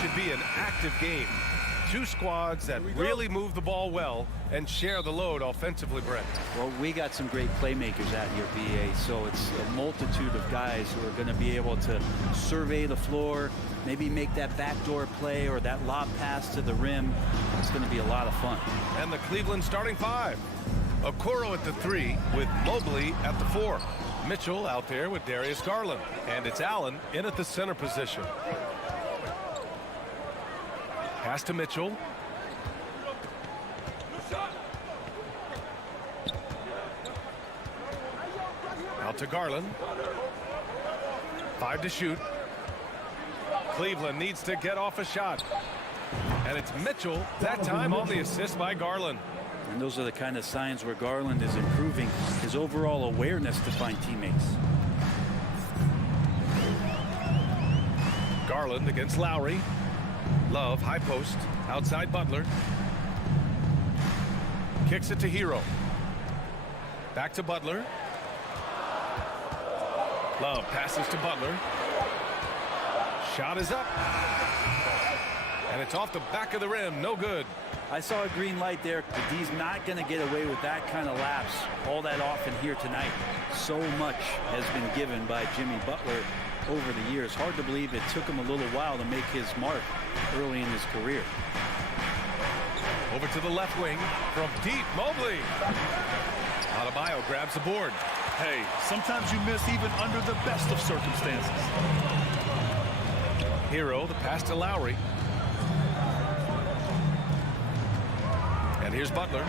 should be an active game. Two squads that really move the ball well and share the load offensively, Brent. Well, we got some great playmakers out here, BA, so it's a multitude of guys who are going to be able to survey the floor, maybe make that backdoor play or that lob pass to the rim. It's going to be a lot of fun. And the Cleveland starting five. Okoro at the 3 with Mobley at the 4. Mitchell out there with Darius Garland. And it's Allen in at the center position. Pass to Mitchell. Out to Garland. 5 to shoot. Cleveland needs to get off a shot. And it's Mitchell, that time on the assist by Garland. And those are the kind of signs where Garland is improving his overall awareness to find teammates. Garland against Lowry. Love, high post, outside Butler. Kicks it to Hero. Back to Butler. Love passes to Butler. Shot is up. And it's off the back of the rim, no good. I saw a green light there. The D's not going to get away with that kind of lapse all that often here tonight. So much has been given by Jimmy Butler over the years. Hard to believe it took him a little while to make his mark early in his career. Over to the left wing from deep, Mobley. Adebayo grabs the board. Hey, sometimes you miss even under the best of circumstances. Hero, the pass to Lowry. And here's Butler.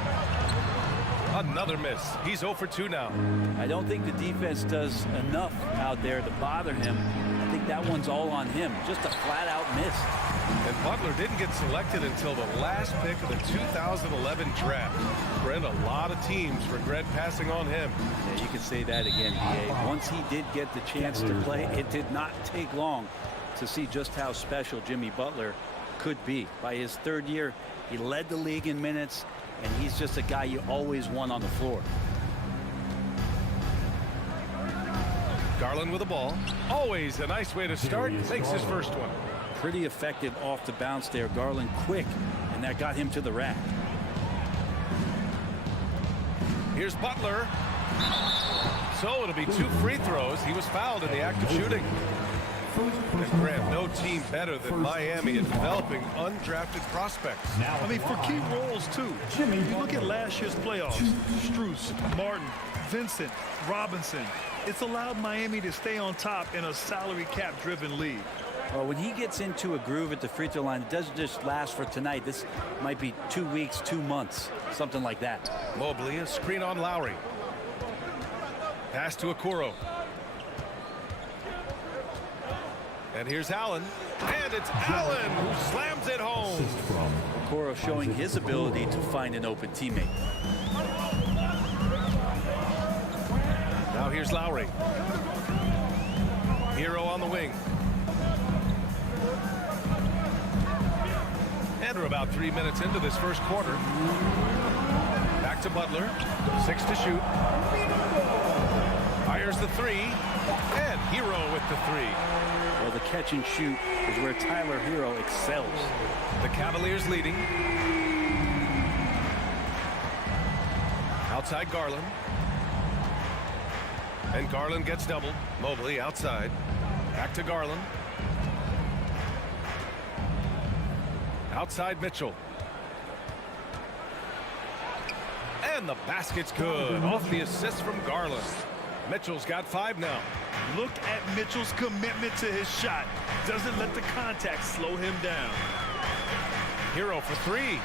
Another miss. He's 0 for 2 now. I don't think the defense does enough out there to bother him. I think that one's all on him. Just a flat-out miss. And Butler didn't get selected until the last pick of the 2011 draft. Brent, a lot of teams regret passing on him. Yeah, you can say that again, BA. Once he did get the chance to play, it did not take long to see just how special Jimmy Butler could be. By his 3rd year, he led the league in minutes, and he's just a guy you always want on the floor. Garland with the ball. Always a nice way to start. Makes his first one. Pretty effective off the bounce there. Garland quick, and that got him to the rack. Here's Butler. So it'll be 2 free throws. He was fouled in the act of shooting. And Grant, no team better than Miami at developing undrafted prospects. I mean, for key roles, too. You look at last year's playoffs. Strus, Martin, Vincent, Robinson. It's allowed Miami to stay on top in a salary cap-driven league. Well, when he gets into a groove at the free throw line, it doesn't just last for tonight. This might be 2 weeks, 2 months, something like that. Mobley, a screen on Lowry. Pass to Okoro. And here's Allen. And it's Allen who slams it home. Okoro showing his ability to find an open teammate. Now here's Lowry. Hero on the wing. And we're about 3 minutes into this first quarter. Back to Butler. 6 to shoot. Fires the 3. And Hero with the 3. Well, the catch and shoot is where Tyler Hero excels. The Cavaliers leading. Outside Garland. And Garland gets doubled. Mobley outside. Back to Garland. Outside Mitchell. And the basket's good. Off the assist from Garland. Mitchell's got 5 now. Look at Mitchell's commitment to his shot. Doesn't let the contact slow him down. Hero for 3.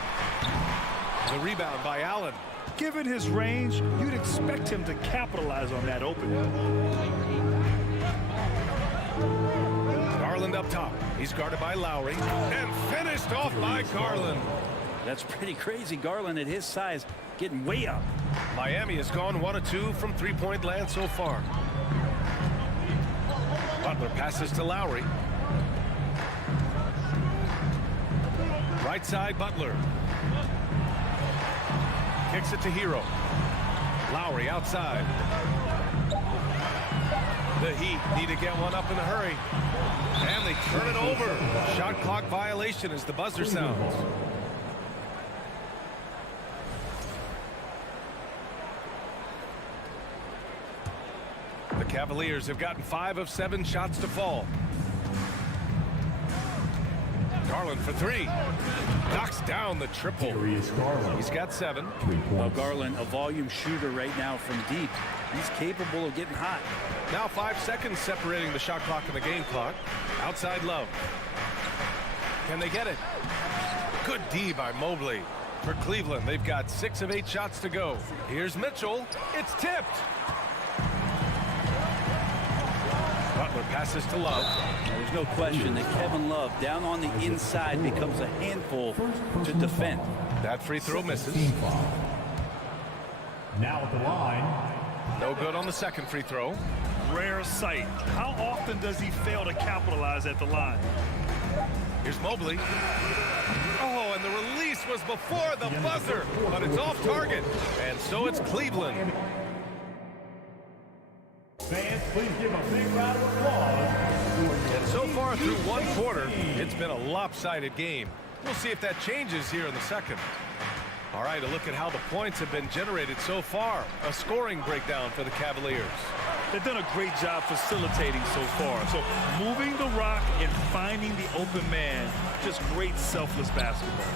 The rebound by Allen. Given his range, you'd expect him to capitalize on that opening. Garland up top. He's guarded by Lowry. And finished off by Garland. That's pretty crazy. Garland at his size getting way up. Miami has gone 1 of 2 from three-point land so far. Butler passes to Lowry. Right side, Butler. Kicks it to Hero. Lowry outside. The Heat need to get one up in a hurry. And they turn it over. Shot clock violation as the buzzer sounds. The Cavaliers have gotten 5 of 7 shots to fall. Garland for 3. Knocks down the triple. He's got 7. Well, Garland, a volume shooter right now from deep. He's capable of getting hot. Now 5 seconds separating the shot clock and the game clock. Outside Love. Can they get it? Good D by Mobley. For Cleveland, they've got 6 of 8 shots to go. Here's Mitchell. It's tipped. Butler passes to Love. There's no question that Kevin Love down on the inside becomes a handful to defend. That free throw misses. Now at the line. No good on the second free throw. Rare sight. How often does he fail to capitalize at the line? Here's Mobley. Oh, and the release was before the buzzer, but it's off target. And so it's Cleveland. Fans, please give a big round of applause. And so far through one quarter, it's been a lopsided game. We'll see if that changes here in the second. All right, a look at how the points have been generated so far. A scoring breakdown for the Cavaliers. They've done a great job facilitating so far. So moving the rock and finding the open man, just great selfless basketball.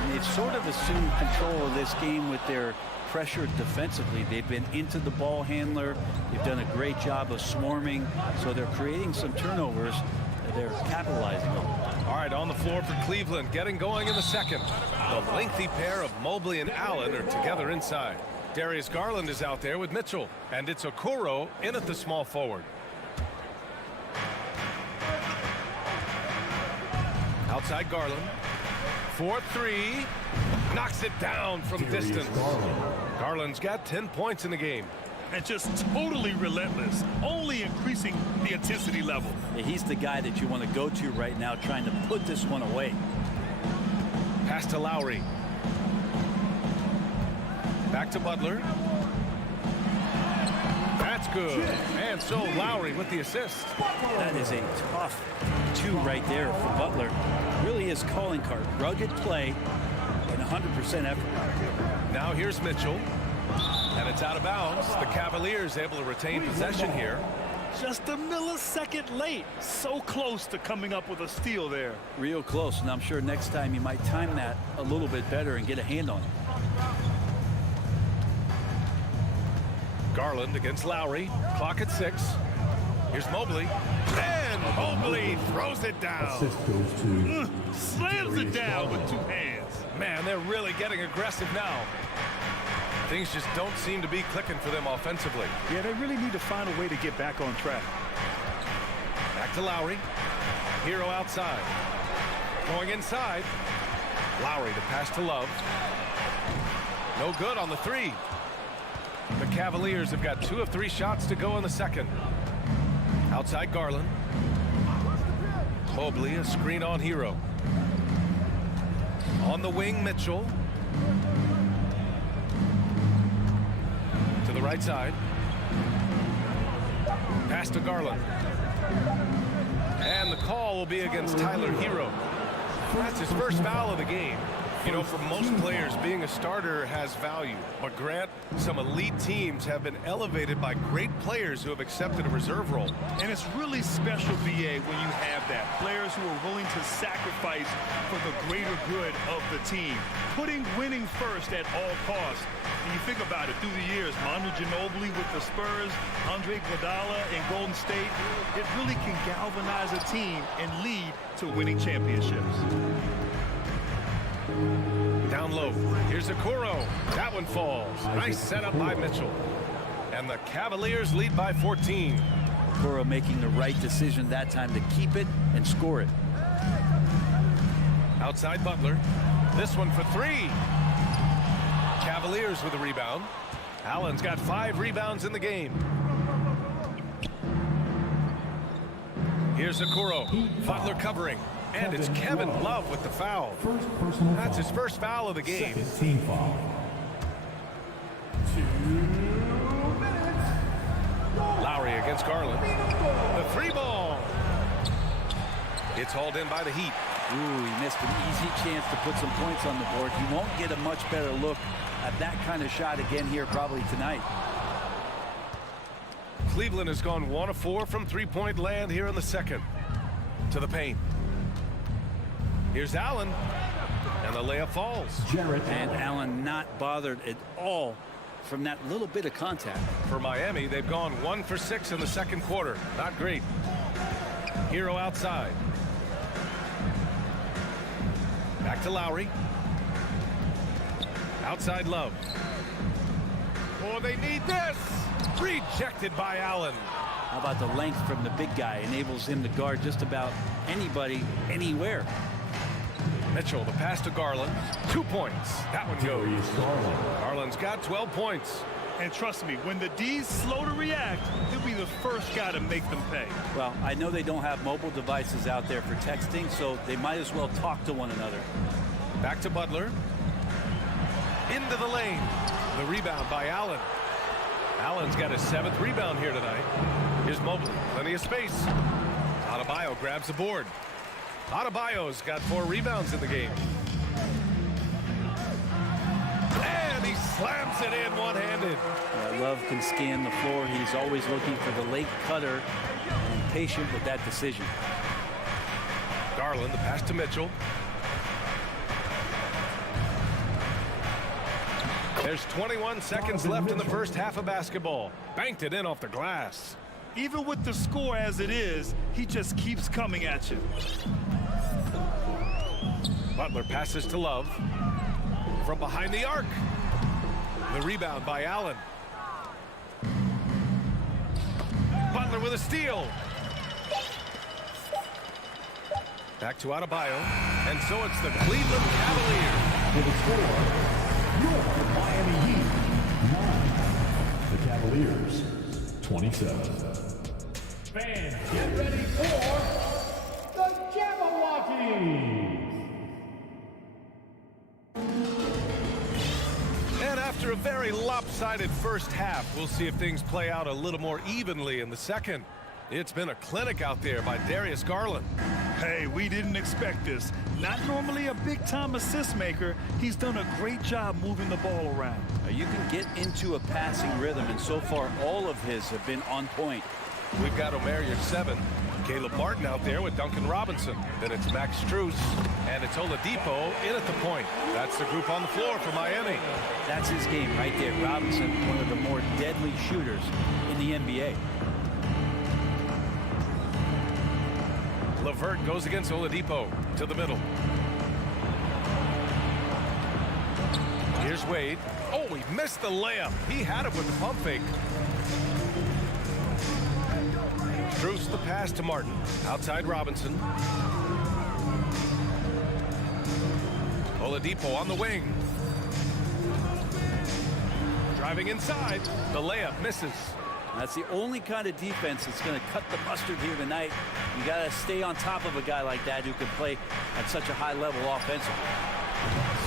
And they've sort of assumed control of this game with their pressure defensively. They've been into the ball handler. They've done a great job of swarming. So they're creating some turnovers that they're capitalizing on. All right, on the floor for Cleveland, getting going in the second. The lengthy pair of Mobley and Allen are together inside. Darius Garland is out there with Mitchell, and it's Okoro in at the small forward. Outside Garland. 4-3. Knocks it down from distance. Garland's got 10 points in the game. And just totally relentless, only increasing the intensity level. He's the guy that you want to go to right now, trying to put this one away. Pass to Lowry. Back to Butler. That's good. And so Lowry with the assist. That is a tough 2 right there for Butler. Really his calling card. Rugged play and 100% effort. Now here's Mitchell. And it's out of bounds. The Cavaliers able to retain possession here. Just a millisecond late. So close to coming up with a steal there. Real close, and I'm sure next time you might time that a little bit better and get a hand on it. Garland against Lowry. Clock at 6. Here's Mobley. And Mobley throws it down. Slams it down with 2 hands. Man, they're really getting aggressive now. Things just don't seem to be clicking for them offensively. Yeah, they really need to find a way to get back on track. Back to Lowry. Hero outside. Going inside. Lowry to pass to Love. No good on the 3. The Cavaliers have got 2 of 3 shots to go in the second. Outside Garland. Mobley, a screen on Hero. On the wing, Mitchell. To the right side. Pass to Garland. And the call will be against Tyler Hero. That's his first foul of the game. You know, for most players, being a starter has value. But Grant, some elite teams have been elevated by great players who have accepted a reserve role. And it's really special, BA, when you have that. Players who are willing to sacrifice for the greater good of the team. Putting winning first at all costs. And you think about it, through the years, Manu Ginobili with the Spurs, Andre Iguodala in Golden State, it really can galvanize a team and lead to winning championships. Down low. Here's Okoro. That one falls. Nice setup by Mitchell. And the Cavaliers lead by 14. Okoro making the right decision that time to keep it and score it. Outside Butler. This one for 3. Cavaliers with a rebound. Allen's got 5 rebounds in the game. Here's Okoro. Butler covering. And it's Kevin Love with the foul. That's his first foul of the game. Team foul. 2 minutes. Lowry against Garland. The three ball. It's hauled in by the Heat. Ooh, he missed an easy chance to put some points on the board. He won't get a much better look at that kind of shot again here probably tonight. Cleveland has gone 1 of 4 from three-point land here in the second. To the paint. Here's Allen. And the layup falls. And Allen not bothered at all from that little bit of contact. For Miami, they've gone 1 for 6 in the second quarter. Not great. Hero outside. Back to Lowry. Outside Love. Oh, they need this. Rejected by Allen. How about the length from the big guy? Enables him to guard just about anybody, anywhere. Mitchell, the pass to Garland. 2 points. That one goes. Garland's got 12 points. And trust me, when the D's slow to react, he'll be the first guy to make them pay. Well, I know they don't have mobile devices out there for texting, so they might as well talk to one another. Back to Butler. Into the lane. The rebound by Allen. Allen's got his 7th rebound here tonight. Here's Mobley. Plenty of space. Adebayo grabs the board. Adebayo's got 4 rebounds in the game. And he slams it in one-handed. Love can scan the floor. He's always looking for the late cutter and patient with that decision. Garland, the pass to Mitchell. There's 21 seconds left in the first half of basketball. Banked it in off the glass. Even with the score as it is, he just keeps coming at you. Butler passes to Love. From behind the arc. The rebound by Allen. Butler with a steal. Back to Adebayo. And so it's the Cleveland Cavaliers. For the score, your Miami Heat 9. The Cavaliers 27. Fans, get ready for the Jabberwockies. And after a very lopsided first half, we'll see if things play out a little more evenly in the second. It's been a clinic out there by Darius Garland. Hey, we didn't expect this. Not normally a big-time assist maker. He's done a great job moving the ball around. You can get into a passing rhythm, and so far all of his have been on point. We've got Omer, your 7. Caleb Martin out there with Duncan Robinson. Then it's Max Strus, and it's Oladipo in at the point. That's the group on the floor for Miami. That's his game right there. Robinson, one of the more deadly shooters in the NBA. LeVert goes against Oladipo to the middle. Here's Wade. Oh, he missed the layup. He had it with the pump fake. Strus the pass to Martin. Outside Robinson. Oladipo on the wing. Driving inside. The layup misses. That's the only kind of defense that's going to cut the mustard here tonight. You got to stay on top of a guy like that who can play at such a high level offensively.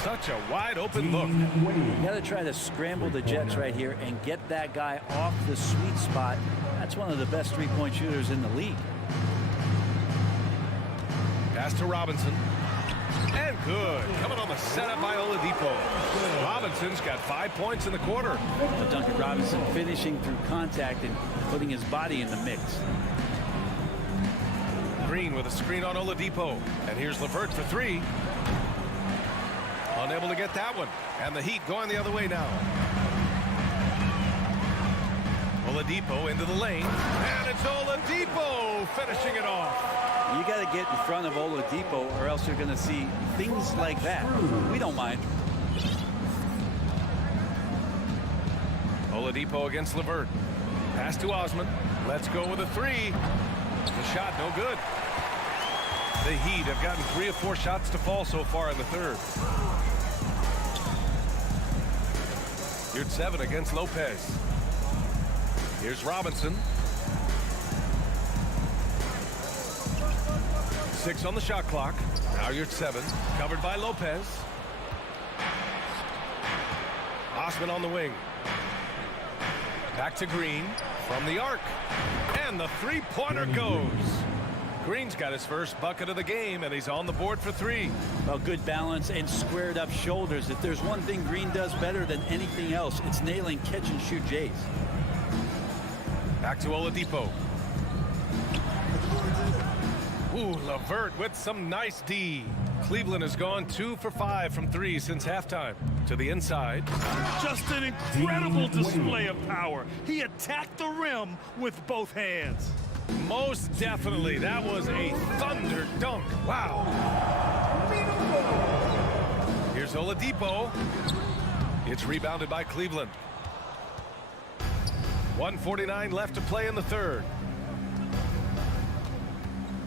Such a wide open look. You got to try to scramble the Jets right here and get that guy off the sweet spot. That's one of the best three-point shooters in the league. Pass to Robinson. And good. Coming on the setup by Oladipo. Robinson's got 5 points in the quarter. Duncan Robinson finishing through contact and putting his body in the mix. Green with a screen on Oladipo. And here's LeVert for 3. Unable to get that one. And the Heat going the other way now. Oladipo into the lane. And it's Oladipo finishing it off. You got to get in front of Oladipo or else you're going to see things like that. We don't mind. Oladipo against LeVert. Pass to Osman. Let's go with a 3. The shot no good. The Heat have gotten 3 of 4 shots to fall so far in the third. You're 7 against Lopez. Here's Robinson. 6 on the shot clock. Now you're at 7. Covered by Lopez. Osman on the wing. Back to Green from the arc. And the three-pointer goes. Green's got his first bucket of the game, and he's on the board for 3. Well, good balance and squared up shoulders. If there's one thing Green does better than anything else, it's nailing catch-and-shoot Jays. Back to Oladipo. Ooh, LeVert with some nice D. Cleveland has gone 2 for 5 from 3 since halftime. To the inside. Just an incredible display of power. He attacked the rim with both hands. Most definitely. That was a thunder dunk. Wow. Here's Oladipo. It's rebounded by Cleveland. 1:49 left to play in the third.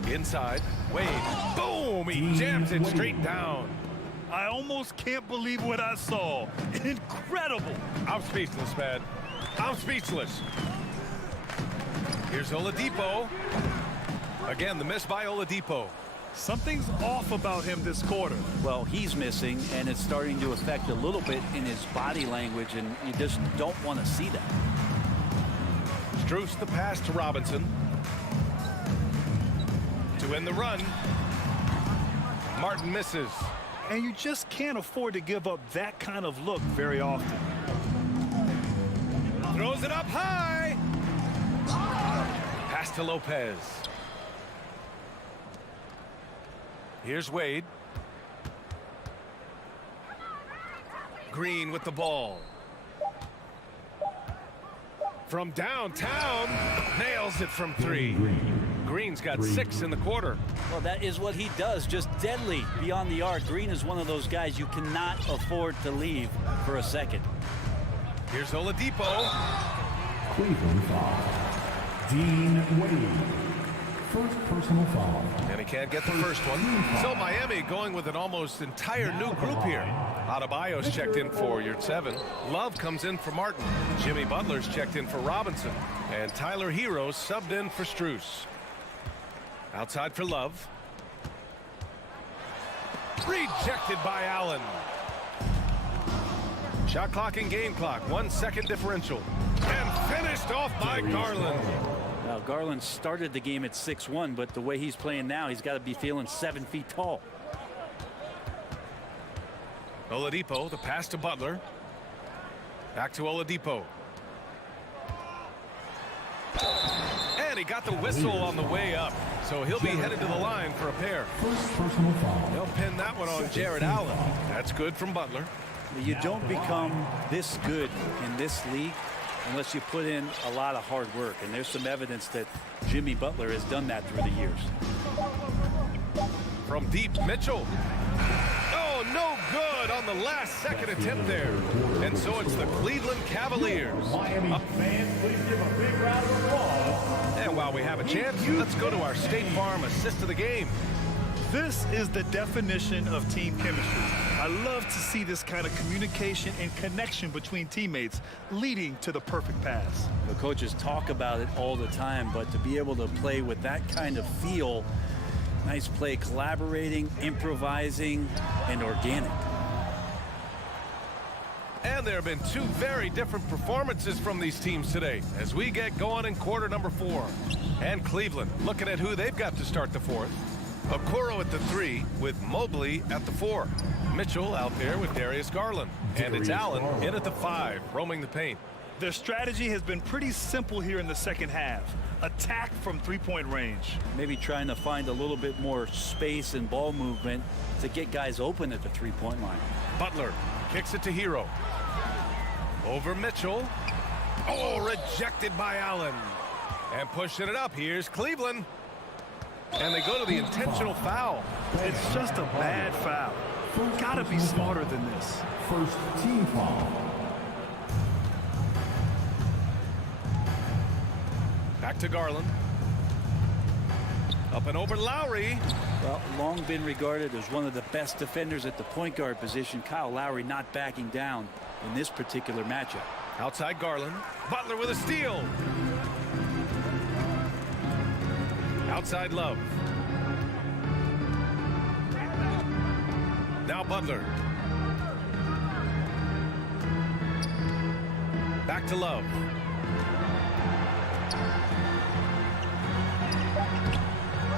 Inside. Wade. Boom! He jams it straight down. I almost can't believe what I saw. Incredible. I'm speechless, man. I'm speechless. Here's Oladipo. Again, the miss by Oladipo. Something's off about him this quarter. Well, he's missing, and it's starting to affect a little bit in his body language, and you just don't want to see that. Strus the pass to Robinson. To win the run. Martin misses. And you just can't afford to give up that kind of look very often. Throws it up high. Pass to Lopez. Here's Wade. Green with the ball. From downtown, nails it from 3. Green's got 6 in the quarter. Well, that is what he does, just deadly beyond the arc. Green is one of those guys you cannot afford to leave for a second. Here's Oladipo. Cleveland foul. Dean Wade. First personal foul. And he can't get the first one. So Miami going with an almost entire new group here. Adebayo's checked in for your 7. Love comes in for Martin. Jimmy Butler's checked in for Robinson. And Tyler Hero subbed in for Strus. Outside for Love. Rejected by Allen. Shot clock and game clock. 1 second differential. And finished off by Garland. Now, Garland started the game at 6'1", but the way he's playing now, he's got to be feeling 7 feet tall. Oladipo, the pass to Butler. Back to Oladipo. And he got the whistle on the way up. So he'll be headed to the line for a pair. First personal foul. They'll pin that one on Jared Allen. That's good from Butler. You don't become this good in this league unless you put in a lot of hard work. And there's some evidence that Jimmy Butler has done that through the years. From deep, Mitchell. Oh, no good on the last second attempt there. And so it's the Cleveland Cavaliers. Miami fans, please give a big round of applause. And while we have a chance, let's go to our State Farm assist of the game. This is the definition of team chemistry. I love to see this kind of communication and connection between teammates leading to the perfect pass. The coaches talk about it all the time, but to be able to play with that kind of feel, nice play, collaborating, improvising, and organic. And there have been 2 very different performances from these teams today as we get going in quarter number 4. And Cleveland looking at who they've got to start the 4th. Okoro at the 3 with Mobley at the 4. Mitchell out there with Darius Garland. And it's Allen in at the 5, roaming the paint. Their strategy has been pretty simple here in the second half. Attack from three-point range. Maybe trying to find a little bit more space and ball movement to get guys open at the three-point line. Butler kicks it to Hero. Over Mitchell. Oh, rejected by Allen. And pushing it up, here's Cleveland. And they go to the intentional foul. It's just a bad foul. Gotta be smarter than this. First team foul. Back to Garland. Up and over Lowry. Well, long been regarded as one of the best defenders at the point guard position. Kyle Lowry not backing down in this particular matchup. Outside Garland. Butler with a steal. Outside Love. Now Butler. Back to Love.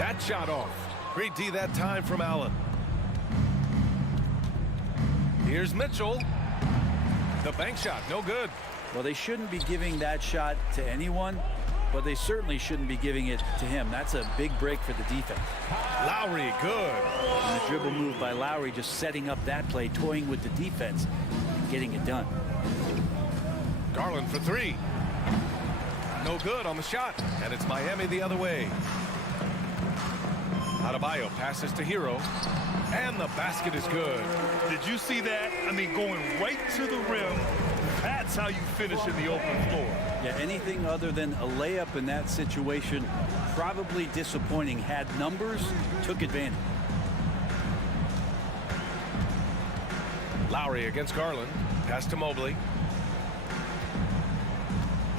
That shot off. Great D that time from Allen. Here's Mitchell. The bank shot, no good. Well, they shouldn't be giving that shot to anyone, but they certainly shouldn't be giving it to him. That's a big break for the defense. Lowry, good. And the dribble move by Lowry, just setting up that play, toying with the defense, and getting it done. Garland for three. No good on the shot, and it's Miami the other way. Adebayo passes to Hero, and the basket is good. Did you see that? I mean, going right to the rim. That's how you finish in the open floor. Yeah, anything other than a layup in that situation, probably disappointing. Had numbers, took advantage. Lowry against Garland. Pass to Mobley.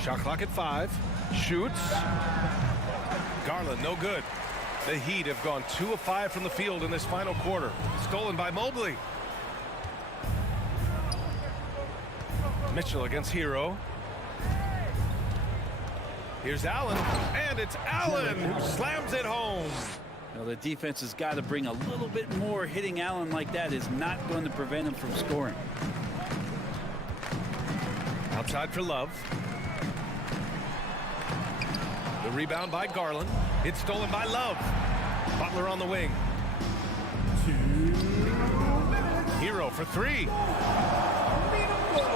Shot clock at 5. Shoots. Garland, no good. The Heat have gone 2 of 5 from the field in this final quarter. Stolen by Mobley. Mitchell against Hero. Here's Allen, and it's Allen who slams it home. You know, the defense has got to bring a little bit more. Hitting Allen like that is not going to prevent him from scoring. Outside for Love. The rebound by Garland. It's stolen by Love. Butler on the wing. Hero for three.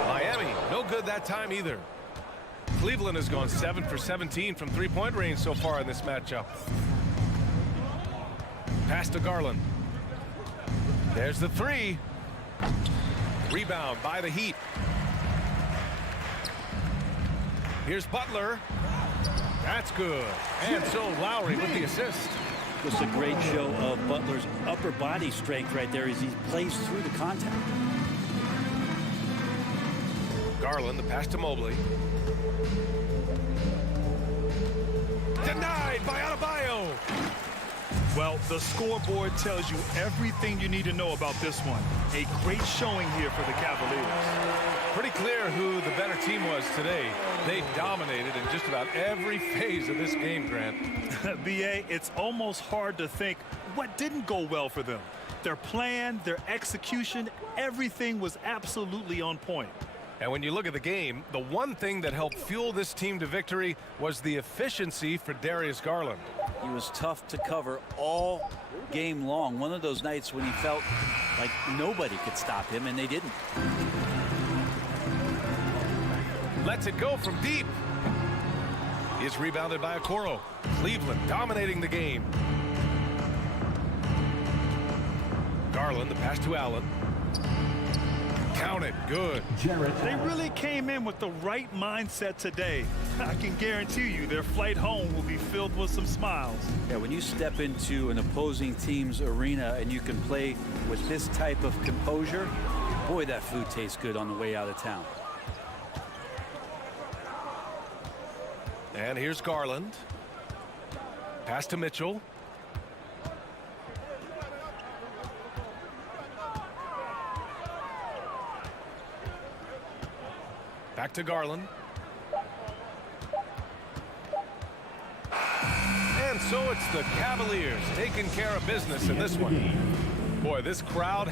Miami, no good that time either. Cleveland has gone 7 for 17 from three-point range so far in this matchup. Pass to Garland. There's the three. Rebound by the Heat. Here's Butler. That's good. And so Lowry with the assist. Just a great show of Butler's upper body strength right there as he plays through the contact. Garland, the pass to Mobley. Denied by Adebayo. Well, the scoreboard tells you everything you need to know about this one. A great showing here for the Cavaliers. Pretty clear who the better team was today. They dominated in just about every phase of this game, Grant. BA, it's almost hard to think what didn't go well for them. Their plan, their execution, everything was absolutely on point. And when you look at the game, the one thing that helped fuel this team to victory was the efficiency for Darius Garland. He was tough to cover all game long. One of those nights when he felt like nobody could stop him, and they didn't. Lets it go from deep. Is rebounded by Okoro. Cleveland dominating the game. Garland, the pass to Allen. Count it, good. They really came in with the right mindset today. I can guarantee you their flight home will be filled with some smiles. Yeah, when you step into an opposing team's arena and you can play with this type of composure, boy, that food tastes good on the way out of town. And here's Garland. Pass to Mitchell. Back to Garland. And so it's the Cavaliers taking care of business in this one. Boy, this crowd.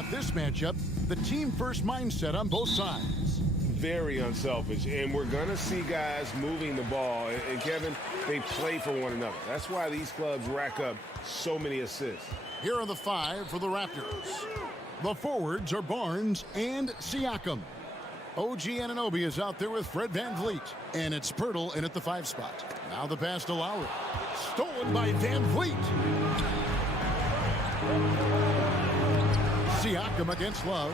about this matchup? The team-first mindset on both sides. Very unselfish, and we're going to see guys moving the ball. And Kevin, they play for one another. That's why these clubs rack up so many assists. Here are the 5 for the Raptors. The forwards are Barnes and Siakam. OG Anunoby is out there with Fred VanVleet. And it's Pirtle in at the 5 spot. Now the pass to Lowry. Stolen by VanVleet. Siakam against Love.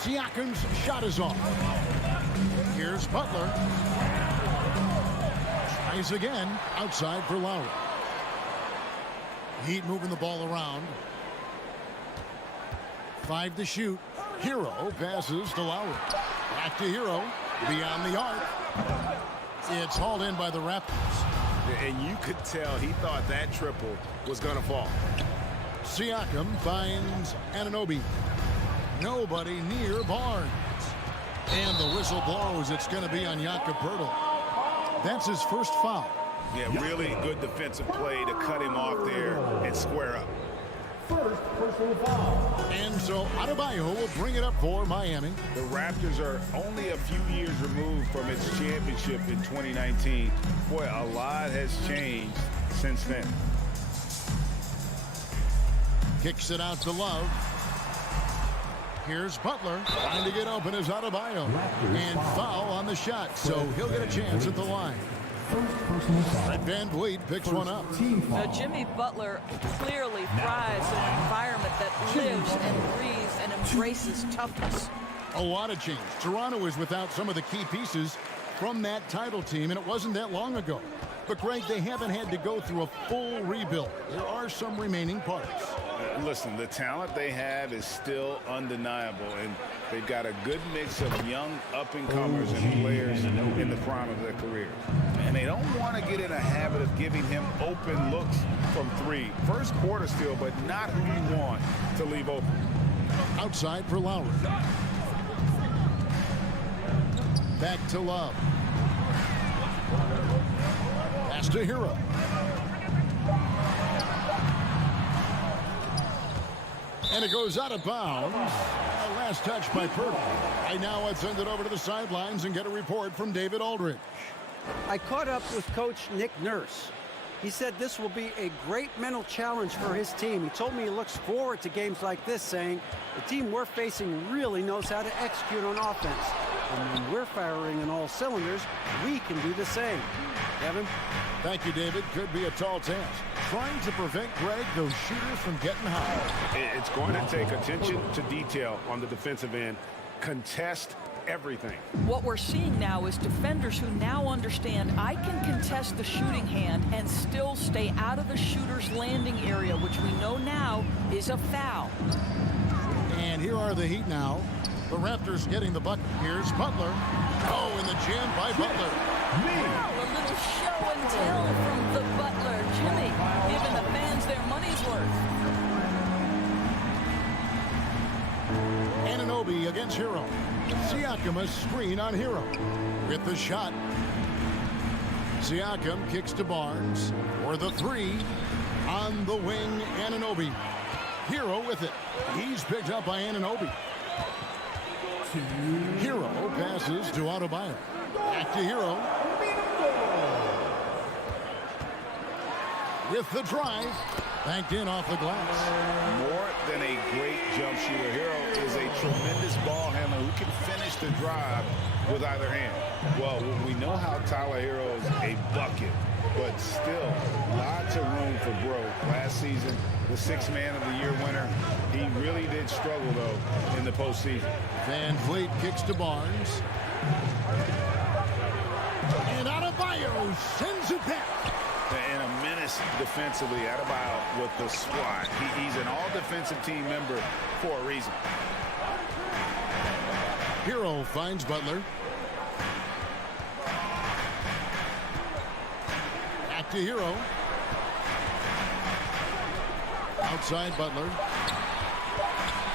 Siakam's shot is off. Here's Butler. Tries again. Outside for Lowry. Heat moving the ball around. 5 to shoot. Hero passes to Lowry. Back to Hero. Beyond the arc. It's hauled in by the Raptors. And you could tell he thought that triple was going to fall. Siakam finds Anunoby. Nobody near Barnes. And the whistle blows. It's going to be on Jakob Poeltl. That's his first foul. Yeah, really good defensive play to cut him off there and square up. First personal foul. And so Adebayo will bring it up for Miami. The Raptors are only a few years removed from its championship in 2019. Boy, a lot has changed since then. Kicks it out to Love. Here's Butler. Trying to get open is Adebayo. And foul on the shot, so he'll get a chance at the line. And VanVleet picks one up. Now, Jimmy Butler clearly thrives in an environment that lives and breathes and embraces toughness. A lot of change. Toronto is without some of the key pieces from that title team, and it wasn't that long ago. But, Greg, they haven't had to go through a full rebuild. There are some remaining parts. Listen, the talent they have is still undeniable, and they've got a good mix of young up-and-comers and players in the prime of their career. And they don't want to get in a habit of giving him open looks from 3. First quarter still, but not who you want to leave open. Outside for Lowry. Back to Love. Pass to Hero. And it goes out of bounds. A last touch by Poeltl. Right now, let's send it over to the sidelines and get a report from David Aldridge. I caught up with Coach Nick Nurse. He said this will be a great mental challenge for his team. He told me he looks forward to games like this, saying the team we're facing really knows how to execute on offense. And when we're firing on all cylinders, we can do the same. Kevin? Thank you, David. Could be a tall task. Trying to prevent, Greg, those shooters from getting high. It's going to take attention to detail on the defensive end. Contest everything. What we're seeing now is defenders who now understand I can contest the shooting hand and still stay out of the shooter's landing area, which we know now is a foul. And here are the Heat now. The Raptors getting the bucket. Here's Butler. Oh, and the jam by Butler. Wow, a little show and tell from the Butler. Jimmy giving the fans their money's worth. Anunoby against Hero. Siakam a screen on Hero. With the shot. Siakam kicks to Barnes. For the 3. On the wing, Anunoby. Hero with it. He's picked up by Anunoby. Hero passes to Adebayo. Back to Hero. With the drive. Banked in off the glass. More than a great jump shooter, Hero is a tremendous ball handler who can finish the drive with either hand. Well, we know how Tyler Hero is a bucket, but still lots of room for growth. Last season, the 6th Man of the Year winner, he really did struggle, though, in the postseason. VanVleet kicks to Barnes. And Adebayo sends it back. And a menace defensively, Adebayo with the squat. He's an all-defensive team member for a reason. Hero finds Butler. Back to Hero. Outside Butler.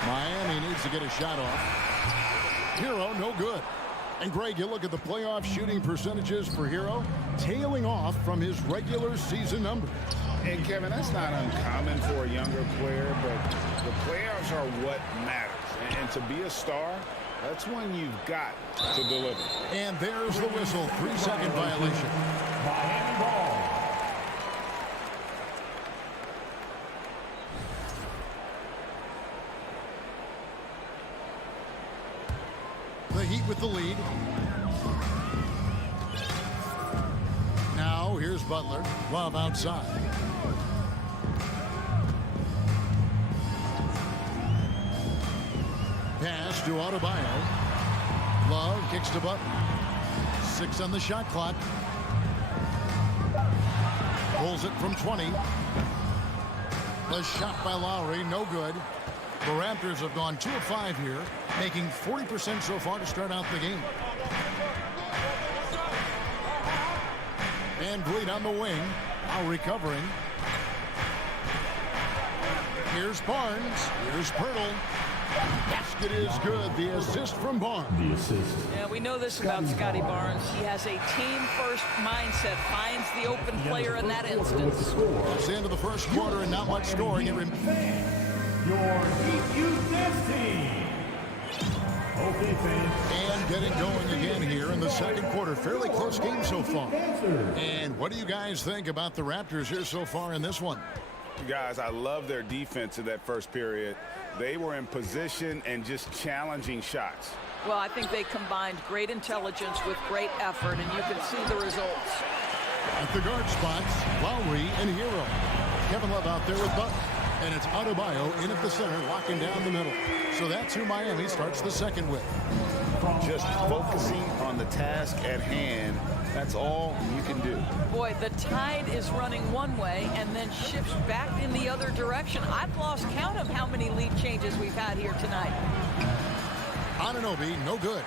Miami needs to get a shot off. Hero, no good. And Greg, you look at the playoff shooting percentages for Hero, tailing off from his regular season numbers. And Kevin, that's not uncommon for a younger player, but the playoffs are what matters. And to be a star, that's when you've got to deliver. And there's the whistle. 3-second violation. Miami ball. The Heat with the lead. Now here's Butler. Love outside. Pass to Adebayo. Love kicks to Butler. 6 on the shot clock. Pulls it from 20. The shot by Lowry, no good. The Raptors have gone 2 of 5 here, making 40% so far to start out the game. Van Vliet on the wing, now recovering. Here's Barnes, here's Pirtle. Basket is good, the assist from Barnes. The assist. Yeah, we know this about Scotty Barnes. He has a team-first mindset, finds the open player in that instance. It's the end of the first quarter and not much scoring. Your Heat Youth Dance Team. Okay, fans. And getting going again here in the second quarter. Fairly close game so far. And what do you guys think about the Raptors here so far in this one? Guys, I love their defense in that first period. They were in position and just challenging shots. Well, I think they combined great intelligence with great effort, and you can see the results. At the guard spots, Lowry and Hero. Kevin Love out there with Butler. And it's Adebayo in at the center, locking down the middle. So that's who Miami starts the second with. Just focusing on the task at hand. That's all you can do. Boy, the tide is running one way and then shifts back in the other direction. I've lost count of how many lead changes we've had here tonight. Anunoby, no good.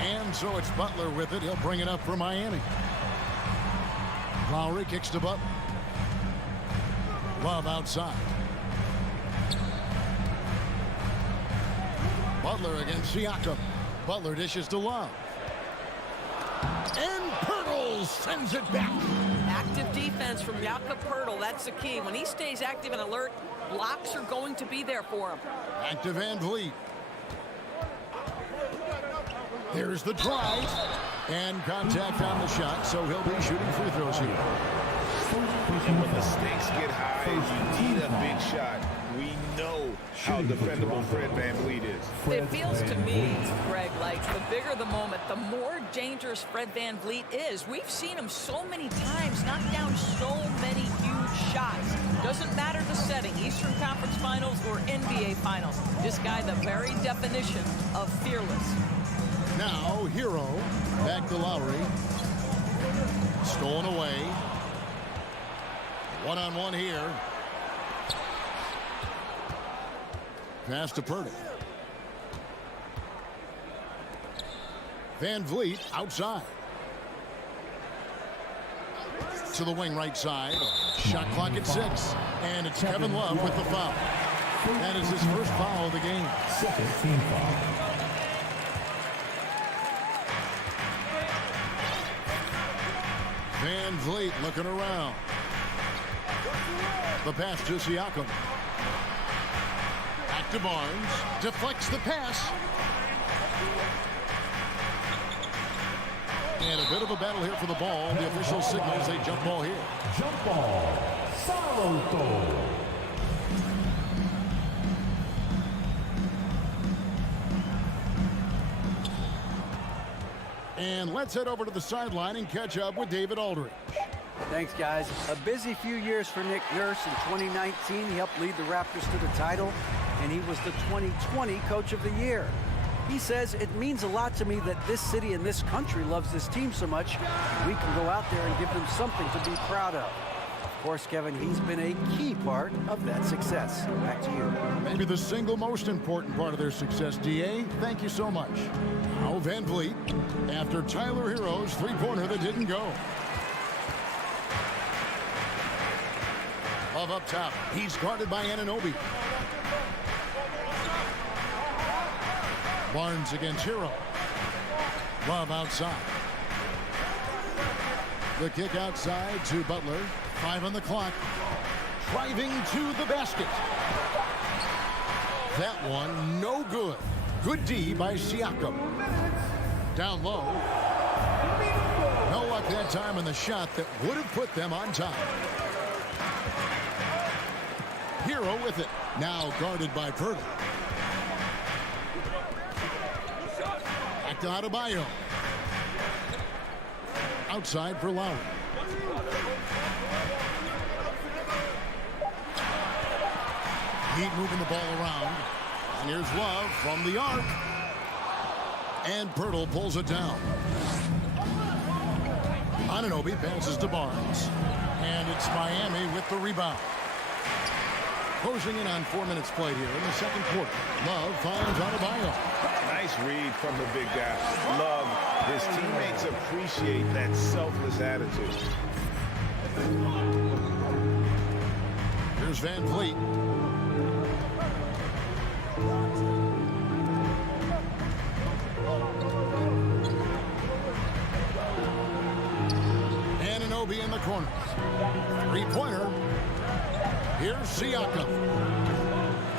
And so it's Butler with it. He'll bring it up for Miami. Lowry kicks to Butler. Love outside. Butler against Siakam. Butler dishes to Love. And Pirtle sends it back. Active defense from Jakob Pirtle. That's the key. When he stays active and alert, blocks are going to be there for him. Back to Van Vliet. There's the drive. And contact on the shot, so he'll be shooting free throws here. And when the stakes get high, you need a big shot. We know how dependable Fred VanVleet is. It feels to me, Greg, like the bigger the moment, the more dangerous Fred VanVleet is. We've seen him so many times knock down so many huge shots. Doesn't matter the setting, Eastern Conference Finals or NBA Finals. This guy, the very definition of fearless. Now, Hero, back to Lowry. Stolen away. One-on-one here. Pass to Pirtle. Van Vliet outside. To the wing right side. Shot clock at 6. And it's Kevin Love with the foul. That is his first foul of the game. Second team foul. Van Vliet looking around. The pass to Siakam. Back to Barnes. Deflects the pass. And a bit of a battle here for the ball. The official signals a jump ball here. Jump ball. Salto. And let's head over to the sideline and catch up with David Aldridge. Thanks, guys. A busy few years for Nick Nurse. In 2019, he helped lead the Raptors to the title, and he was the 2020 Coach of the Year. He says, it means a lot to me that this city and this country loves this team so much. We can go out there and give them something to be proud of. Of course, Kevin, he's been a key part of that success. Back to you. Maybe the single most important part of their success, D.A. Thank you so much. Now Van Vliet, after Tyler Hero's three-pointer that didn't go. Love up top. He's guarded by Anunoby. Barnes against Hero. Love outside. The kick outside to Butler. 5 on the clock. Driving to the basket. That one, no good. Good D by Siakam. Down low. No luck that time on the shot that would have put them on top. Hero with it. Now guarded by Purtle. Back to Adebayo. Outside for Lowry. Heat moving the ball around. And here's Love from the arc. And Purtle pulls it down. Anunoby passes to Barnes. And it's Miami with the rebound. Closing in on 4 minutes played here in the second quarter. Love finds Adebayo. Nice read from the big guy. Love. His teammates appreciate that selfless attitude. Here's Van Vliet. Anunoby in the corner. Three-pointer. Here's Siakam.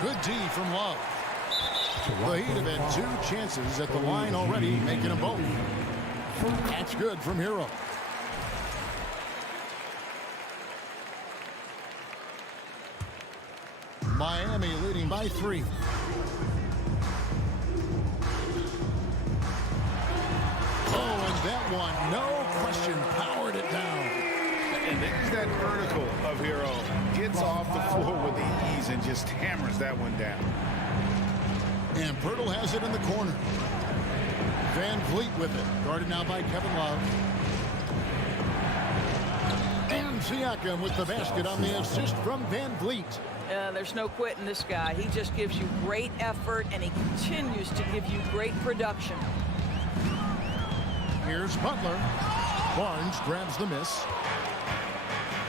Good D from Love. The Heat have had 2 chances at the line already, making them both. That's good from Hero. Miami leading by 3. Oh, and that one, no question, powered it down. And there's that vertical of Hero. Gets off the floor with ease and just hammers that one down. And Purtle has it in the corner. Van Vliet with it. Guarded now by Kevin Love. And Siakam with the basket on the assist from Van Vliet. There's no quitting this guy. He just gives you great effort, and he continues to give you great production. Here's Butler. Barnes grabs the miss.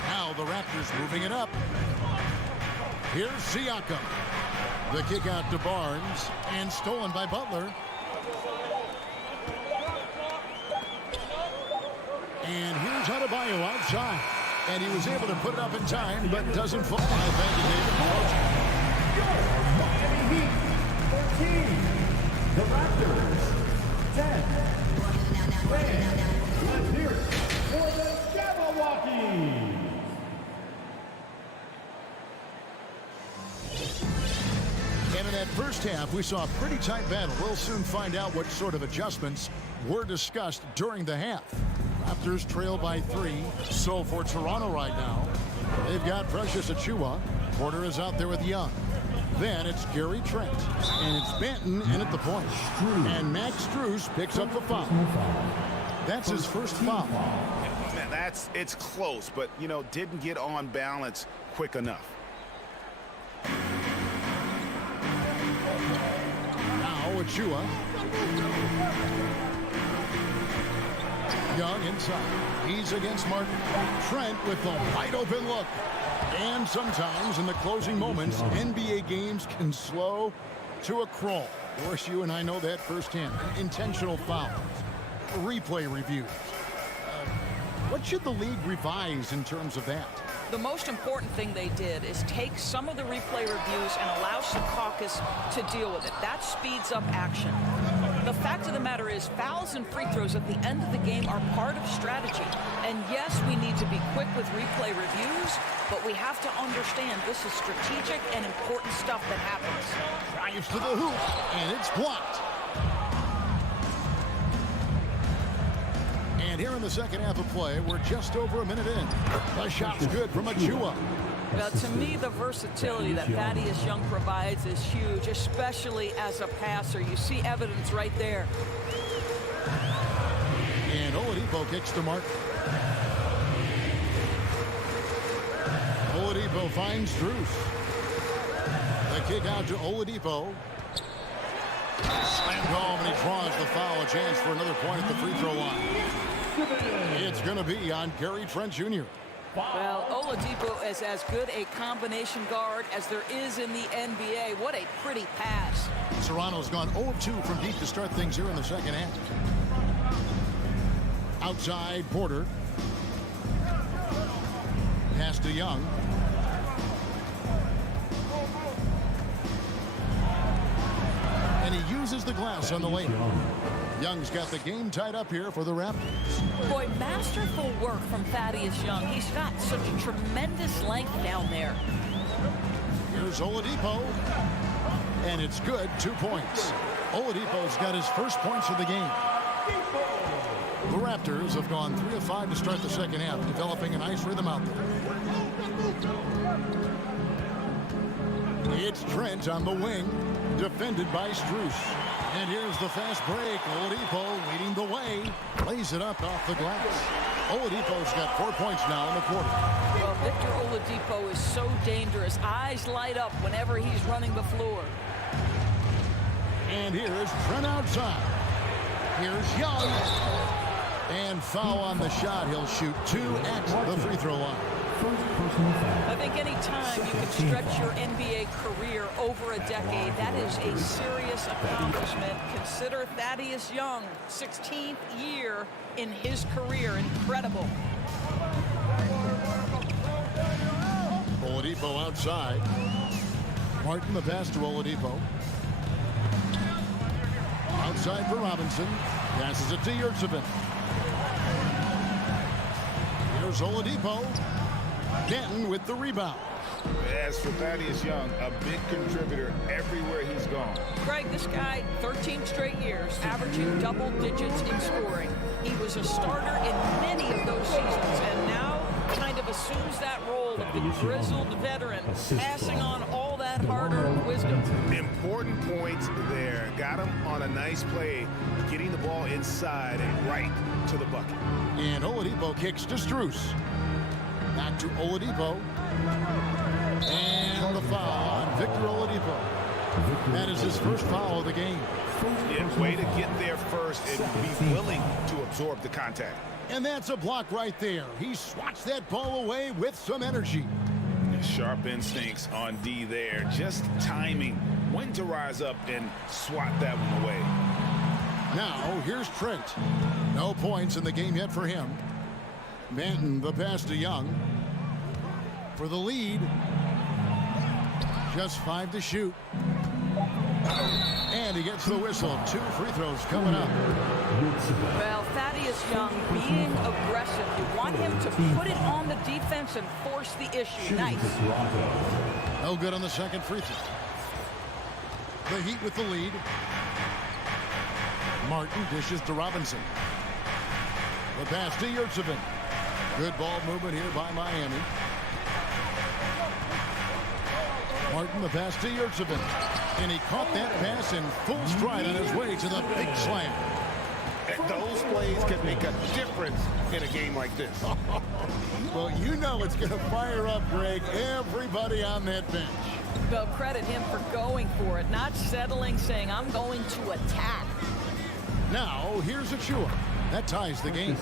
Now the Raptors moving it up. Here's Siakam. The kick out to Barnes, and stolen by Butler. And here's Adebayo outside. And he was able to put it up in time, but doesn't fall. Thank you, David. Miami Heat 14. The Raptors 10. Let's hear it for the Cavaliers. And in that first half, we saw a pretty tight battle. We'll soon find out what sort of adjustments were discussed during the half. Raptors trail by 3. So for Toronto right now, they've got Precious Achiuwa. Porter is out there with Young. Then it's Gary Trent. And it's Benton in at the point. And Max Strus picks up the foul. That's his first foul. Man, it's close, but, you know, didn't get on balance quick enough. Now Achiuwa. Young inside. He's against Martin. Trent with the wide open look. And sometimes in the closing moments, NBA games can slow to a crawl. Of course, you and I know that firsthand. Intentional fouls. Replay reviews. What should the league revise in terms of that? The most important thing they did is take some of the replay reviews and allow Secaucus to deal with it. That speeds up action. The fact of the matter is fouls and free throws at the end of the game are part of strategy. And yes, we need to be quick with replay reviews, but we have to understand this is strategic and important stuff that happens. Drives to the hoop, and it's blocked. And here in the second half of play, we're just over a minute in. The shot's good from Achiuwa. Well, to me, the versatility that Thaddeus Young provides is huge, especially as a passer. You see evidence right there. And Oladipo kicks to Mark. Oladipo finds Strus. The kick out to Oladipo. Slammed home, and he draws the foul. A chance for another point at the free throw line. It's going to be on Gary Trent Jr. Well, Oladipo is as good a combination guard as there is in the NBA. What a pretty pass. Toronto's gone 0 of 2 from deep to start things here in the second half. Outside, Porter. Pass to Young. glass on the layup. Young's got the game tied up here for the Raptors. Boy, masterful work from Thaddeus Young. He's got such tremendous length down there. Here's Oladipo. And it's good, 2 points. Oladipo's got his first points of the game. The Raptors have gone 3 of 5 to start the second half, developing a nice rhythm out there. It's Trent on the wing, defended by Strus. And here's the fast break. Oladipo leading the way. Lays it up off the glass. Oladipo's got 4 points now in the quarter. Well, Victor Oladipo is so dangerous. Eyes light up whenever he's running the floor. And here's Trent outside. Here's Young. And foul on the shot. He'll shoot 2 at the free throw line. I think any time you can stretch your NBA career over a decade, that is a serious accomplishment. Consider Thaddeus Young, 16th year in his career. Incredible. Oladipo outside. Martin the pass to Oladipo. Outside for Robinson. Passes it to Yurtsevin. Here's Oladipo. Denton with the rebound. As for Thaddeus Young, a big contributor everywhere he's gone. Greg, this guy, 13 straight years, averaging double digits in scoring. He was a starter in many of those seasons, and now kind of assumes that role of the grizzled veteran, passing on all that hard-earned wisdom. Important points there. Got him on a nice play, getting the ball inside and right to the bucket. And Oladipo kicks to Strus. Back to Oladipo. And the foul on Victor Oladipo. That is his first foul of the game. Yeah, way to get there first and be willing to absorb the contact. And that's a block right there. He swats that ball away with some energy. Sharp instincts on D there. Just timing when to rise up and swat that one away. Now, here's Trent. No points in the game yet for him. Manton, the pass to Young. For the lead. Just 5 to shoot. And he gets the whistle. 2 free throws coming up. Well, Thaddeus Young being aggressive. You want him to put it on the defense and force the issue. Nice. No good on the second free throw. The Heat with the lead. Martin dishes to Robinson. The pass to Yurtsevin. Good ball movement here by Miami. Martin the pass to Yurtsevin. And he caught that pass in full stride on his way to the big slam. Those plays can make a difference in a game like this. Well, you know it's going to fire up, Greg, everybody on that bench. Well, credit him for going for it, not settling, saying, I'm going to attack. Now, here's Achua. That ties the game.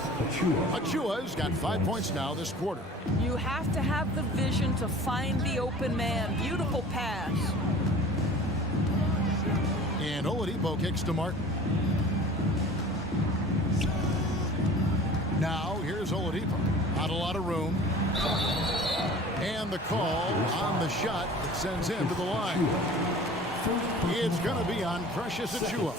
Achua's got 5 points now this quarter. You have to have the vision to find the open man. Beautiful pass. And Oladipo kicks to Martin. Now, here's Oladipo. Not a lot of room. And the call on the shot that sends him to the line. It's going to be on Precious Achua.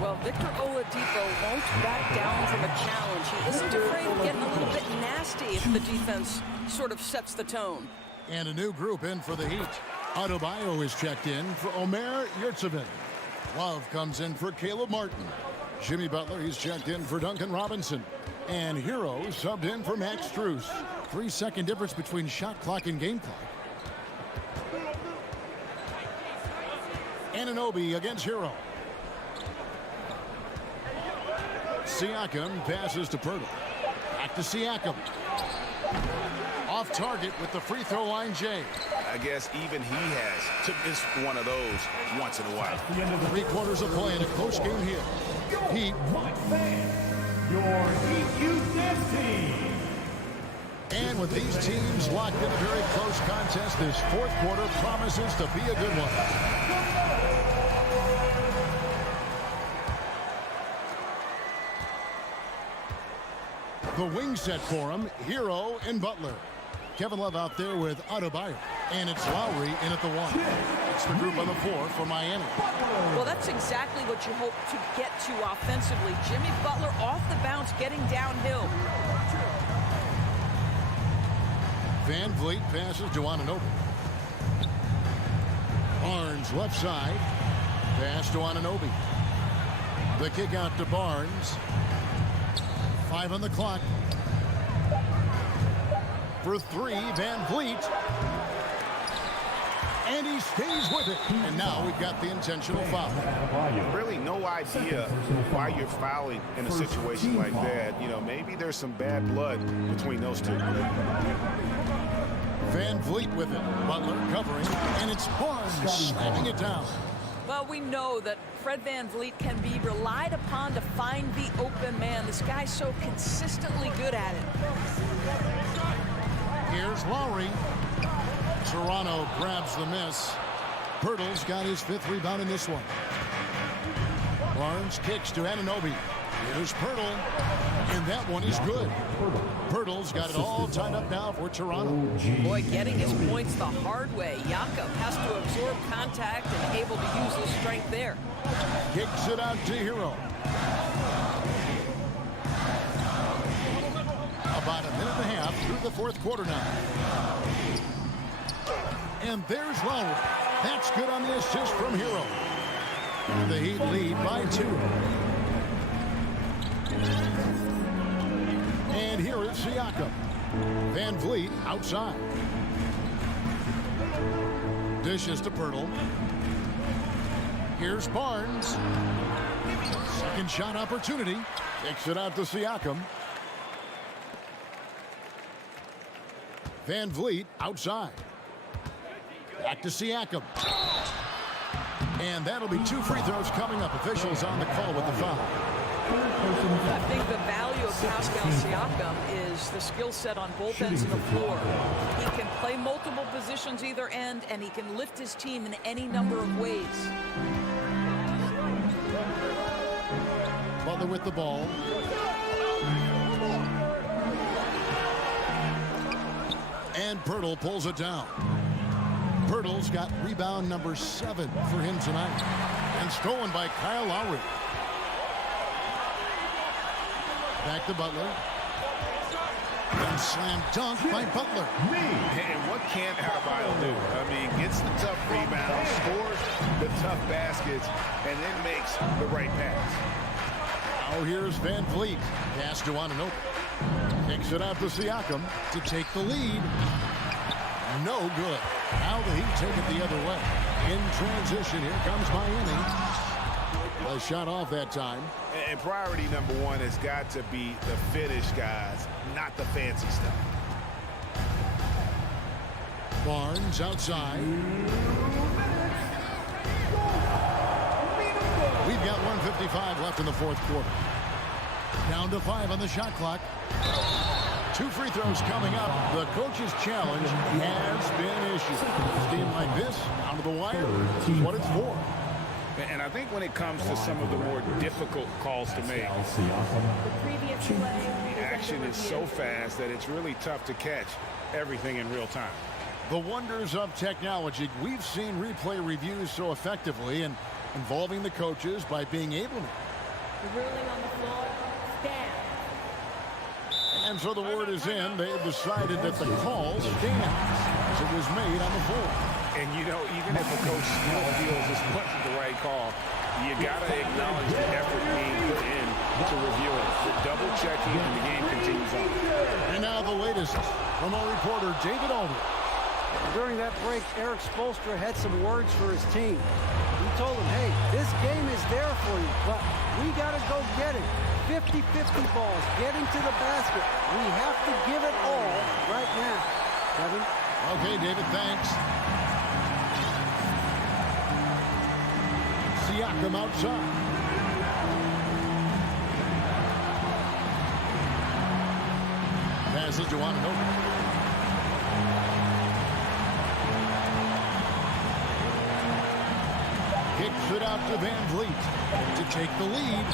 Well, Victor Oladipo won't back down from a challenge. He isn't afraid of getting a little bit nasty if the defense sort of sets the tone. And a new group in for the Heat. Adebayo is checked in for Omer Yurtsevin. Love comes in for Caleb Martin. Jimmy Butler, he's checked in for Duncan Robinson. And Hero subbed in for Max Strus. 3-second difference between shot clock and game clock. Anunoby against Hero. Siakam passes to Pirtle. Back to Siakam. Off target with the free throw line, Jay. I guess even he has to miss one of those once in a while. 3 quarters of play in a close game here. Heat. Your Heat Youth team. And with these teams locked in a very close contest, this fourth quarter promises to be a good one. The wing set for him, Hero and Butler. Kevin Love out there with Adebayo. And it's Lowry in at the 1. It's the group on the floor for Miami. Well, that's exactly what you hope to get to offensively. Jimmy Butler off the bounce, getting downhill. Van Vliet passes to Anunoby. Barnes left side. Pass to Anunoby. The kick out to Barnes. 5 on the clock. For 3, Van Vliet. And he stays with it. And now we've got the intentional foul. Really no idea why you're fouling in a situation like that. You know, maybe there's some bad blood between those two. Van Vliet with it. Butler covering. And it's Barnes slamming it down. Well, we know that Fred Van Vliet can be relied upon to find the open man. This guy's so consistently good at it. Here's Lowry. Toronto grabs the miss. Pirtle's got his 5th rebound in this one. Barnes kicks to Anunoby. Here's Pirtle. And that one is good. Pirtle's got it all tied up now for Toronto. Boy, getting his points the hard way. Jakob has to absorb contact and able to use his strength there. Kicks it out to Hero. About a minute and a half through the 4th quarter now. And there's Lowry. That's good on the assist from Hero. The Heat lead by 2. And here is Siakam. Van Vliet outside. Dishes to Pirtle. Here's Barnes. Second shot opportunity. Kicks it out to Siakam. Van Vliet outside. Back to Siakam. And that'll be 2 free throws coming up. Officials on the call with the foul. I think the value of Pascal Siakam is the skill set on both ends of the floor. He can play multiple positions either end, and he can lift his team in any number of ways. Butler with the ball. And Pirtle pulls it down. Pirtle's got rebound number 7 for him tonight. And stolen by Kyle Lowry. Back to Butler. And slam dunk by Butler. And what can't Adebayo do? I mean, gets the tough rebound, scores the tough baskets, and then makes the right pass. Now here's Van Vliet. Pass to Anunoby. Kicks it out to Siakam to take the lead. No good. Now the Heat take it the other way. In transition, here comes Miami. A shot off that time. And priority number 1 has got to be the finish, guys, not the fancy stuff. Barnes outside. We've got 1:55 left in the 4th quarter. Down to 5 on the shot clock. 2 free throws coming up. The coach's challenge has been issued. A team like this, down to the wire, this is what it's for. And I think when it comes to some of the more difficult calls to make, the action is so fast that it's really tough to catch everything in real time. The wonders of technology. We've seen replay reviews so effectively and involving the coaches by being able to. The ruling on the floor, stand. And so the word is in. They've decided that the call stands as it was made on the floor. And, you know, even if a coach still feels this wasn't the right call, you got to acknowledge the effort being put in to review it. The double checking, and the game continues on. And now the latest from our reporter, David Aldridge. During that break, Eric Spoelstra had some words for his team. He told them, hey, this game is there for you, but we got to go get it. 50-50 balls, getting to the basket. We have to give it all right now. Kevin? Okay, David, thanks. Siakam outside. Passes to Anunoby. Kicks it out to Van Vliet to take the lead.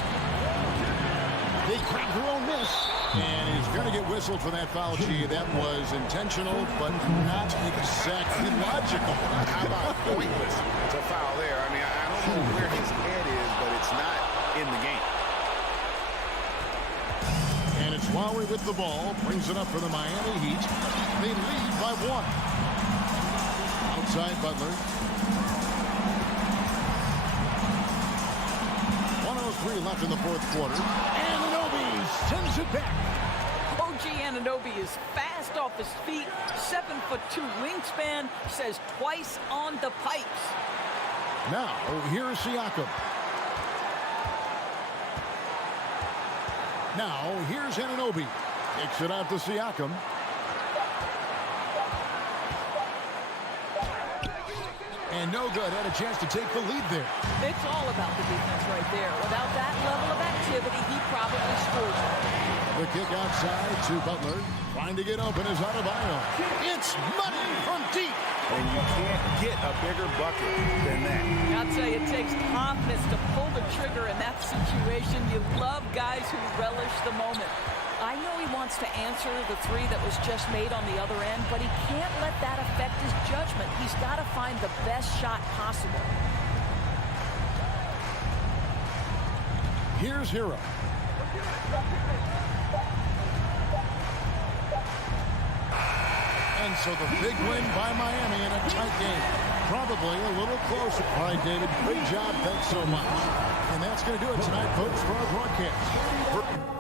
They crack their own miss. And he's going to get whistled for that foul, G. That was intentional, but not exactly logical. How about pointless? with the ball. Brings it up for the Miami Heat. They lead by 1. Outside Butler. 1:03 left in the fourth quarter. Anunoby sends it back. OG Anunoby is fast off his feet, 7'2" wingspan, says twice on the pipes. Now, here's Siakam. Now, here's Anunoby. Kicks it out to Siakam. And no good. Had a chance to take the lead there. It's all about the defense right there. Without that level of activity, he probably scores. The kick outside to Butler. Trying to get open is Adebayo. It's money from deep. And you can't get a bigger bucket than that. I'll tell you, it takes confidence to pull the trigger in that situation. You love guys who relish the moment. I know he wants to answer the three that was just made on the other end, but he can't let that affect his judgment. He's got to find the best shot possible. Here's Hero. And so the big win by Miami in a tight game. Probably a little closer. All right, David, great job. Thanks so much. And that's going to do it tonight, folks, for our broadcast.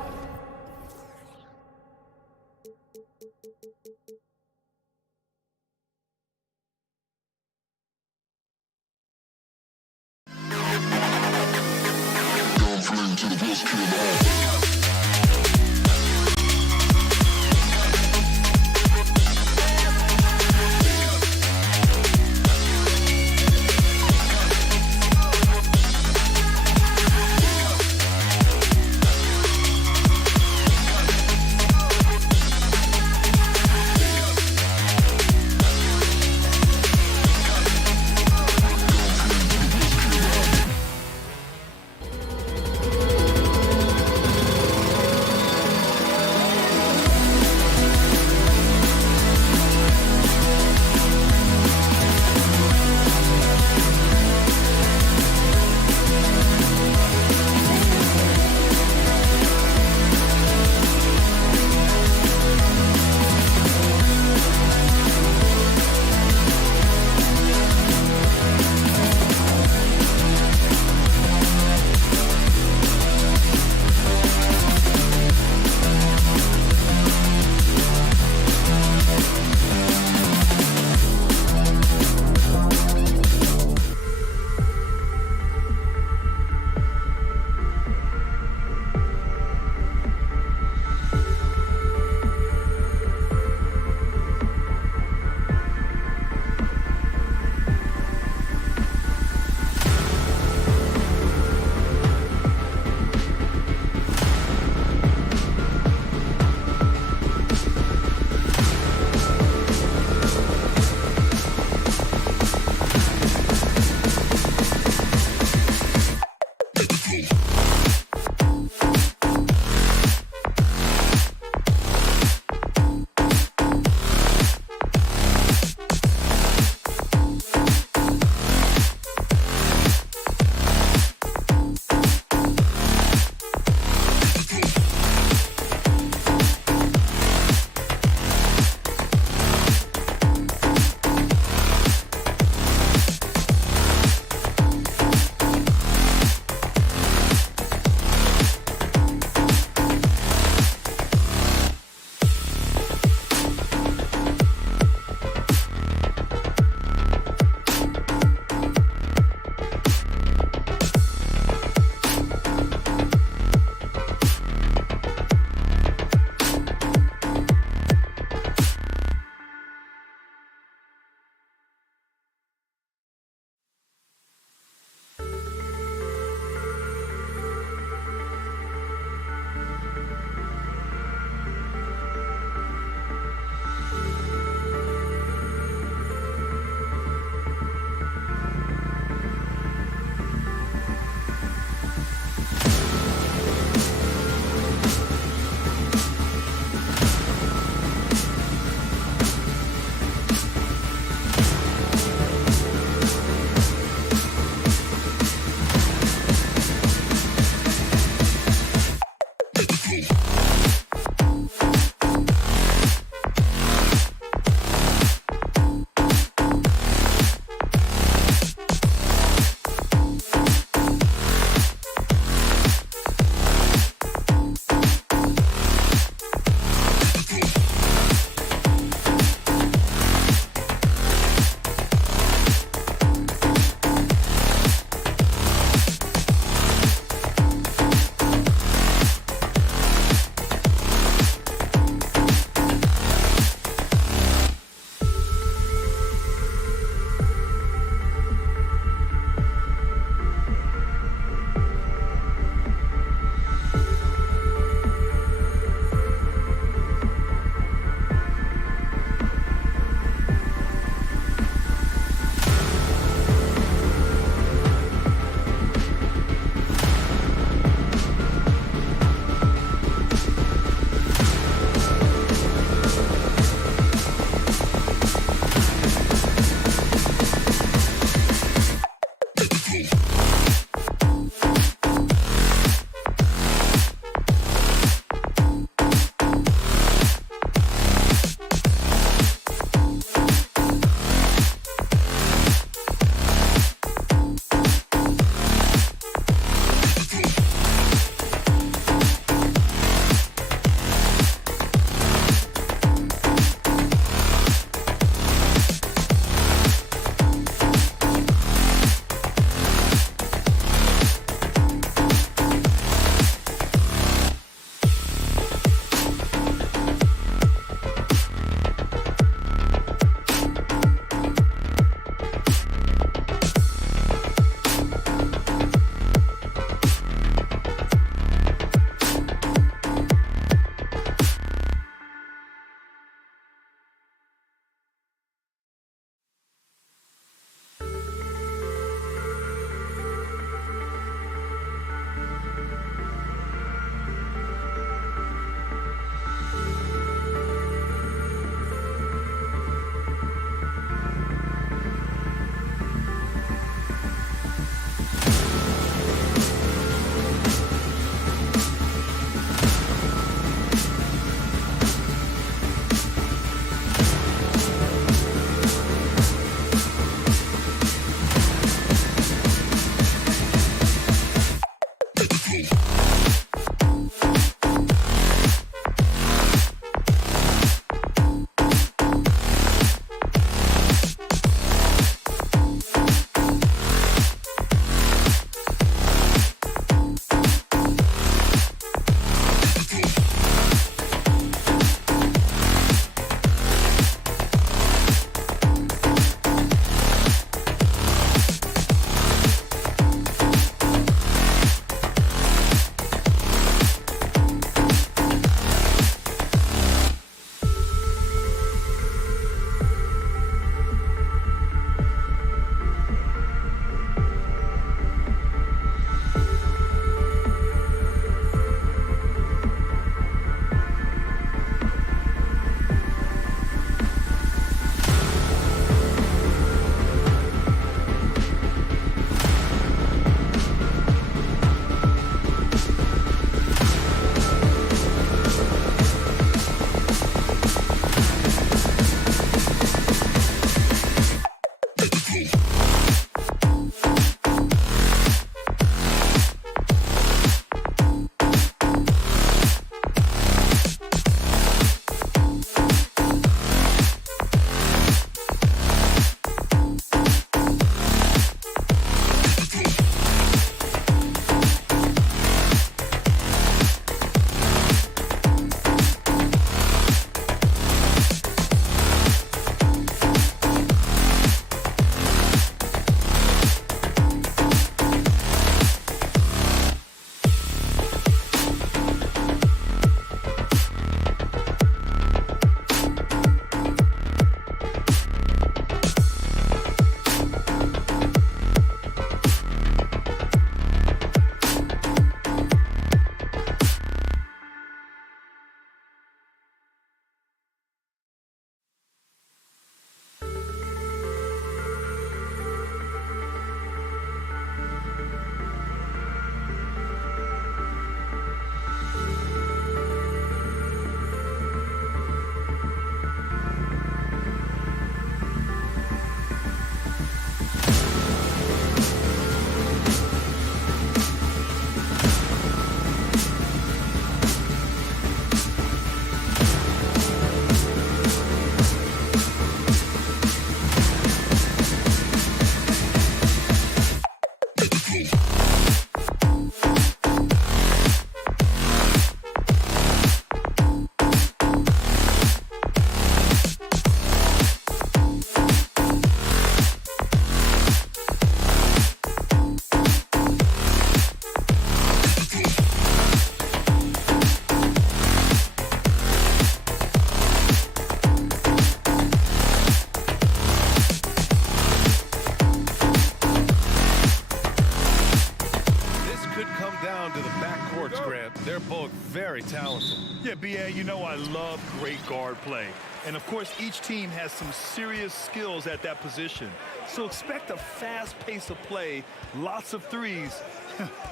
They're both very talented. Yeah, B.A., you know I love great guard play. And, of course, each team has some serious skills at that position. So expect a fast pace of play, lots of threes.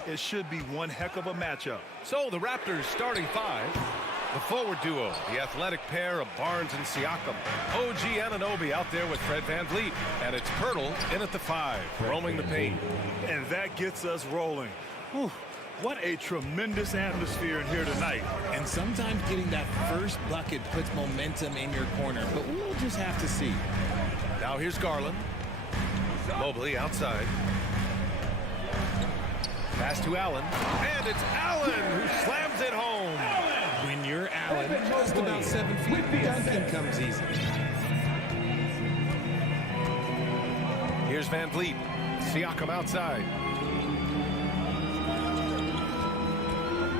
It should be one heck of a matchup. So the Raptors starting five. The forward duo, the athletic pair of Barnes and Siakam. OG Anunoby out there with Fred VanVleet. And it's Pirtle in at the 5, roaming the paint. And that gets us rolling. Whew. What a tremendous atmosphere in here tonight. And sometimes getting that first bucket puts momentum in your corner, but we'll just have to see. Now here's Garland. Mobley outside. Pass to Allen. And it's Allen who slams it home. When you're Allen, just about 7 feet, dunking comes easy. Here's VanVleet. Siakam outside.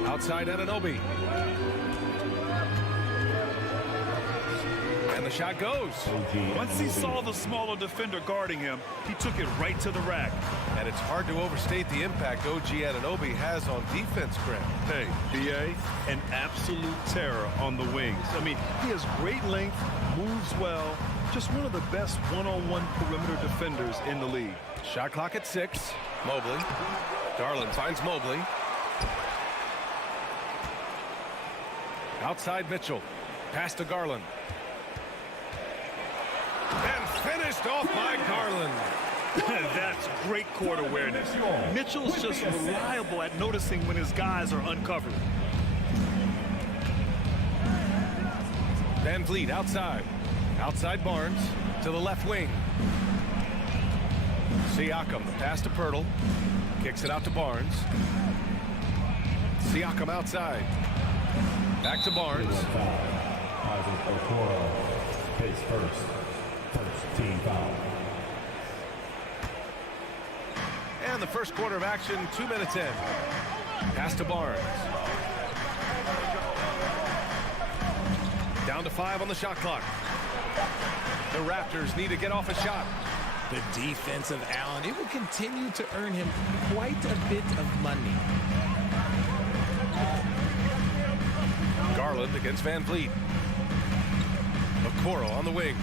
Outside Anunoby. And the shot goes. Once he saw the smaller defender guarding him, he took it right to the rack. And it's hard to overstate the impact OG Anunoby has on defense, Grant. Hey, B.A., an absolute terror on the wings. I mean, he has great length, moves well, just one of the best one-on-one perimeter defenders in the league. Shot clock at 6. Mobley. Garland finds Mobley. Outside Mitchell. Pass to Garland. And finished off by Garland. That's great court awareness. Mitchell's just reliable at noticing when his guys are uncovered. VanVleet outside. Outside Barnes to the left wing. Siakam, the pass to Pirtle. Kicks it out to Barnes. Siakam outside. Back to Barnes. His first team foul. And the first quarter of action, 2 minutes in. Pass to Barnes. Down to 5 on the shot clock. The Raptors need to get off a shot. The defense of Allen, it will continue to earn him quite a bit of money. Garland against VanVleet. Okoro on the wing.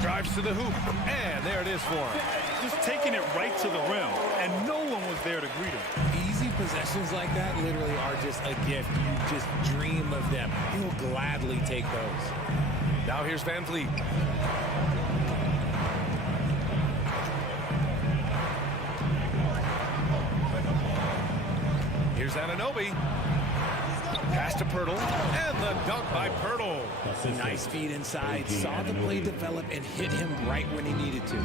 Drives to the hoop. And there it is for him. Just taking it right to the rim, and no one was there to greet him. Easy possessions like that literally are just a gift. You just dream of them. He'll gladly take those. Now here's VanVleet. Here's Anunoby. Pass to Pirtle. And the dunk by Pirtle. Nice feed inside. Saw the play develop and hit him right when he needed to.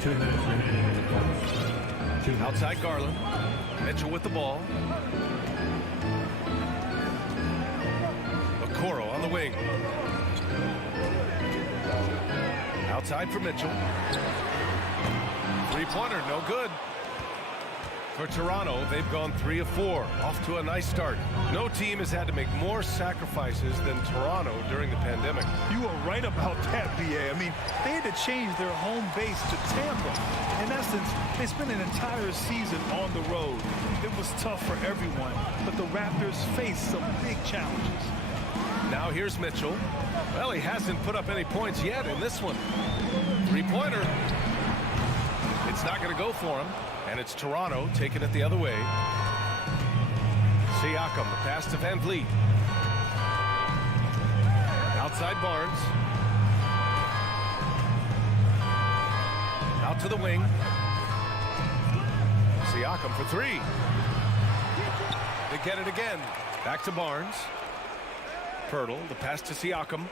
2 minutes remaining in the quarter. Outside Garland. Mitchell with the ball. Okoro on the wing. Outside for Mitchell. Three-pointer, no good. For Toronto, they've gone 3 of 4, off to a nice start. No team has had to make more sacrifices than Toronto during the pandemic. You are right about that, B.A. I mean, they had to change their home base to Tampa. In essence, they spent an entire season on the road. It was tough for everyone, but the Raptors faced some big challenges. Now here's Mitchell. Well, he hasn't put up any points yet in this one. Three-pointer. It's not going to go for him. And it's Toronto taking it the other way. Siakam, the pass to VanVleet. Outside Barnes. Out to the wing. Siakam for 3. They get it again. Back to Barnes. Pirtle, the pass to Siakam.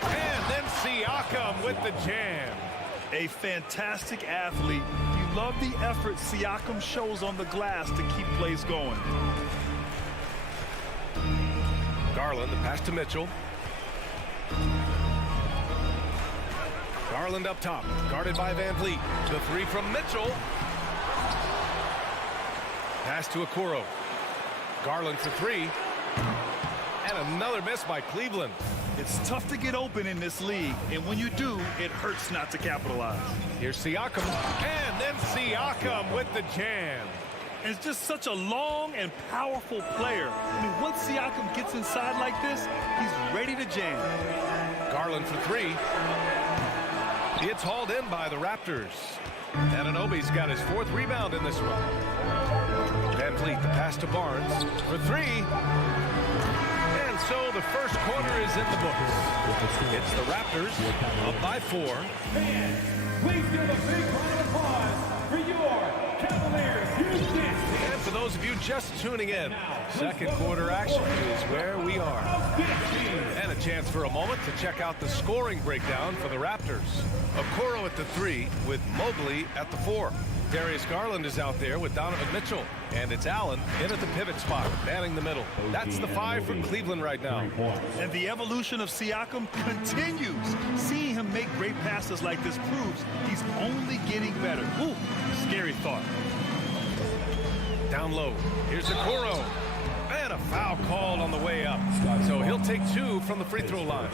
And then Siakam with the jam. A fantastic athlete. You love the effort Siakam shows on the glass to keep plays going. Garland, the pass to Mitchell. Garland up top, guarded by VanVleet. The 3 from Mitchell. Pass to Okoro. Garland for 3. And another miss by Cleveland. It's tough to get open in this league, and when you do, it hurts not to capitalize. Here's Siakam, and then Siakam with the jam. And it's just such a long and powerful player. I mean, once Siakam gets inside like this, he's ready to jam. Garland for three. It's hauled in by the Raptors. Anunoby's got his 4th rebound in this one. Van Vliet, the pass to Barnes for three. And so the first quarter is in the books. It's the Raptors up by 4. Fans, please give a big round of applause for your Cavaliers Houston. And for those of you just tuning in, second quarter action is where we are. And a chance for a moment to check out the scoring breakdown for the Raptors. Okoro at the 3 with Mobley at the 4. Darius Garland is out there with Donovan Mitchell. And it's Allen in at the pivot spot, manning the middle. That's the 5 for Cleveland right now. And the evolution of Siakam continues. Seeing him make great passes like this proves he's only getting better. Ooh, scary thought. Down low, here's Okoro. And a foul called on the way up. So he'll take 2 from the free throw line.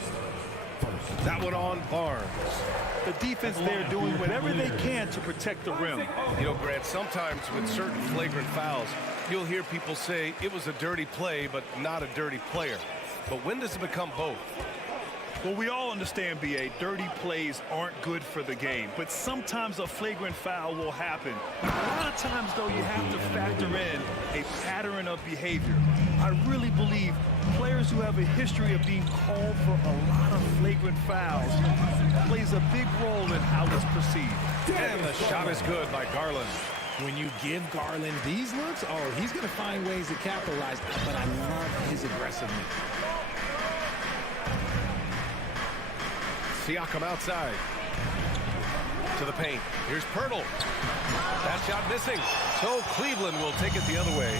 That one on Barnes. The defense there doing whatever they can to protect the rim. You know, Grant, sometimes with certain flagrant fouls, you'll hear people say it was a dirty play, but not a dirty player. But when does it become both? Well, we all understand, B.A., dirty plays aren't good for the game, but sometimes a flagrant foul will happen. A lot of times, though, you have to factor in a pattern of behavior. I really believe players who have a history of being called for a lot of flagrant fouls plays a big role in how it's perceived. And the shot is good by Garland. When you give Garland these looks, oh, he's going to find ways to capitalize, but I love his aggressiveness. Siakam outside. To the paint. Here's Pirtle. That shot missing. So Cleveland will take it the other way.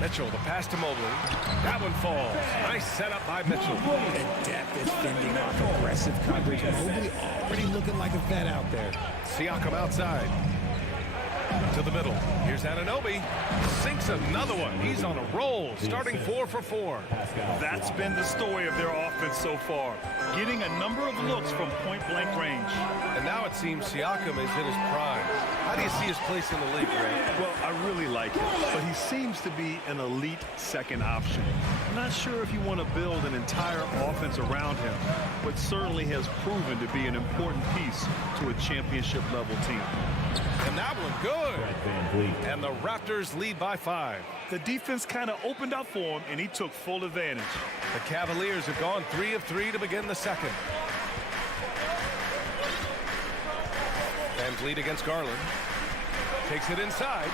Mitchell, the pass to Mobley. That one falls. Nice setup by Mitchell. The depth is fending off aggressive coverage. Mobley already looking like a vet out there. Siakam outside. To the middle. Here's Anunoby. Sinks another one. He's on a roll, starting 4 for 4. That's been the story of their offense so far, getting a number of looks from point-blank range. And now it seems Siakam is in his prime. How do you see his place in the league, Grant? Well, I really like him, but he seems to be an elite second option. I'm not sure if you want to build an entire offense around him, but certainly has proven to be an important piece to a championship-level team. And that one good. And the Raptors lead by 5. The defense kind of opened up for him, and he took full advantage. The Cavaliers have gone 3 of 3 to begin the second. Van Vliet against Garland. Takes it inside.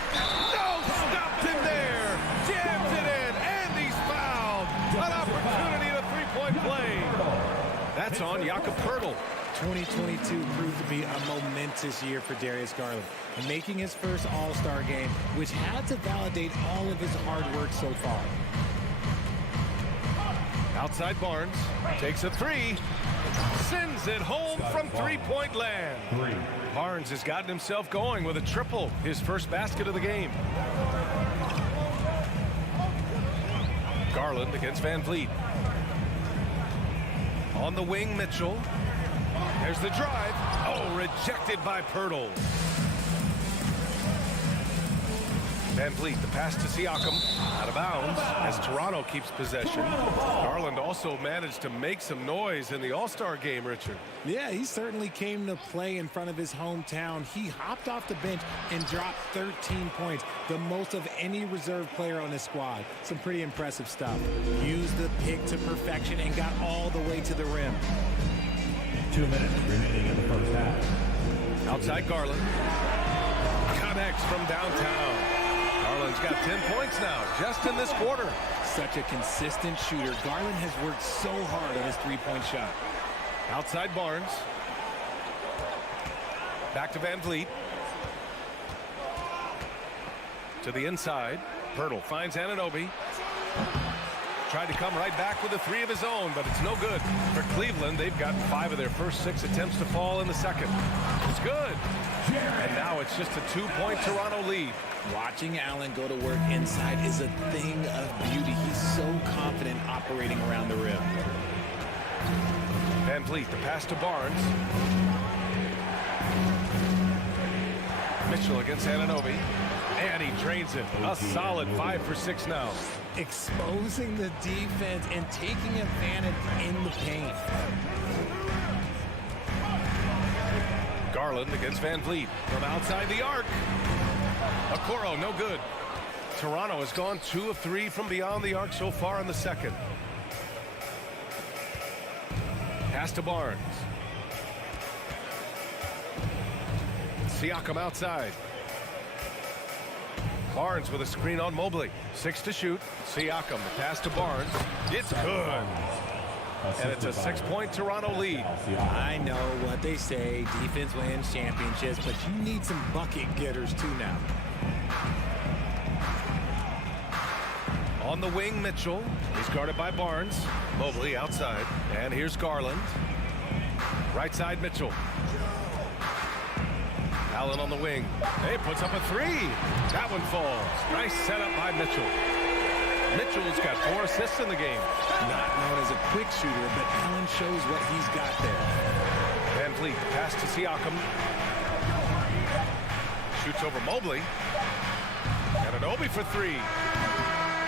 No! Stopped him there! Jams it in! And he's fouled! An opportunity to three-point play. That's on Jakob Poeltl. 2022 proved to be a momentous year for Darius Garland, making his first All-Star game, which had to validate all of his hard work so far. Outside Barnes, takes a 3, sends it home from three-point land. Barnes has gotten himself going with a triple, his first basket of the game. Garland against Van Vliet. On the wing, Mitchell. There's the drive. Oh, rejected by Poeltl. Van Vliet, the pass to Siakam, out of bounds as Toronto keeps possession. Garland also managed to make some noise in the All-Star game, Richard. Yeah, he certainly came to play in front of his hometown. He hopped off the bench and dropped 13 points, the most of any reserve player on his squad. Some pretty impressive stuff. Used the pick to perfection and got all the way to the rim. 2 minutes remaining in the first half. Outside Garland. Connects from downtown. Garland's got 10 points now, just in this quarter. Such a consistent shooter. Garland has worked so hard on his three-point shot. Outside Barnes. Back to Van Vliet. To the inside. Poeltl finds Anunoby. Tried to come right back with a 3 of his own, but it's no good. For Cleveland, they've gotten 5 of their first 6 attempts to fall in the second. It's good. And now it's just a 2-point Toronto lead. Watching Allen go to work inside is a thing of beauty. He's so confident operating around the rim. Van Vliet, the pass to Barnes. Mitchell against Anunoby. And he drains it. A solid 5 for 6 now. Exposing the defense and taking advantage in the paint. Garland against Van Vliet from outside the arc. Okoro, no good. Toronto has gone 2 of 3 from beyond the arc so far in the second. Pass to Barnes. Siakam outside. Barnes with a screen on Mobley. 6 to shoot. Siakam, the pass to Barnes. It's good. And it's a 6-point Toronto lead. I know what they say, defense wins championships, but you need some bucket getters too now. On the wing, Mitchell. He's guarded by Barnes. Mobley outside. And here's Garland. Right side, Mitchell. Allen on the wing. He puts up a 3. That one falls. Nice setup by Mitchell. Mitchell's got 4 assists in the game. Not known as a quick shooter, but Allen shows what he's got there. Van Vliet, pass to Siakam. Shoots over Mobley. Anunoby for 3.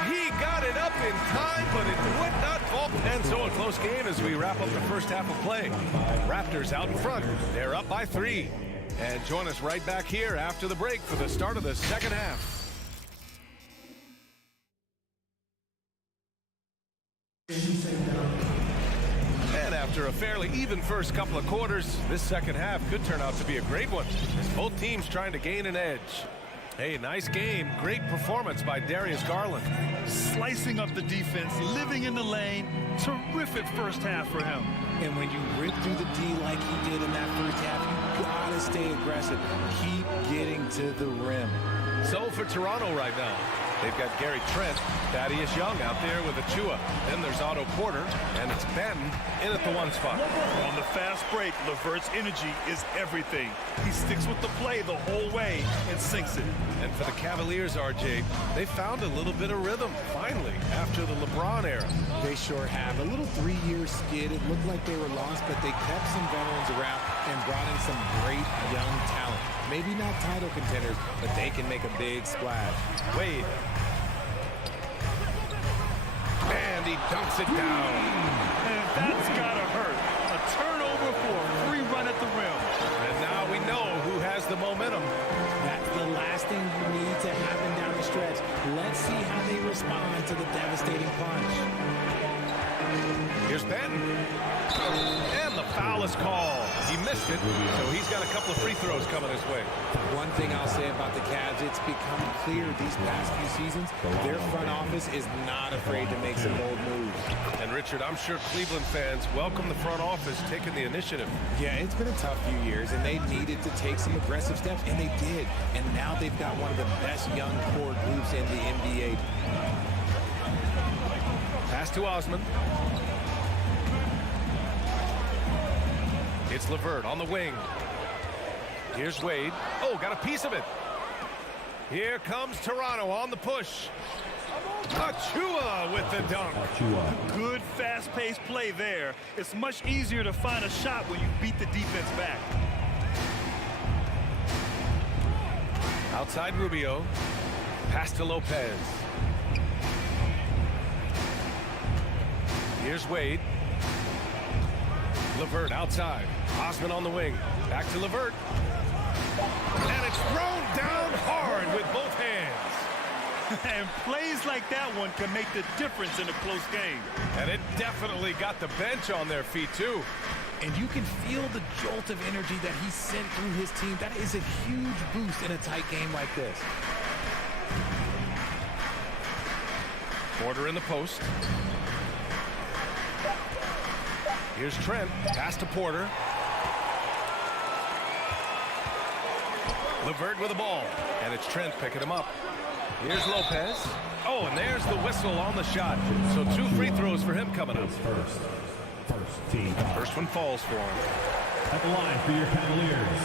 He got it up in time, but it would not fall. And so a close game as we wrap up the first half of play. Raptors out in front. They're up by 3. And join us right back here after the break for the start of the second half. And after a fairly even first couple of quarters, this second half could turn out to be a great one. Both teams trying to gain an edge. Hey, nice game. Great performance by Darius Garland. Slicing up the defense, living in the lane. Terrific first half for him. And when you rip through the D like he did in that first half, you gotta stay aggressive. Keep getting to the rim. So for Toronto right now, they've got Gary Trent, Thaddeus Young out there with Achua. Then there's Otto Porter, and it's Benton in at the 1 spot. On the fast break, LeVert's energy is everything. He sticks with the play the whole way and sinks it. And for the Cavaliers, RJ, they found a little bit of rhythm, finally, after the LeBron era. They sure have. A little 3-year skid. It looked like they were lost, but they kept some veterans around and brought in some great young talent. Maybe not title contenders, but they can make a big splash. Wade. And he dunks it down. And that's gotta hurt. A turnover for a free run at the rim. And now we know who has the momentum. That's the last thing you need to happen down the stretch. Let's see how they respond to the devastating punch. Here's Benton. And the foul is called. He missed it, so he's got a couple of free throws coming his way. One thing I'll say about the Cavs, it's become clear these past few seasons, their front office is not afraid to make some bold moves. And Richard, I'm sure Cleveland fans welcome the front office taking the initiative. Yeah, it's been a tough few years, and they needed to take some aggressive steps, and they did. And now they've got one of the best young core groups in the NBA. Pass to Osman. It's LeVert on the wing. Here's Wade. Oh, got a piece of it. Here comes Toronto on the push. Achua with the dunk. Good fast-paced play there. It's much easier to find a shot when you beat the defense back. Outside Rubio. Pass to Lopez. Here's Wade. LeVert outside. Osman on the wing. Back to LeVert. And it's thrown down hard with both hands. And plays like that one can make the difference in a close game. And it definitely got the bench on their feet, too. And you can feel the jolt of energy that he sent through his team. That is a huge boost in a tight game like this. Porter in the post. Here's Trent. Pass to Porter. LeVert with the ball. And it's Trent picking him up. Here's Lopez. Oh, and there's the whistle on the shot. So 2 free throws for him coming up. First one falls for him. At the line for your Cavaliers,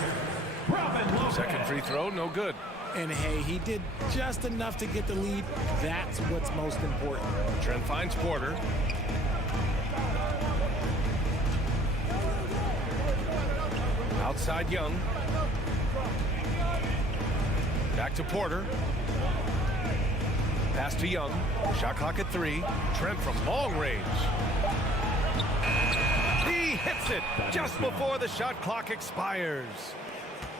Robin Lopez. Second free throw, no good. And hey, he did just enough to get the lead. That's what's most important. Trent finds Porter. Outside Young. Back to Porter. Pass to Young. Shot clock at 3. Trent from long range. He hits it just before the shot clock expires.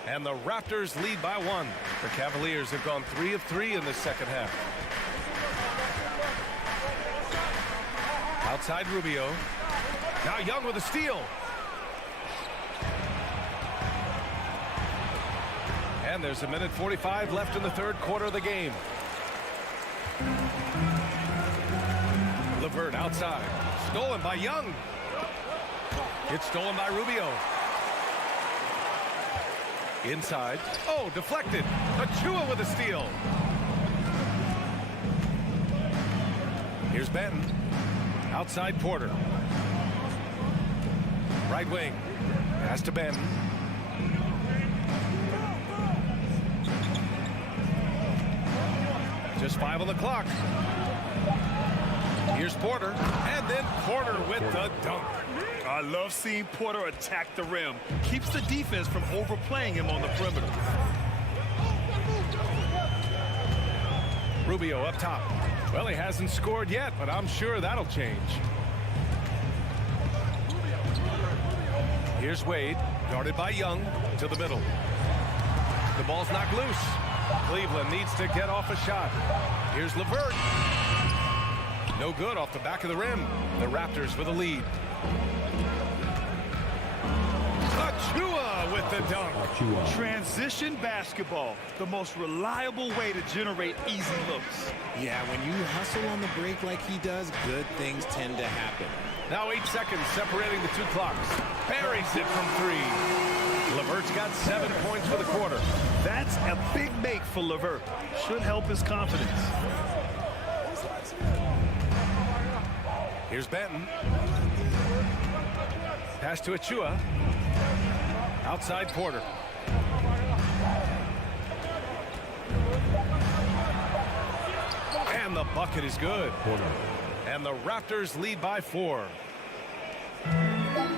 And the Raptors lead by 1. The Cavaliers have gone 3 of 3 in the second half. Outside Rubio. Now Young with a steal. And there's 1:45 left in the third quarter of the game. LeVert outside. Stolen by Young. It's stolen by Rubio. Inside. Oh, deflected. Achua with a steal. Here's Benton. Outside Porter. Right wing. Pass to Benton. Just 5 on the clock. Here's Porter. And then Porter with the dunk. I love seeing Porter attack the rim. Keeps the defense from overplaying him on the perimeter. Rubio up top. Well, he hasn't scored yet, but I'm sure that'll change. Here's Wade, guarded by Young, to the middle. The ball's knocked loose. Cleveland needs to get off a shot. Here's LeVert. No good off the back of the rim. The Raptors with a lead. Achua with the dunk. Transition basketball, the most reliable way to generate easy looks. Yeah, when you hustle on the break like he does, good things tend to happen. Now 8 seconds separating the two clocks. Buries it from 3. LeVert's got 7 points for the quarter. That's a big make for LeVert. Should help his confidence. Here's Benton. Pass to Achua. Outside Porter. And the bucket is good. And the Raptors lead by 4.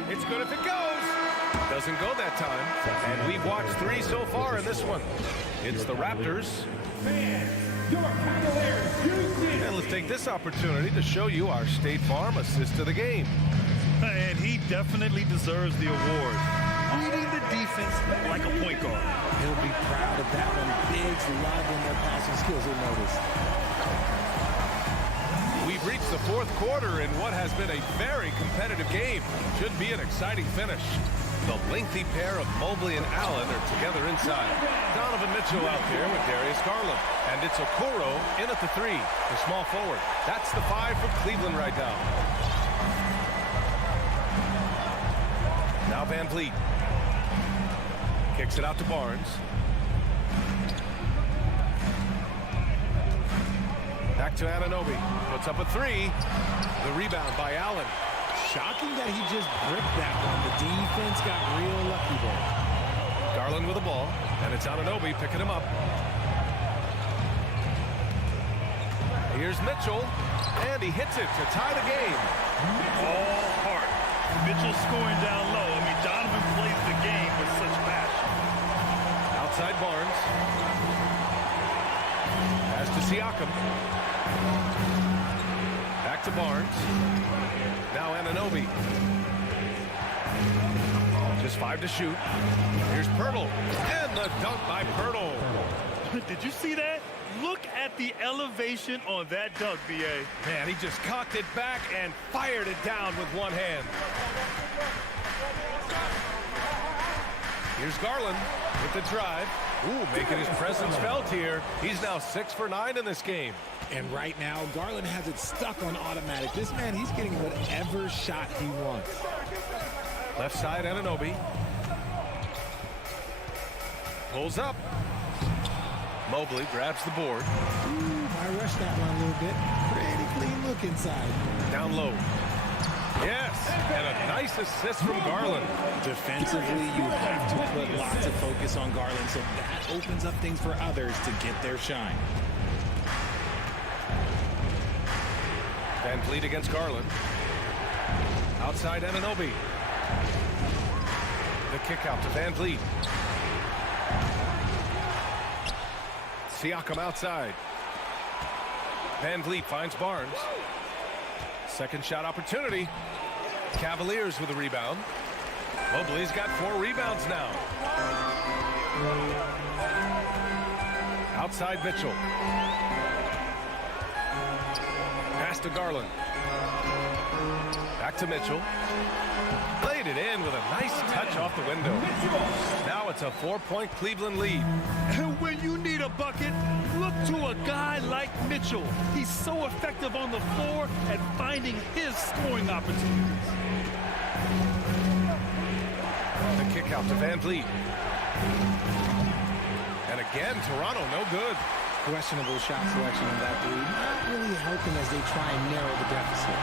It's good if it goes. Doesn't go that time. And we've watched 3 so far in this one. It's the Raptors. And let's take this opportunity to show you our State Farm assist of the game. And he definitely deserves the award. Reading the defense like a point guard. He'll be proud of that one. Bigs love when their passing skills are noticed. We've reached the fourth quarter in what has been a very competitive game. Should be an exciting finish. The lengthy pair of Mobley and Allen are together inside. Donovan Mitchell out there with Darius Garland. And it's Okoro in at the 3, the small forward. That's the 5 for Cleveland right now. Now Van Vliet. Kicks it out to Barnes. Back to Anunoby. Puts up a 3. The rebound by Allen. Shocking that he just bricked that one. The defense got real lucky there. Garland with the ball. And it's Anunoby picking him up. Here's Mitchell. And he hits it to tie the game. All heart. Mitchell scoring down low. I mean, Donovan plays the game with such passion. Outside Barnes. Pass to Siakam. Back to Barnes. Now Anunoby. Just 5 to shoot. Here's Pirtle. And the dunk by Pirtle. Did you see that? Look at the elevation on that dunk, B.A. Man, he just cocked it back and fired it down with one hand. Here's Garland with the drive. Ooh, making his presence felt here. He's now 6 for 9 in this game. And right now, Garland has it stuck on automatic. This man, he's getting whatever shot he wants. Left side, Anunoby. Pulls up. Mobley grabs the board. Ooh, I rushed that one a little bit. Pretty clean look inside. Down low. Yes, and a nice assist from Garland. Defensively, you have to put lots of focus on Garland, so that opens up things for others to get their shine. Van Vliet against Garland. Outside Anunoby. The kick out to Van Vliet. Siakam outside. Van Vliet finds Barnes. Second shot opportunity. Cavaliers with a rebound. Mobley's got 4 rebounds now. Outside Mitchell. Pass to Garland. Back to Mitchell. Played it in with a nice touch off the window. Now it's a 4-point Cleveland lead. And when you need a bucket, look to a guy like Mitchell. He's so effective on the floor at finding his scoring opportunities. The kick out to Van Vliet. And again, Toronto no good. Questionable shot selection in that three. Not really helping as they try and narrow the deficit.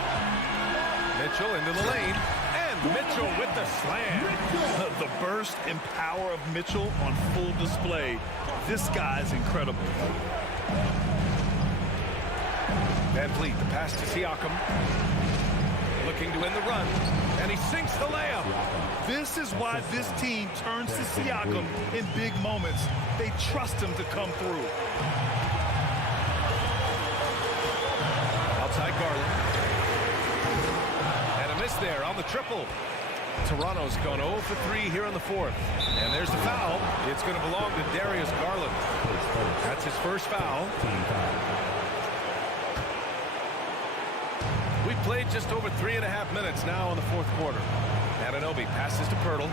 Mitchell into the lane. And Mitchell with the slam. The burst and power of Mitchell on full display. This guy's incredible. Van Vliet, the pass to Siakam. Looking to win the run. And he sinks the layup. This is why this team turns to Siakam in big moments. They trust him to come through. Outside Garland. And a miss there on the triple. Toronto's gone 0 for 3 here in the 4th. And there's the foul. It's going to belong to Darius Garland. That's his first foul. We've played just over 3.5 minutes now in the 4th quarter. Anunoby passes to Pirtle.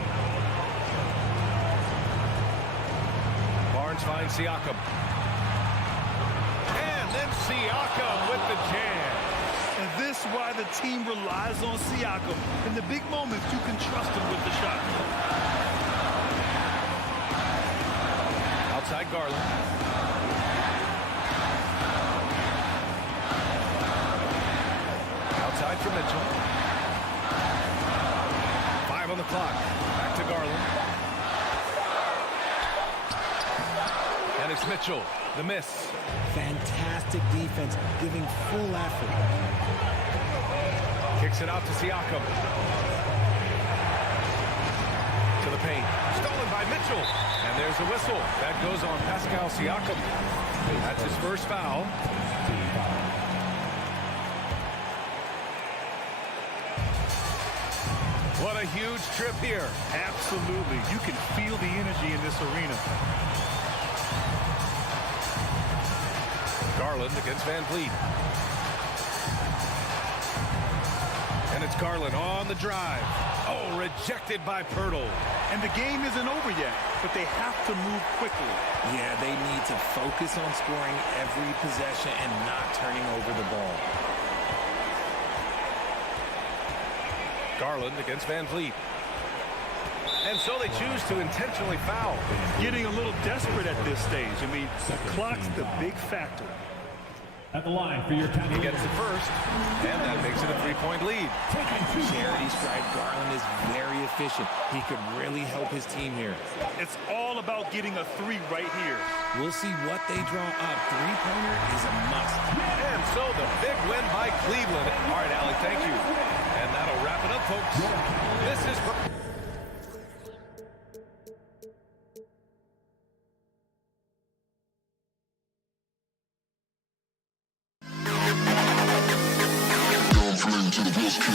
Barnes finds Siakam. And then Siakam with the jam. And this is why the team relies on Siakam. In the big moments, you can trust him with the shot. Outside Garland. Outside for Mitchell. 5 on the clock. Back to Garland. And it's Mitchell. The miss. Fantastic defense, giving full effort. Kicks it out to Siakam. To the paint. Stolen by Mitchell. And there's a whistle. That goes on Pascal Siakam. That's his first foul. What a huge trip here. Absolutely. You can feel the energy in this arena. Garland against Van Vliet. And it's Garland on the drive. Oh, rejected by Pirtle. And the game isn't over yet, but they have to move quickly. Yeah, they need to focus on scoring every possession and not turning over the ball. Garland against Van Vliet. And so they choose to intentionally foul. Getting a little desperate at this stage. I mean, the clock's the big factor. At the line for your He gets the first, and that makes it a 3-point lead. Charity stripe. Garland is very efficient. He could really help his team here. It's all about getting a 3 right here. We'll see what they draw up. Three-pointer is a must. And so the big win by Cleveland. All right, Allie, thank you. And that'll wrap it up, folks. This is... To the best kid.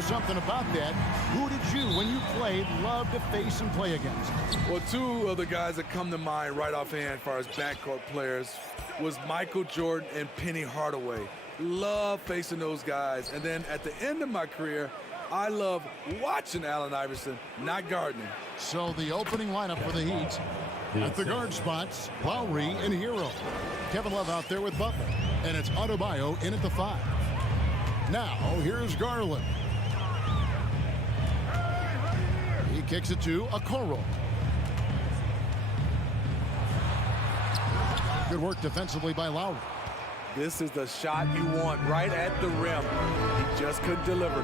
know something about that. Who did you, when you played, love to face and play against? Well, two of the guys that come to mind right offhand as far as backcourt players was Michael Jordan and Penny Hardaway. Love facing those guys. And then at the end of my career, I love watching Allen Iverson, not guarding him. So the opening lineup for the Heat. At the guard spots, Lowry and Hero. Kevin Love out there with Butler. And it's Adebayo in at the 5. Now, here's Garland. He kicks it to Okoro. Good work defensively by Lowry. This is the shot you want right at the rim. He just couldn't deliver.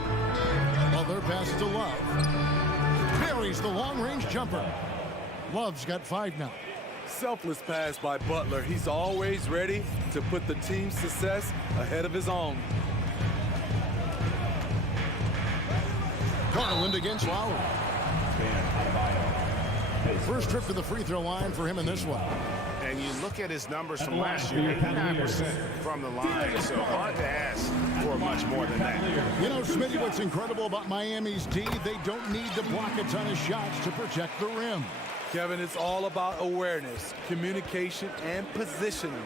Butler passes to Love. Buries the long-range jumper. Love's got 5 now. Selfless pass by Butler. He's always ready to put the team's success ahead of his own. Garland against Lowry. First trip to the free throw line for him in this one. And you look at his numbers from last year, 89% from the line, so hard to ask for much more than that. You know, Smitty, what's incredible about Miami's D, they don't need to block a ton of shots to protect the rim. Kevin, it's all about awareness, communication, and positioning.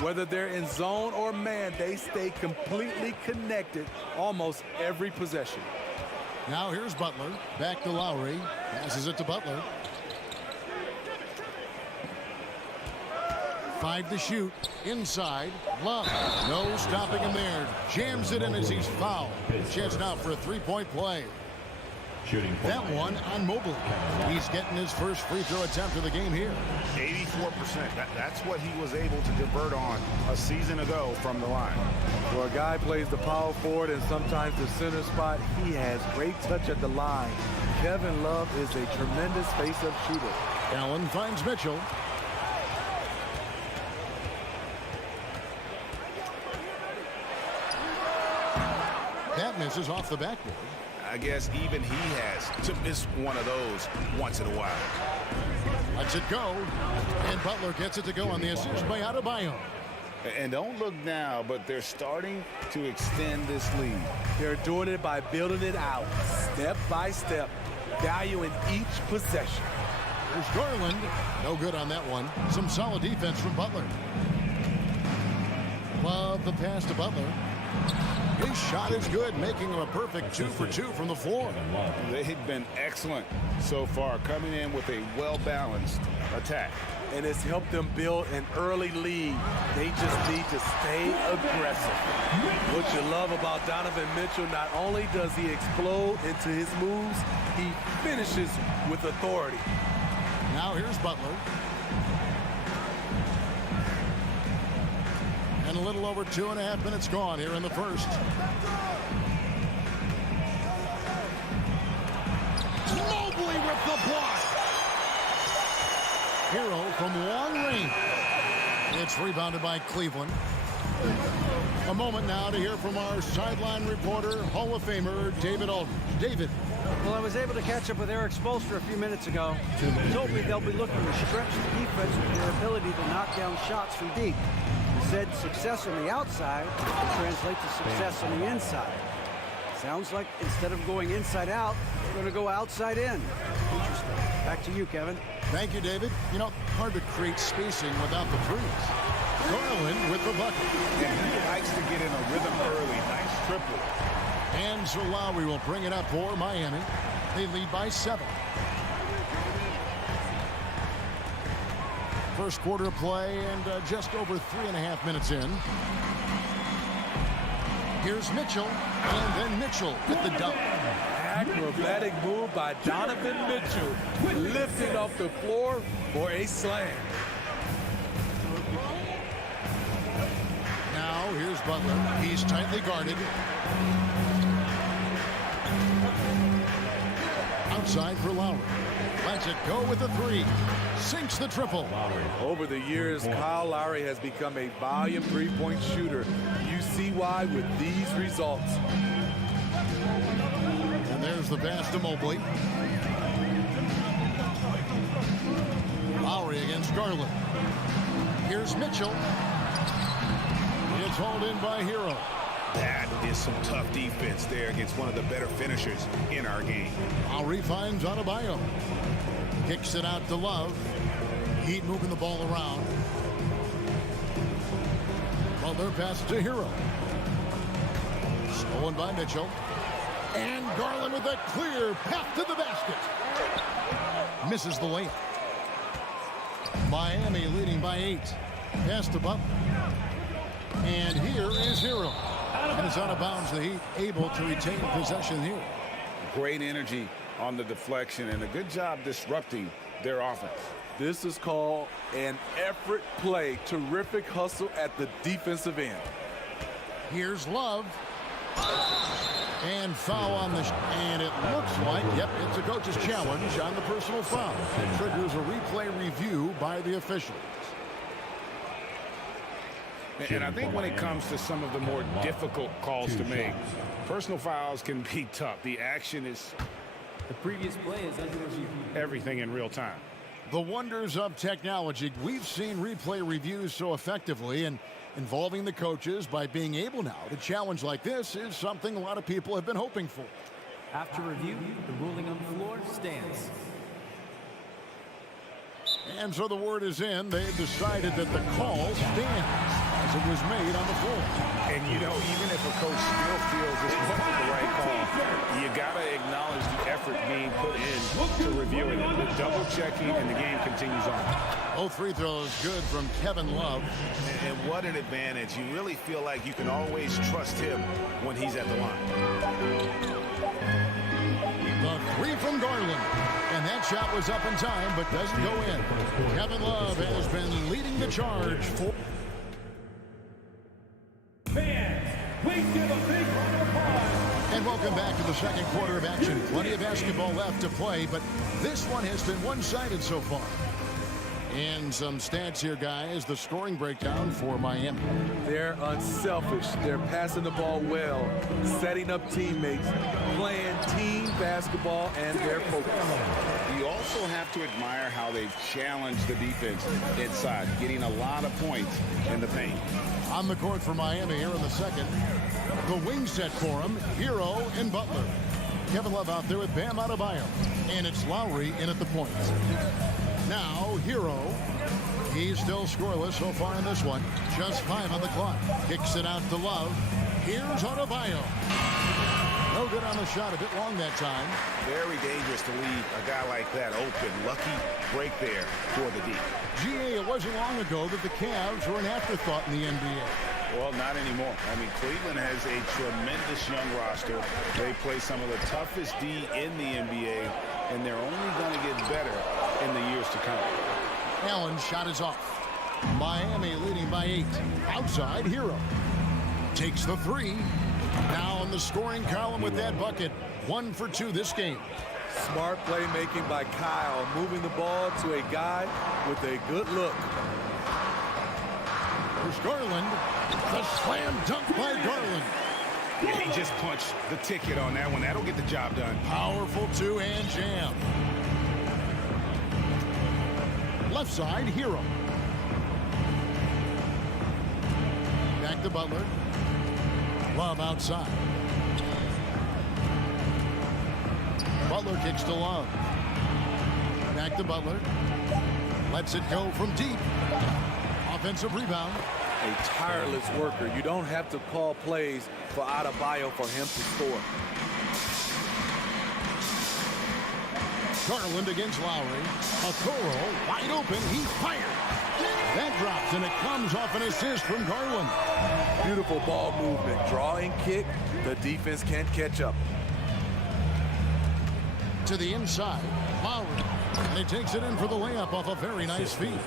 Whether they're in zone or man, they stay completely connected almost every possession. Now here's Butler. Back to Lowry. Passes it to Butler. 5 to shoot. Inside. Love. No stopping him there. Jams it in as he's fouled. Chance now for a 3-point play. That one on Mobley. He's getting his first free throw attempt of the game here. 84%. That's what he was able to convert on a season ago from the line. Well, a guy plays the power forward and sometimes the center spot. He has great touch at the line. Kevin Love is a tremendous face-up shooter. Allen finds Mitchell. That misses off the backboard. I guess even he has to miss one of those once in a while. Lets it go. And Butler gets it to go on the assist by Adebayo. And don't look now, but they're starting to extend this lead. They're doing it by building it out, step by step, valuing each possession. There's Garland. No good on that one. Some solid defense from Butler. Love the pass to Butler. His shot is good, making him a perfect 2 for 2 from the floor. They've been excellent so far, coming in with a well-balanced attack. And it's helped them build an early lead. They just need to stay aggressive. What you love about Donovan Mitchell, not only does he explode into his moves, he finishes with authority. Now here's Butler. And a little over 2.5 minutes gone here in the first. Mobley with the block. Hero from long range. It's rebounded by Cleveland. A moment now to hear from our sideline reporter, Hall of Famer David Aldridge. David. Well, I was able to catch up with Eric Spoelstra a few minutes ago. He told me they'll be looking to stretch the defense with their ability to knock down shots from deep. He said success on the outside will translate to success on the inside. Sounds like instead of going inside out, they're going to go outside in. Interesting. Back to you, Kevin. Thank you, David. You know, hard to create spacing without the threes. Garland with the bucket. And he likes to get in a rhythm early. Nice triple. And so Lowry will bring it up for Miami. They lead by 7. First quarter of play and just over 3.5 minutes in. Here's Mitchell, and then Mitchell with the dunk. Acrobatic move by Donovan Mitchell, lifting off the floor for a slam. Now here's Butler. He's tightly guarded. Outside for Lowry. Lets it go with the 3. Sinks the triple. Over the years, Kyle Lowry has become a volume three-point shooter. You see why with these results. And there's the pass to Mobley. Lowry against Garland. Here's Mitchell. It's hauled in by Hero. That is some tough defense there against one of the better finishers in our game. Lowry finds Adebayo. Kicks it out to Love. Heat moving the ball around. Butler passes to Hero. Stolen by Mitchell. And Garland with a clear path to the basket. Misses the layup. Miami leading by 8. Pass to Butler. And here is Hero. And it's out of bounds. The Heat able to retain possession here. Great energy on the deflection and a good job disrupting their offense. This is called an effort play. Terrific hustle at the defensive end. Here's Love. And foul on the and it looks like, yep, it's a coach's challenge on the personal foul. It triggers a replay review by the officials. And I think when it comes to some of the more difficult calls to make, personal fouls can be tough. The action is The previous play is under review. everything in real time. The wonders of technology. We've seen replay reviews so effectively, and involving the coaches by being able now to challenge like this is something a lot of people have been hoping for. After review, the ruling on the floor stands. And so the word is in. They've decided that the call stands as it was made on the floor. And, you know, even if a coach still feels this wasn't the right call, you got to acknowledge the effort being put in to reviewing it. The double checking, and the game continues on. Both free throws good from Kevin Love. And what an advantage. You really feel like you can always trust him when he's at the line. The three from Garland. And that shot was up in time, but doesn't go in. Kevin Love has been leading the charge for... Fans, please give a big round of applause. And welcome back to the second quarter of action. Plenty of basketball left to play, but this one has been one-sided so far. And some stats here, guys. The scoring breakdown for Miami. They're unselfish. They're passing the ball well, setting up teammates, playing team basketball, and they're focused. You also have to admire how they've challenged the defense inside, getting a lot of points in the paint. On the court for Miami here in the second. The wing set for him, Hero and Butler. Kevin Love out there with Bam Adebayo. And it's Lowry in at the point. Now, Hero. He's still scoreless so far in this one. Just 5 on the clock. Kicks it out to Love. Here's Adebayo. No good on the shot. A bit long that time. Very dangerous to leave a guy like that open. Lucky break there for the D. GA, it wasn't long ago that the Cavs were an afterthought in the NBA. Well, not anymore. I mean, Cleveland has a tremendous young roster. They play some of the toughest D in the NBA, and they're only going to get better in the years to come. Allen's shot is off. Miami leading by 8. Outside, Hero. Takes the 3. Now in the scoring column with that bucket. 1 for 2 this game. Smart playmaking by Kyle, moving the ball to a guy with a good look. There's Garland. The slam dunk by Garland. Yeah, he just punched the ticket on that one. That'll get the job done. Powerful two-hand jam. Left side, Hero. Back to Butler. Love outside. Butler kicks to Love. Back to Butler. Lets it go from deep. Offensive rebound. A tireless worker. You don't have to call plays for Adebayo for him to score. Garland against Lowry. Okoro wide open. He fired. That drops, and it comes off an assist from Garland. Beautiful ball movement. Draw and kick. The defense can't catch up. To the inside. Lowry. And he takes it in for the layup off a very nice feed.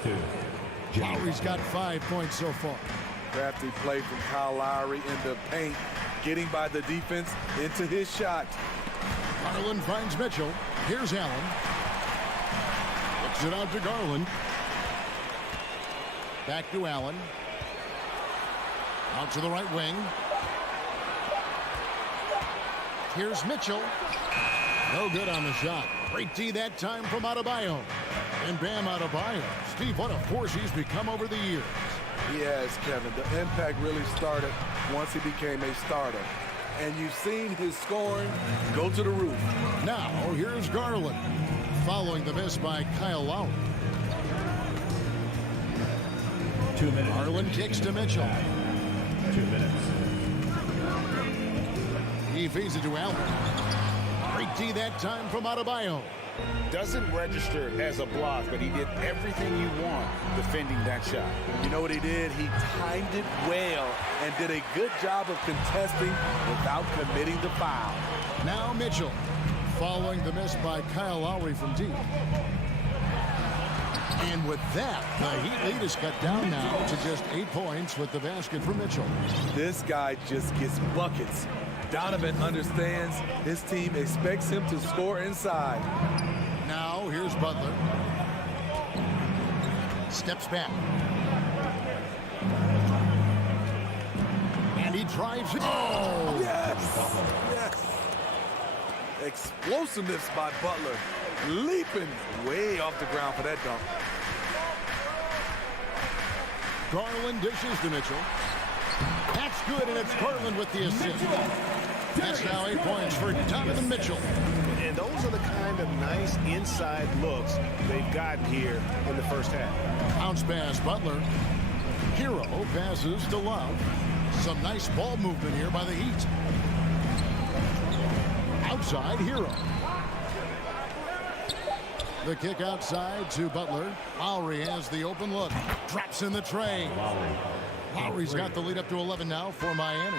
Lowry's got 5 points so far. Crafty play from Kyle Lowry in the paint. Getting by the defense into his shot. Garland finds Mitchell. Here's Allen. Looks it out to Garland. Back to Allen. Out to the right wing. Here's Mitchell. No good on the shot. Great D that time from Adebayo. And Bam Adebayo. Steve, what a force he's become over the years. Yes, Kevin. The impact really started once he became a starter. And you've seen his scoring go to the roof. Now, here's Garland, following the miss by Kyle Lowry. 2 minutes. Garland kicks to Mitchell. 2 minutes. He feeds it to Allen. Great D that time from Adebayo. Doesn't register as a block, but he did everything you want defending that shot. You know what he did? He timed it well and did a good job of contesting without committing the foul. Now Mitchell, following the miss by Kyle Lowry from deep. And with that, the Heat lead is cut down now to just 8 points with the basket for Mitchell. This guy just gets buckets. Donovan understands his team expects him to score inside. Now here's Butler. Steps back. And he drives it. Oh! Yes! Yes! Explosiveness by Butler. Leaping way off the ground for that dunk. Garland dishes to Mitchell. That's good, and it's Garland with the assist. That's now 8 points for Donovan Mitchell. And those are the kind of nice inside looks they've gotten here in the first half. Bounce pass, Butler. Hero passes to Love. Some nice ball movement here by the Heat. Outside, Hero. The kick outside to Butler. Lowry has the open look. Drops in the tray. Lowry's got the lead up to 11 now for Miami.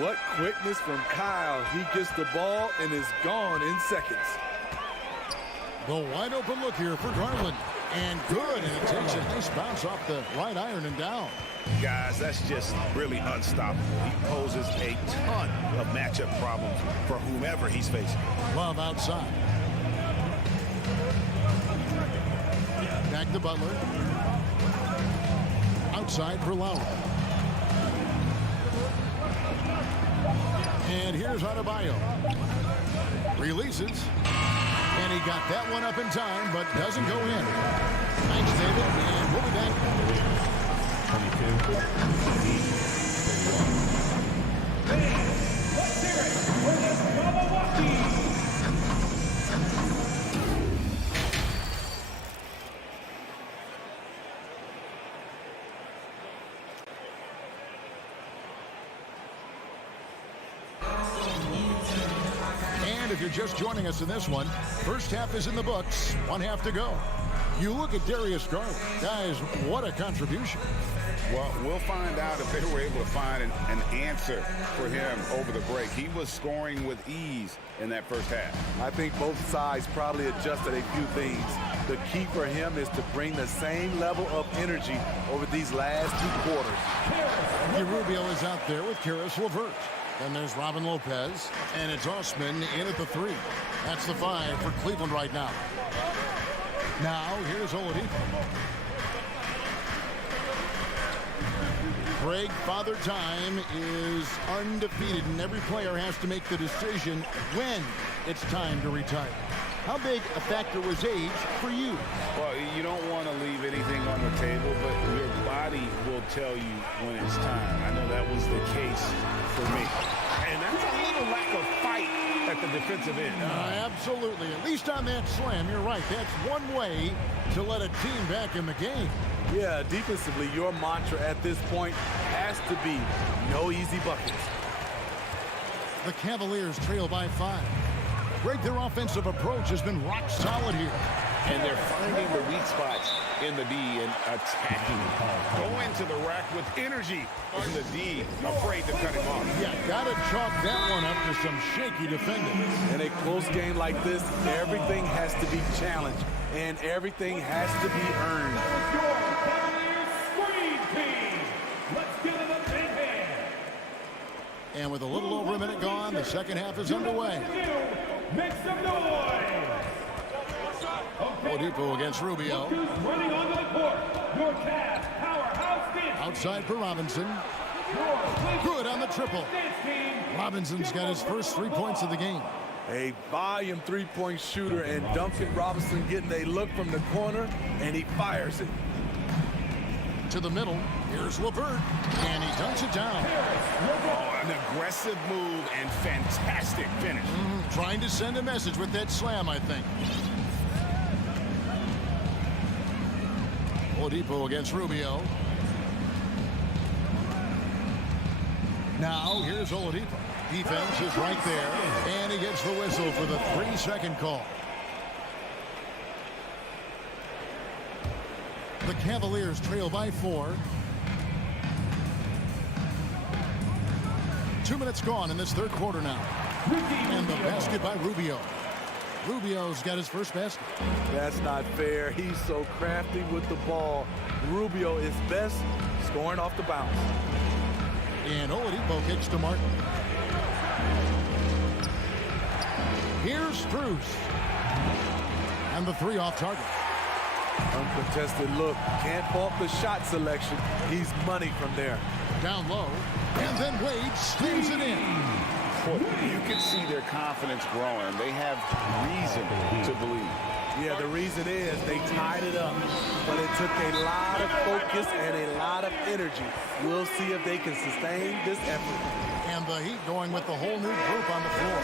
What quickness from Kyle. He gets the ball and is gone in seconds. The wide open look here for Garland. And good, and it takes a nice bounce off the right iron and down. Guys, that's just really unstoppable. He poses a ton of matchup problems for whomever he's facing. Love outside. Back to Butler. Outside for Lowry. And here's Adebayo. Releases. And he got that one up in time, but doesn't go in. Thanks, David. And we'll be back. 22. Let's hear it for the Milwaukee. If you're just joining us in this one, first half is in the books, 1 half to go. You look at Darius Garland. Guys, what a contribution. Well, we'll find out if they were able to find an answer for him over the break. He was scoring with ease in that first half. I think both sides probably adjusted a few things. The key for him is to bring the same level of energy over these last 2 quarters. Rubio is out there with Karis LeVert. Then there's Robin Lopez, and it's Osman in at the 3. That's the 5 for Cleveland right now. Now, here's Oladipo. Greg, Father Time is undefeated, and every player has to make the decision when it's time to retire. How big a factor was age for you? Well, you don't want to leave anything on the table, but your body will tell you when it's time. I know that was the case for me. And that's a little lack of fight at the defensive end. Absolutely. At least on that slam, you're right. That's one way to let a team back in the game. Yeah, defensively, your mantra at this point has to be no easy buckets. The Cavaliers trail by 5. Greg, their offensive approach has been rock solid here. And they're finding the weak spots in the D and attacking. Going to the rack with energy in the D, afraid to cut him off. Yeah, got to chalk that one up to some shaky defending. In a close game like this, everything has to be challenged, and everything has to be earned. Your Cavaliers screen team. Let's give them a big hand. And with a little over a minute gone, the second half is underway. Make some noise. Oladipo against Rubio. Running onto the court. Your Cavs powerhouse team. Outside for Robinson. Good on the triple. Robinson's got his first 3 points of the game. A volume 3-point shooter, and Duncan Robinson getting a look from the corner, and he fires it. to the middle. Here's LeVert, and he dunks it down. Oh, an aggressive move and fantastic finish. Trying to send a message with that slam, I think. Oladipo against Rubio. Now, here's Oladipo. Defense is right there, and he gets the whistle for the 3-second call. The Cavaliers trail by 4. 2 minutes gone in this third quarter now. And the basket by Rubio. Rubio's got his first basket. That's not fair. He's so crafty with the ball. Rubio is best scoring off the bounce. And Oladipo kicks to Martin. Here's Strus. And the 3 off target. Uncontested look. Can't fault the shot selection. He's money from there. Down low. And then Wade slams it in. You can see their confidence growing. They have reason to believe. Yeah, the reason is they tied it up, but it took a lot of focus and a lot of energy. We'll see if they can sustain this effort. And the Heat going with the whole new group on the floor.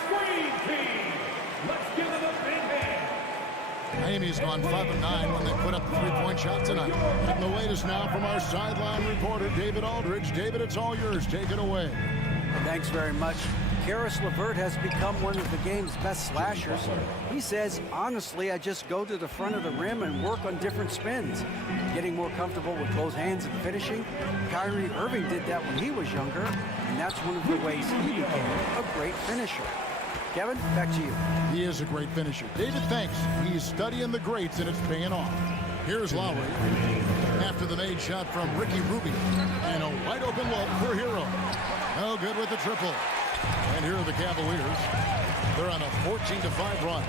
Screen team. Let's give them a big hand. Miami's gone 5 of 9 when they put up the 3-point shot tonight. And the latest now from our sideline reporter, David Aldridge. David, it's all yours. Take it away. Thanks very much. Karis LeVert has become one of the game's best slashers. He says, honestly, I just go to the front of the rim and work on different spins. Getting more comfortable with both hands and finishing. Kyrie Irving did that when he was younger, and that's one of the ways he became a great finisher. Kevin, back to you. He is a great finisher. David, thanks. He's studying the greats, and it's paying off. Here's Lowry after the made shot from Ricky Rubio. And a wide open look for Hero. No good with the triple. And here are the Cavaliers. They're on a 14-5 run.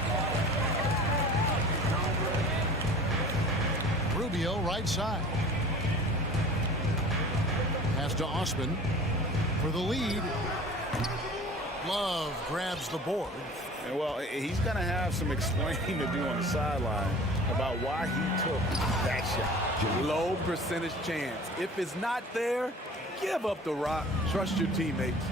Rubio right side. Pass to Osman for the lead. Love grabs the board. And well, he's going to have some explaining to do on the sideline about why he took that shot. Low percentage chance. If it's not there, give up the rock. Trust your teammates.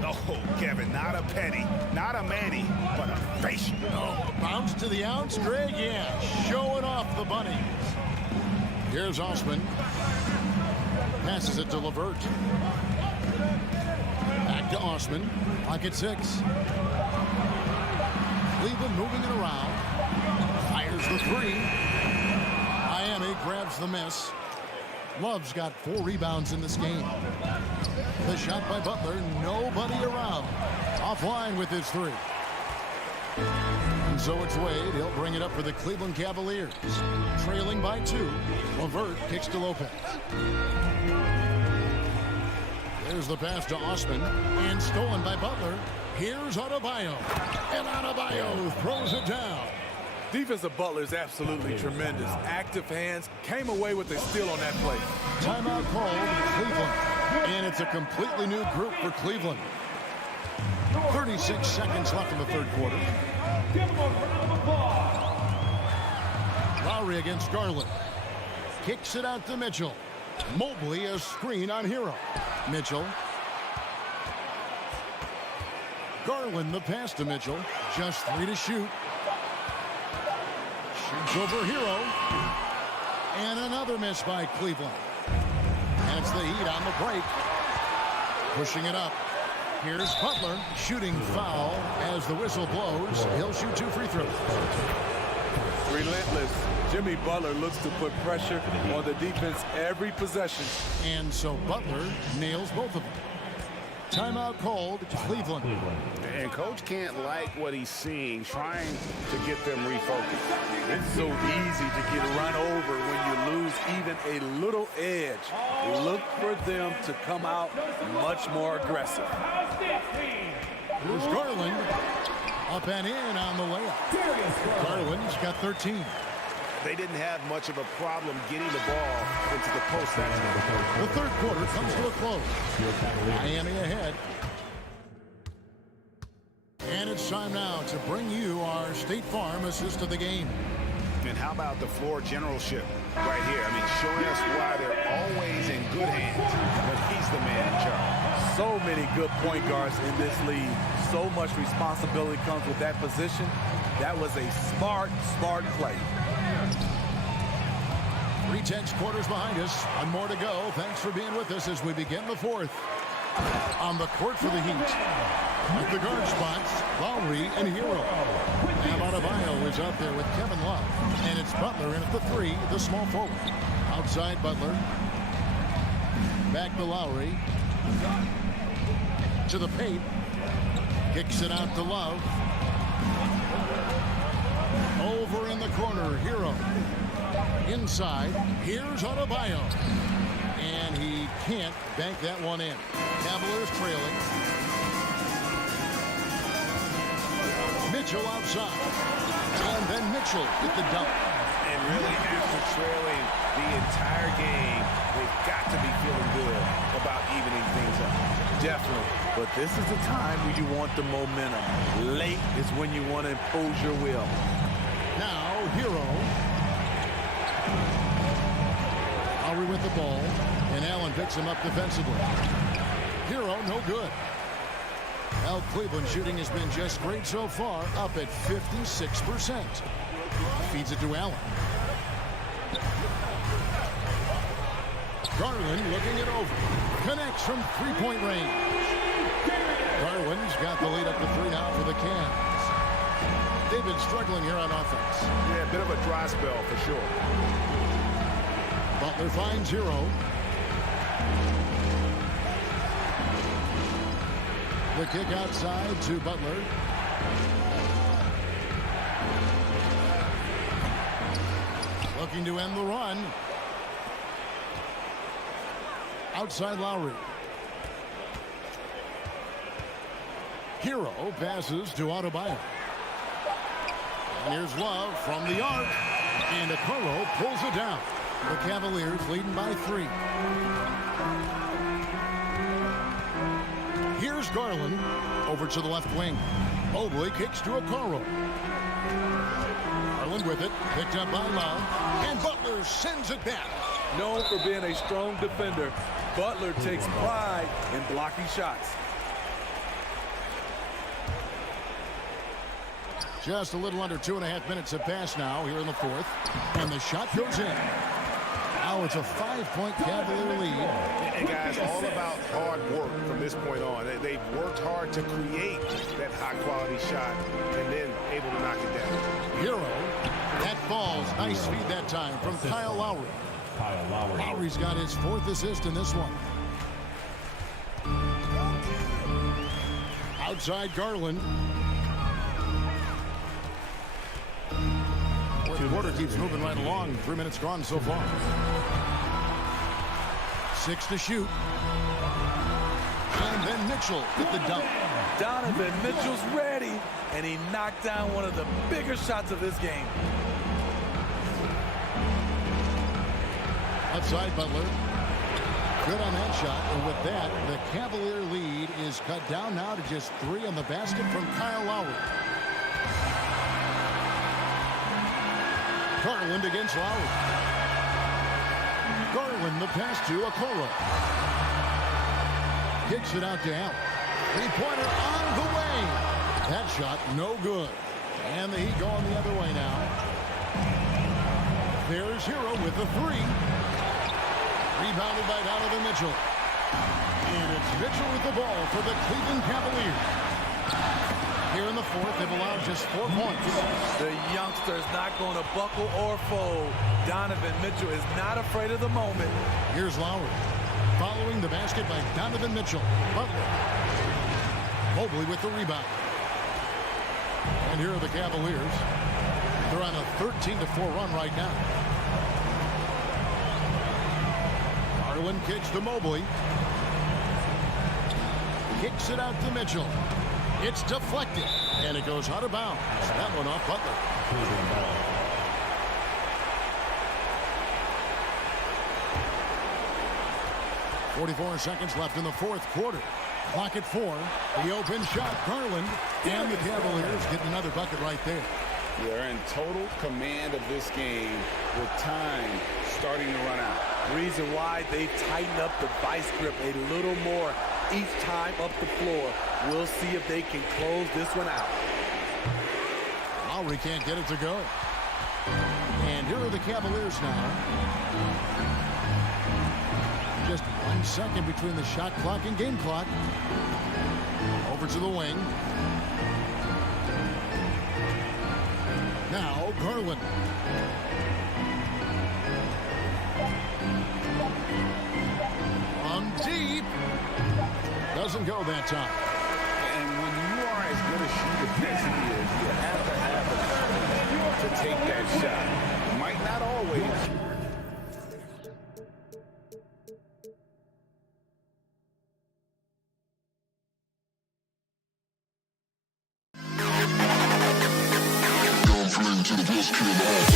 Oh, Kevin, not a penny, not a manny, but a facial. Oh, bounce to the ounce, Greg, yeah. Showing off the bunnies. Here's Osman. Passes it to LeVert. Back to Osman. Pocket 6. Cleveland moving it around. Fires the 3. Miami grabs the miss. Love's got 4 rebounds in this game. The shot by Butler, nobody around. Offline with his 3. And so it's Wade. He'll bring it up for the Cleveland Cavaliers. Trailing by 2. LeVert kicks to Lopez. There's the pass to Osman. And stolen by Butler. Here's Adebayo. And Adebayo throws it down. Defensive Butler is absolutely tremendous. Active hands, came away with a steal on that play. Timeout called Cleveland. And it's a completely new group for Cleveland. 36 seconds left in the third quarter. Give them a round of applause. Lowry against Garland. Kicks it out to Mitchell. Mobley a screen on Hero. Mitchell. Garland the pass to Mitchell. Just 3 to shoot. Shoots over Hero. And another miss by Cleveland. And it's the Heat on the break. Pushing it up. Here's Butler. Shooting foul as the whistle blows. He'll shoot 2 free throws. Relentless. Jimmy Butler looks to put pressure on the defense every possession. And so Butler nails both of them. Timeout called Cleveland. And coach can't like what he's seeing, trying to get them refocused. It's so easy to get run over when you lose even a little edge. Look for them to come out much more aggressive. Here's Garland. Up and in on the layup. Garland's got 13. They didn't have much of a problem getting the ball into the post that time. The third quarter comes to a close. Miami ahead. And it's time now to bring you our State Farm assist of the game. And how about the floor generalship? right here. I mean, showing us why they're always in good hands when he's the man in charge. So many good point guards in this league. So much responsibility comes with that position. That was a smart play. 3/10 quarters behind us. One more to go. Thanks for being with us as we begin the fourth. On the court for the Heat. At the guard spots, Lowry and Hero. Now Adebayo is out there with Kevin Love. And it's Butler in at the 3, the small forward. Outside Butler. Back to Lowry. To the paint. Kicks it out to Love. Over in the corner, Hero. Inside, here's Adebayo. And he can't bank that one in. Cavaliers trailing. Mitchell outside. And then Mitchell with the dunk. And really, after trailing the entire game, they've got to be feeling good about evening things up. Definitely. But this is the time when you want the momentum. Late is when you want to impose your will. Now, Hero. Lowry with the ball. And Allen picks him up defensively. Hero, no good. Well, Cleveland shooting has been just great so far, up at 56%. Feeds it to Allen. Garland looking it over. Connects from three-point range. Garland's got the lead up to 3 now for the Cavs. They've been struggling here on offense. Yeah, a bit of a dry spell for sure. Butler finds Hero. The kick outside to Butler. Looking to end the run. Outside Lowry. Hero passes to Adebayo. And here's Love from the arc. And Okoro pulls it down. The Cavaliers leading by 3. Here's Garland over to the left wing. Mobley kicks to Okoro. Garland with it, picked up by Love, and Butler sends it back. Known for being a strong defender, Butler takes pride in blocking shots. Just a little under 2.5 minutes have passed now here in the fourth, and the shot goes in. Now it's a 5-point Cavalier lead. And guys, all about hard work from this point on. They've worked hard to create that high-quality shot and then able to knock it down. Hero, that falls. Nice feed that time from Kyle Lowry. Lowry's got his 4th assist in this one. Outside Garland. Fourth quarter keeps moving right along. 3 minutes gone so far. 6 to shoot. And then Mitchell with the dunk. Donovan Mitchell's ready, and he knocked down one of the bigger shots of this game. Outside Butler. Good on that shot. And with that, the Cavalier lead is cut down now to just 3 on the basket from Kyle Lowry. Garland against Lowry. Garland the pass to Okoro. Kicks it out to Allen. 3-pointer on the way. That shot no good. And the Heat going the other way now. There's Hero with the 3. Rebounded by Donovan Mitchell. And it's Mitchell with the ball for the Cleveland Cavaliers. Here in the fourth, they've allowed just 4 points. The youngster is not going to buckle or fold. Donovan Mitchell is not afraid of the moment. Here's Lowry. Following the basket by Donovan Mitchell. Butler. Mobley with the rebound. And here are the Cavaliers. They're on a 13-4 run right now. Garland kicks to Mobley. Kicks it out to Mitchell. It's deflected, and it goes out of bounds. That one off Butler. 44 seconds left in the fourth quarter. Clock at 4. The open shot, Garland, and the Cavaliers getting another bucket right there. They're in total command of this game with time starting to run out. Reason why they've tightened up the vice grip a little more each time up the floor. We'll see if they can close this one out. Lowry can't get it to go. And here are the Cavaliers now. Just 1 second between the shot clock and game clock. Over to the wing. Now Garland. From deep. Doesn't go that time. And when you are as good a shooter as he is, you have to have the confidence to take that shot. Might not always. To the best kid alive.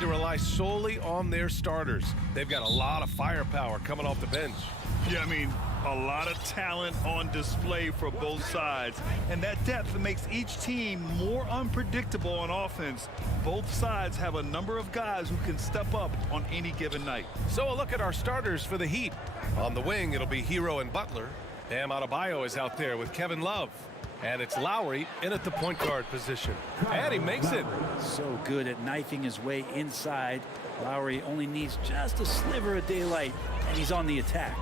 need to rely solely on their starters. They've got a lot of firepower coming off the bench. Yeah, I mean, a lot of talent on display for both sides. And that depth makes each team more unpredictable on offense. Both sides have a number of guys who can step up on any given night. So a look at our starters for the Heat. On the wing, it'll be Hero and Butler. Bam Adebayo is out there with Kevin Love. And it's Lowry in at the point guard position. And he makes it. So good at knifing his way inside. Lowry only needs just a sliver of daylight, and he's on the attack.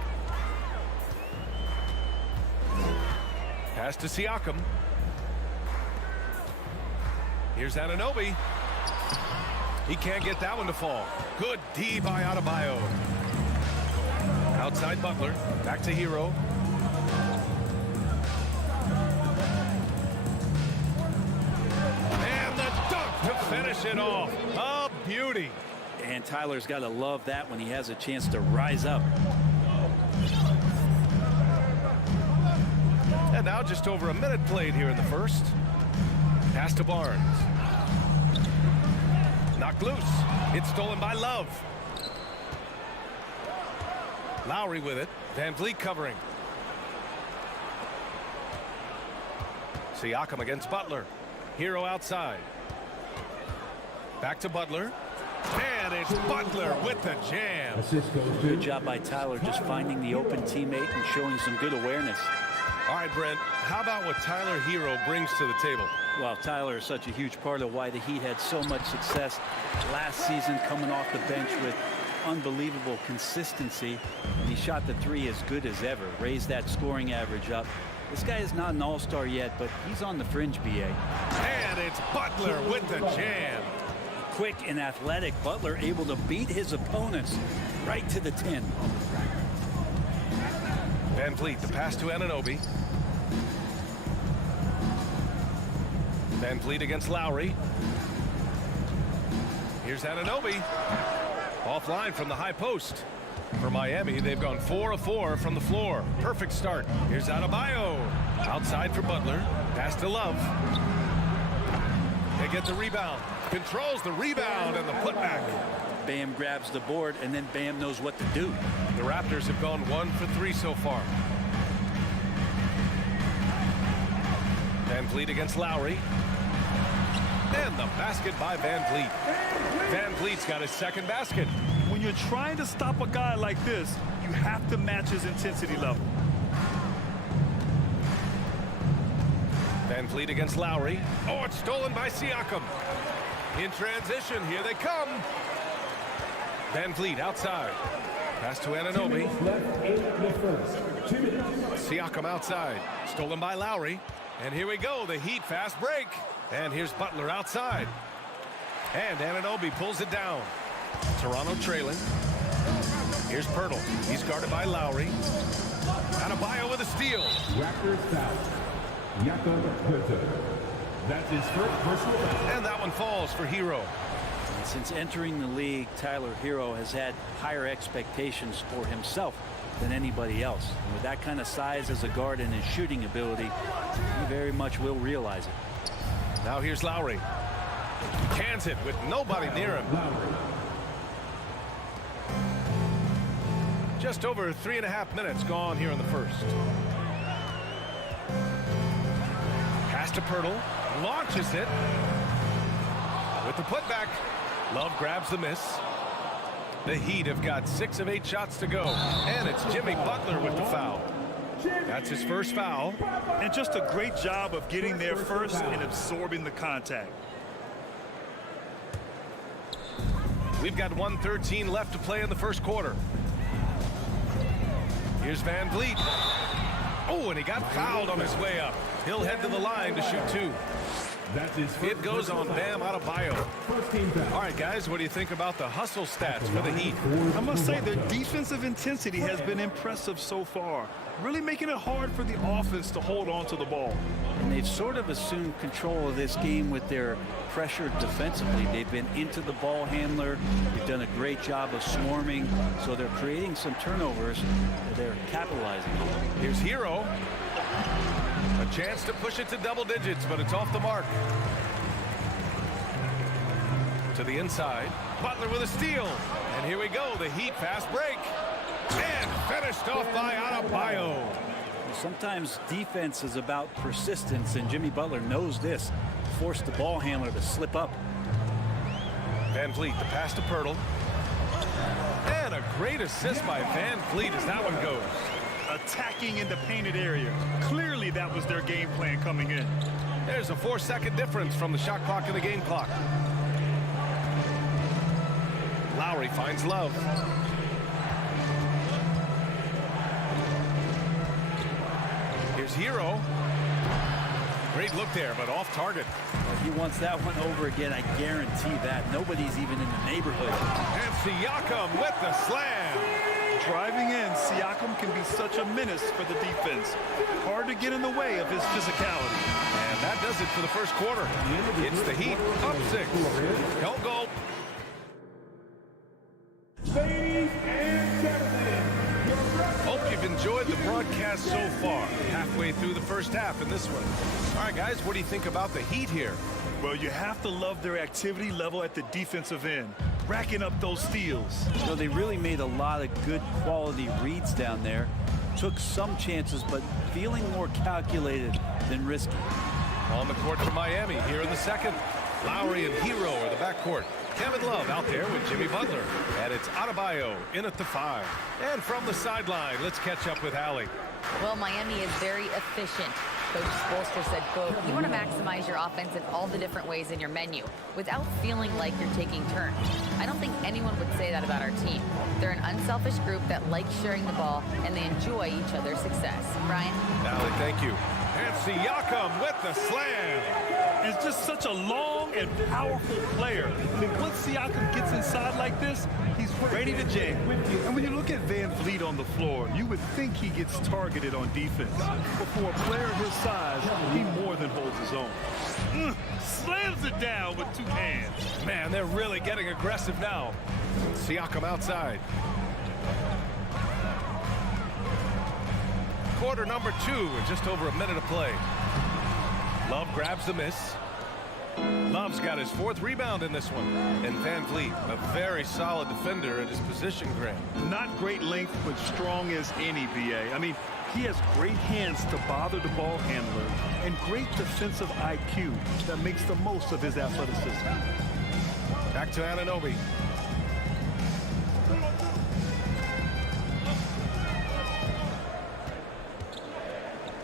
Pass to Siakam. Here's Anunoby. He can't get that one to fall. Good D by Adebayo. Outside Butler. Back to Hero. And the dunk to finish it off. A beauty. And Tyler's got to love that when he has a chance to rise up. And now just over a minute played here in the first. Pass to Barnes. Knocked loose. It's stolen by Love. Lowry with it. Van Vliet covering. Siakam against Butler. Hero outside. Back to Butler. And it's Butler with the jam. Good job by Tyler just finding the open teammate and showing some good awareness. All right, Brent, how about what Tyler Hero brings to the table? Well, Tyler is such a huge part of why the Heat had so much success last season, coming off the bench with unbelievable consistency. And he shot the three as good as ever, raised that scoring average up. This guy is not an all-star yet, but he's on the fringe, BA. And it's Butler with the jam. Quick and athletic, Butler able to beat his opponents right to the 10. Van Vliet, the pass to Anunoby. Van Vliet against Lowry. Here's Anunoby. Offline from the high post. For Miami, they've gone 4 of 4 from the floor. Perfect start. Here's Adebayo. Outside for Butler. Pass to Love. They get the rebound. Controls the rebound and the putback. Bam grabs the board, and then Bam knows what to do. The Raptors have gone 1 for 3 so far. Van Vliet against Lowry. And the basket by Van Vliet. Van Vliet's got his second basket. When you're trying to stop a guy like this, you have to match his intensity level. Van Vliet against Lowry. Oh, it's stolen by Siakam. In transition, here they come. Van Vliet outside. Pass to Anunoby. Siakam outside. Stolen by Lowry. And here we go, the Heat fast break. And here's Butler outside. And Anunoby pulls it down. Toronto trailing. Here's Pirtle. He's guarded by Lowry. Adebayo with a steal. Raptors foul. Jakob Poeltl. That's his first personal foul. And that one falls for Hero. And since entering the league, Tyler Hero has had higher expectations for himself than anybody else. And with that kind of size as a guard and his shooting ability, he very much will realize it. Now here's Lowry. Cans it with nobody near him. Just over 3.5 minutes gone here in the first. Pass to Pirtle. Launches it. With the putback. Love grabs the miss. The Heat have got 6 of 8 shots to go. And it's Jimmy Butler with the foul. That's his first foul. And just a great job of getting there first and absorbing the contact. We've got 1:13 left to play in the first quarter. Here's Van Vliet. Oh, and he got fouled on his way up. He'll head to the line to shoot 2. It goes on Bam Adebayo. All right, guys, what do you think about the hustle stats for the Heat? I must say their defensive intensity has been impressive so far, really making it hard for the offense to hold on to the ball. And they've sort of assumed control of this game with their pressure defensively. They've been into the ball handler. They've done a great job of swarming, so they're creating some turnovers that they're capitalizing on. Here's Hero. A chance to push it to double digits, but it's off the mark. to the inside. Butler with a steal. And here we go, the Heat fast break. And finished off by Adebayo. Sometimes defense is about persistence, and Jimmy Butler knows this. Forced the ball handler to slip up. Van Vliet, the pass to Pirtle. And a great assist by Van Vliet as that one goes. Attacking in the painted area. Clearly that was their game plan coming in. There's a 4-second difference from the shot clock and the game clock. Lowry finds Love. Here's Hero. Great look there, but off target. He wants that one over again, I guarantee that. Nobody's even in the neighborhood. And Siakam with the slam. Driving in, Siakam can be such a menace for the defense. Hard to get in the way of his physicality. And that does it for the first quarter. It's the Heat up 6. Don't go. Ladies and gentlemen, Hope you've enjoyed the broadcast so far. Halfway through the first half in this one. All right, guys, what do you think about the Heat here? Well, you have to love their activity level at the defensive end, racking up those steals. So they really made a lot of good quality reads down there. Took some chances, but feeling more calculated than risky. On the court for Miami here in the second. Lowry and Hero are the backcourt. Kevin Love out there with Jimmy Butler. And it's Adebayo in at the 5. And from the sideline, let's catch up with Allie. Well, Miami is very efficient. Coach Spoelstra said, quote, you want to maximize your offense in all the different ways in your menu without feeling like you're taking turns. I don't think anyone would say that about our team. They're an unselfish group that likes sharing the ball, and they enjoy each other's success. Brian? Allie, thank you. And Siakam with the slam. It's just such a long and powerful player. I mean, once Siakam gets inside like this, he's ready to jam. And when you look at Van Vliet on the floor, you would think he gets targeted on defense. But for a player his size, he more than holds his own. Slams it down with 2 hands. Man, they're really getting aggressive now. Siakam outside. Quarter number 2 and just over a minute of play. Love grabs the miss. Love's got his 4th rebound in this one. And Van Vliet, a very solid defender at his position, Grant. Not great length, but strong as any, BA. I mean, he has great hands to bother the ball handler and great defensive IQ that makes the most of his athleticism. Back to Anunoby.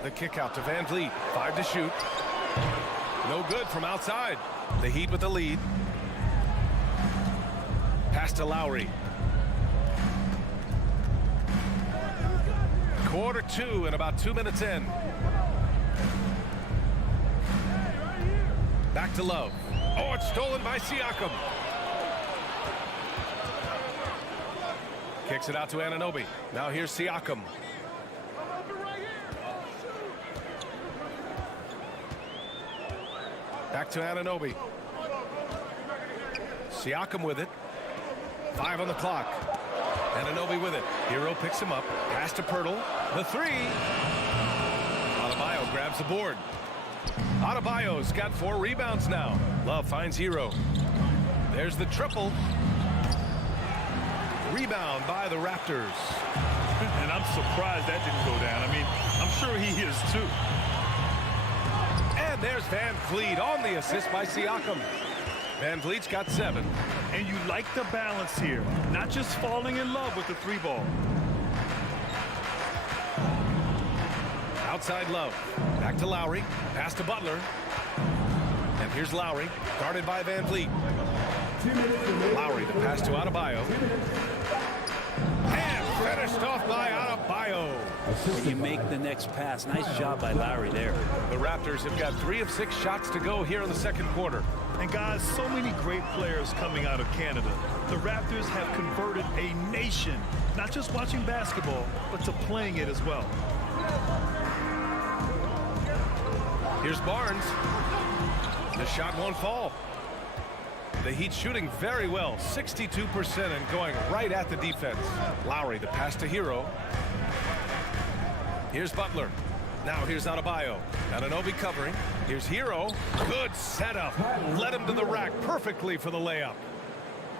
The kick out to Van Vliet. 5 to shoot. No good from outside. The Heat with the lead. Pass to Lowry. Quarter 2 and about 2 minutes in. Back to Love. Oh, it's stolen by Siakam. Kicks it out to Anunoby. Now here's Siakam. Back to Anunoby. Siakam with it. 5 on the clock. Anunoby with it. Hero picks him up. Pass to Pirtle. The 3. Adebayo grabs the board. Adebayo's got 4 rebounds now. Love finds Hero. There's the triple. Rebound by the Raptors. And I'm surprised that didn't go down. I mean, I'm sure he is too. And there's Van Vliet on the assist by Siakam. Van Vliet's got 7. And you like the balance here. Not just falling in love with the 3 ball. Outside Love. Back to Lowry. Pass to Butler. And here's Lowry. Guarded by Van Vliet. Lowry, the pass to Adebayo. And finished off by Adebayo. When you make the next pass, nice job by Lowry there. The Raptors have got 3 of 6 shots to go here in the second quarter. And guys, so many great players coming out of Canada. The Raptors have converted a nation, not just watching basketball, but to playing it as well. Here's Barnes. The shot won't fall. The Heat shooting very well, 62% and going right at the defense. Lowry, the pass to Hero. Here's Butler. Now here's Adebayo. Anunoby covering. Here's Hero. Good setup. Led him to the rack perfectly for the layup.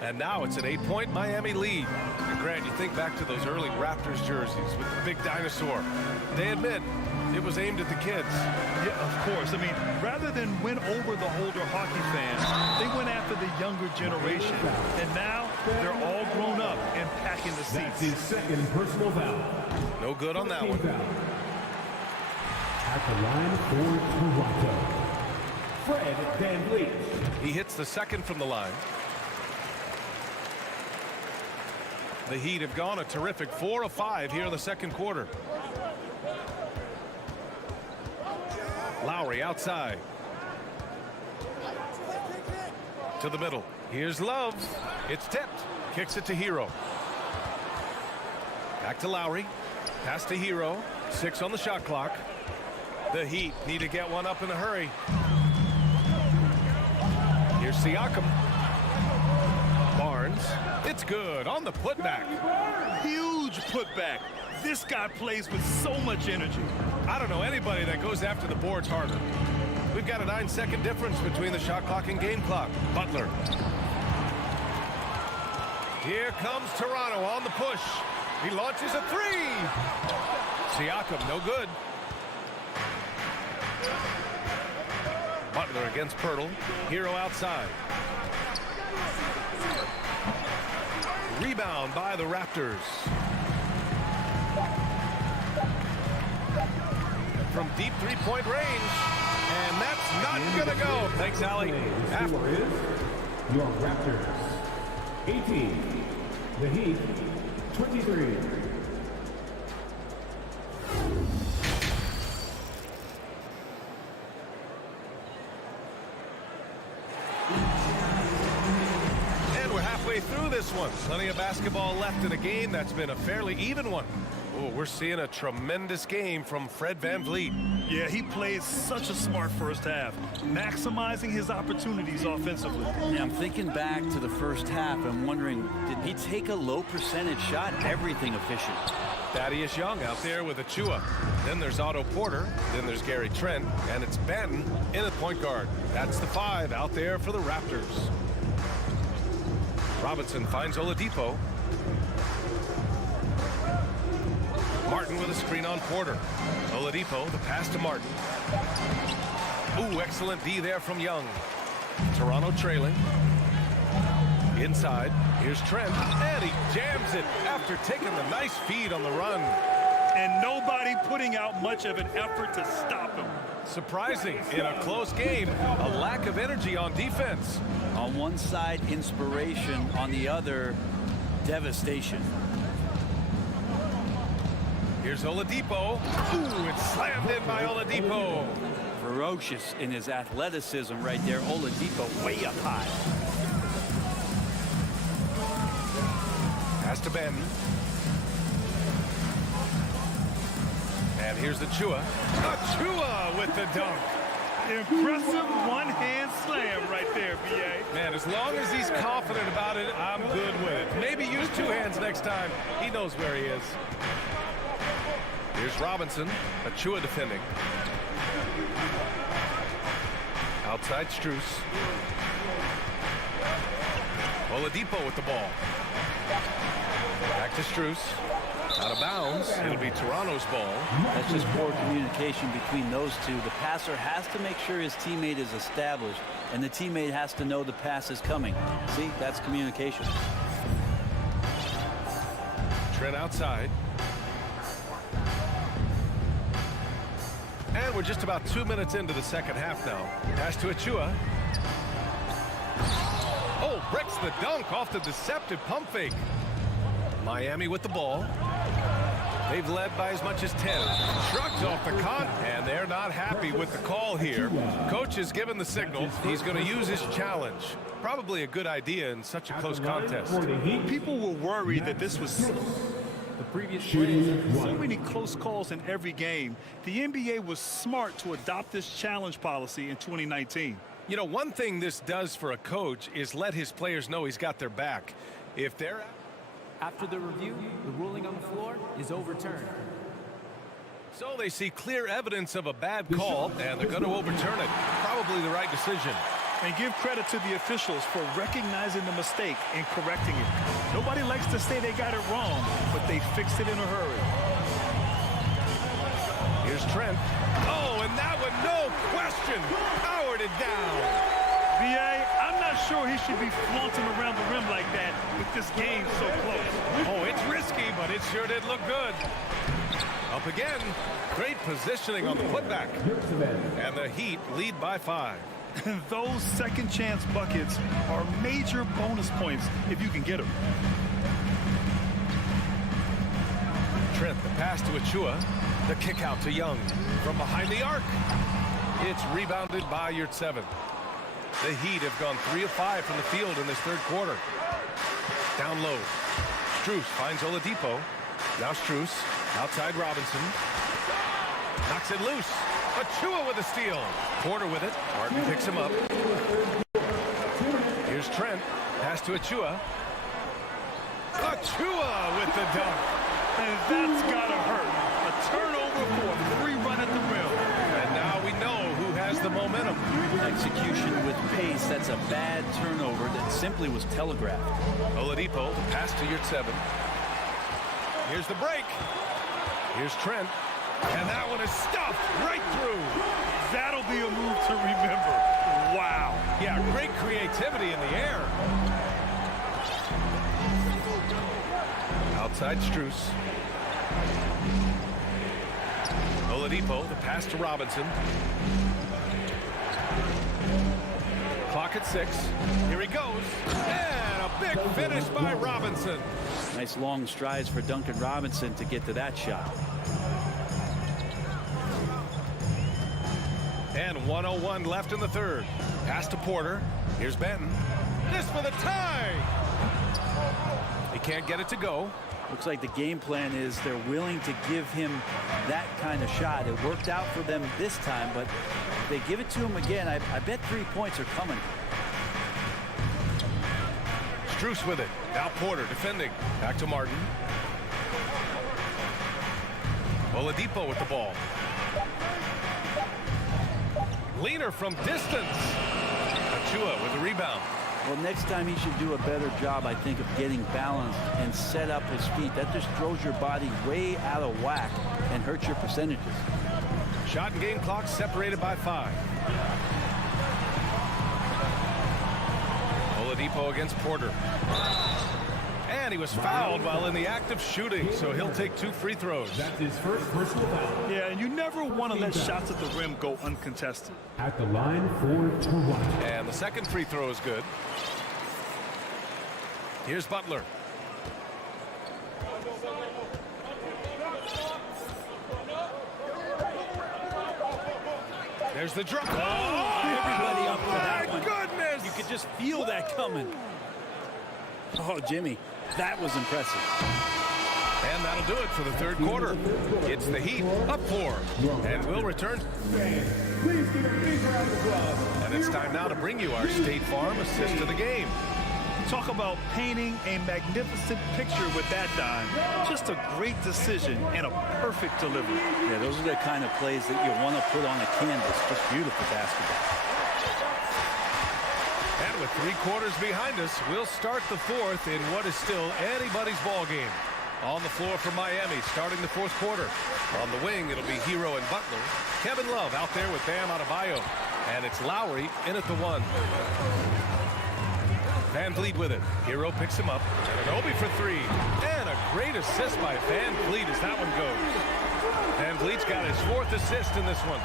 And now it's an 8-point Miami lead. And Grant, you think back to those early Raptors jerseys with the big dinosaur. They admit it was aimed at the kids. Yeah, of course. I mean, rather than win over the older hockey fans, they went after the younger generation. And now they're all grown up and packing the seats. That's his second personal foul. No good on that one. At the line for Toronto, Fred VanVleet. He hits the second from the line. The Heat have gone a terrific 4 of 5 here in the second quarter. Lowry outside. To the middle. Here's Love. It's tipped. Kicks it to Hero. Back to Lowry. Pass to Hero. 6 on the shot clock. The Heat need to get one up in a hurry. Here's Siakam. Barnes. It's good on the putback. Huge putback. This guy plays with so much energy. I don't know anybody that goes after the boards harder. We've got a 9-second difference between the shot clock and game clock. Butler. Here comes Toronto on the push. He launches a 3. Siakam, no good. Butler against Pirtle. Hero outside. Rebound by the Raptors. From deep three-point range. And that's not going to go. Thanks, Allie. Score is your Raptors 18. The Heat 23. Through this one. Plenty of basketball left in a game that's been a fairly even one. Oh, we're seeing a tremendous game from Fred VanVleet. Yeah, he played such a smart first half, maximizing his opportunities offensively. Yeah, I'm thinking back to the first half and wondering, did he take a low percentage shot? Everything efficient. Thaddeus Young out there with Achua. Then there's Otto Porter. Then there's Gary Trent. And it's Banton in at point guard. That's the 5 out there for the Raptors. Robinson finds Oladipo. Martin with a screen on Porter. Oladipo, the pass to Martin. Ooh, excellent D there from Young. Toronto trailing. Inside, here's Trent, and he jams it after taking the nice feed on the run. And nobody putting out much of an effort to stop him. Surprising in a close game, a lack of energy on defense. On one side, inspiration. On the other, devastation. Here's Oladipo. Ooh, it's slammed in by Oladipo. Ferocious in his athleticism right there. Oladipo way up high. Pass to Banton. And here's Achua. Achua with the dunk. Impressive one-hand slam right there, B.A. Man, as long as he's confident about it, I'm good with it. Maybe use 2 hands next time. He knows where he is. Here's Robinson. Achua defending. Outside Strus. Oladipo with the ball. Back to Strus. Out of bounds. It'll be Toronto's ball. That's just poor communication between those two. The passer has to make sure his teammate is established, and the teammate has to know the pass is coming. See, that's communication. Trent outside. And we're just about 2 minutes into the second half now. Pass to Achua. Oh, breaks the dunk off the deceptive pump fake. Miami with the ball. They've led by as much as 10. Shrugged off the con, and they're not happy with the call here. Coach has given the signal. He's going to use his challenge. Probably a good idea in such a close contest. People were worried that this was the previous so many close calls in every game. The NBA was smart to adopt this challenge policy in 2019. You know, one thing this does for a coach is let his players know he's got their back. If they're after the review, the ruling on the floor is overturned. So they see clear evidence of a bad call, and they're going to overturn it. Probably the right decision. And give credit to the officials for recognizing the mistake and correcting it. Nobody likes to say they got it wrong, but they fixed it in a hurry. Here's Trent. Oh, and that one, no question, powered it down. B.A., I'm not sure he should be flaunting around the rim like that with this game so close. Oh, it's risky, but it sure did look good. Up again. Great positioning on the putback. And the Heat lead by 5. Those second chance buckets are major bonus points if you can get them. Trent, the pass to Achua. The kick out to Young from behind the arc. It's rebounded by Yurtseven. The Heat have gone 3 of 5 from the field in this third quarter. Down low. Strus finds Oladipo. Now Strus outside Robinson. Knocks it loose. Achua with a steal. Porter with it. Martin picks him up. Here's Trent. Pass to Achua. Achua with the dunk. And that's gotta hurt. A turnover for a free run at the rim. And now we know who has the momentum. Execution with pace. That's a bad turnover that simply was telegraphed. Oladipo, the pass to Yurtseven. Here's the break. Here's Trent. And that one is stuffed right through. That'll be a move to remember. Wow. Yeah, great creativity in the air. Outside Strus. Oladipo, the pass to Robinson. Clock at 6. Here he goes. And a big finish by Robinson. Nice long strides for Duncan Robinson to get to that shot. And 1:01 left in the third. Pass to Porter. Here's Benton. This for the tie. He can't get it to go. Looks like the game plan is they're willing to give him that kind of shot. It worked out for them this time, but if they give it to him again, I bet 3 points are coming. Strus with it. Now Porter defending. Back to Martin. Oladipo with the ball. Leaner from distance. Achua with the rebound. Well, next time he should do a better job, I think, of getting balanced and set up his feet. That just throws your body way out of whack and hurts your percentages. Shot and game clock separated by 5. Oladipo against Porter. And he was fouled while in the act of shooting, so he'll take 2 free throws. That's his first personal foul. Yeah, and you never want to let shots at the rim go uncontested. At the line for Toronto. And the second free throw is good. Here's Butler. There's the drop. Oh, everybody up for that one. Goodness! You could just feel that coming. Oh, Jimmy, that was impressive. And that'll do it for the third quarter. It's the Heat up 4. And we'll return. Please give a big round of applause. And it's time now to bring you our State Farm assist of the game. Talk about painting a magnificent picture with that dime. Just a great decision and a perfect delivery. Yeah, those are the kind of plays that you want to put on a canvas. Just beautiful basketball. And with 3 quarters behind us, we'll start the fourth in what is still anybody's ball game. On the floor for Miami, starting the fourth quarter. On the wing, it'll be Hero and Butler. Kevin Love out there with Bam Adebayo. And it's Lowry in at the 1. Van Vliet with it. Hero picks him up. And Obi for 3. And a great assist by Van Vliet as that one goes. Van Vliet's got his 4th assist in this one.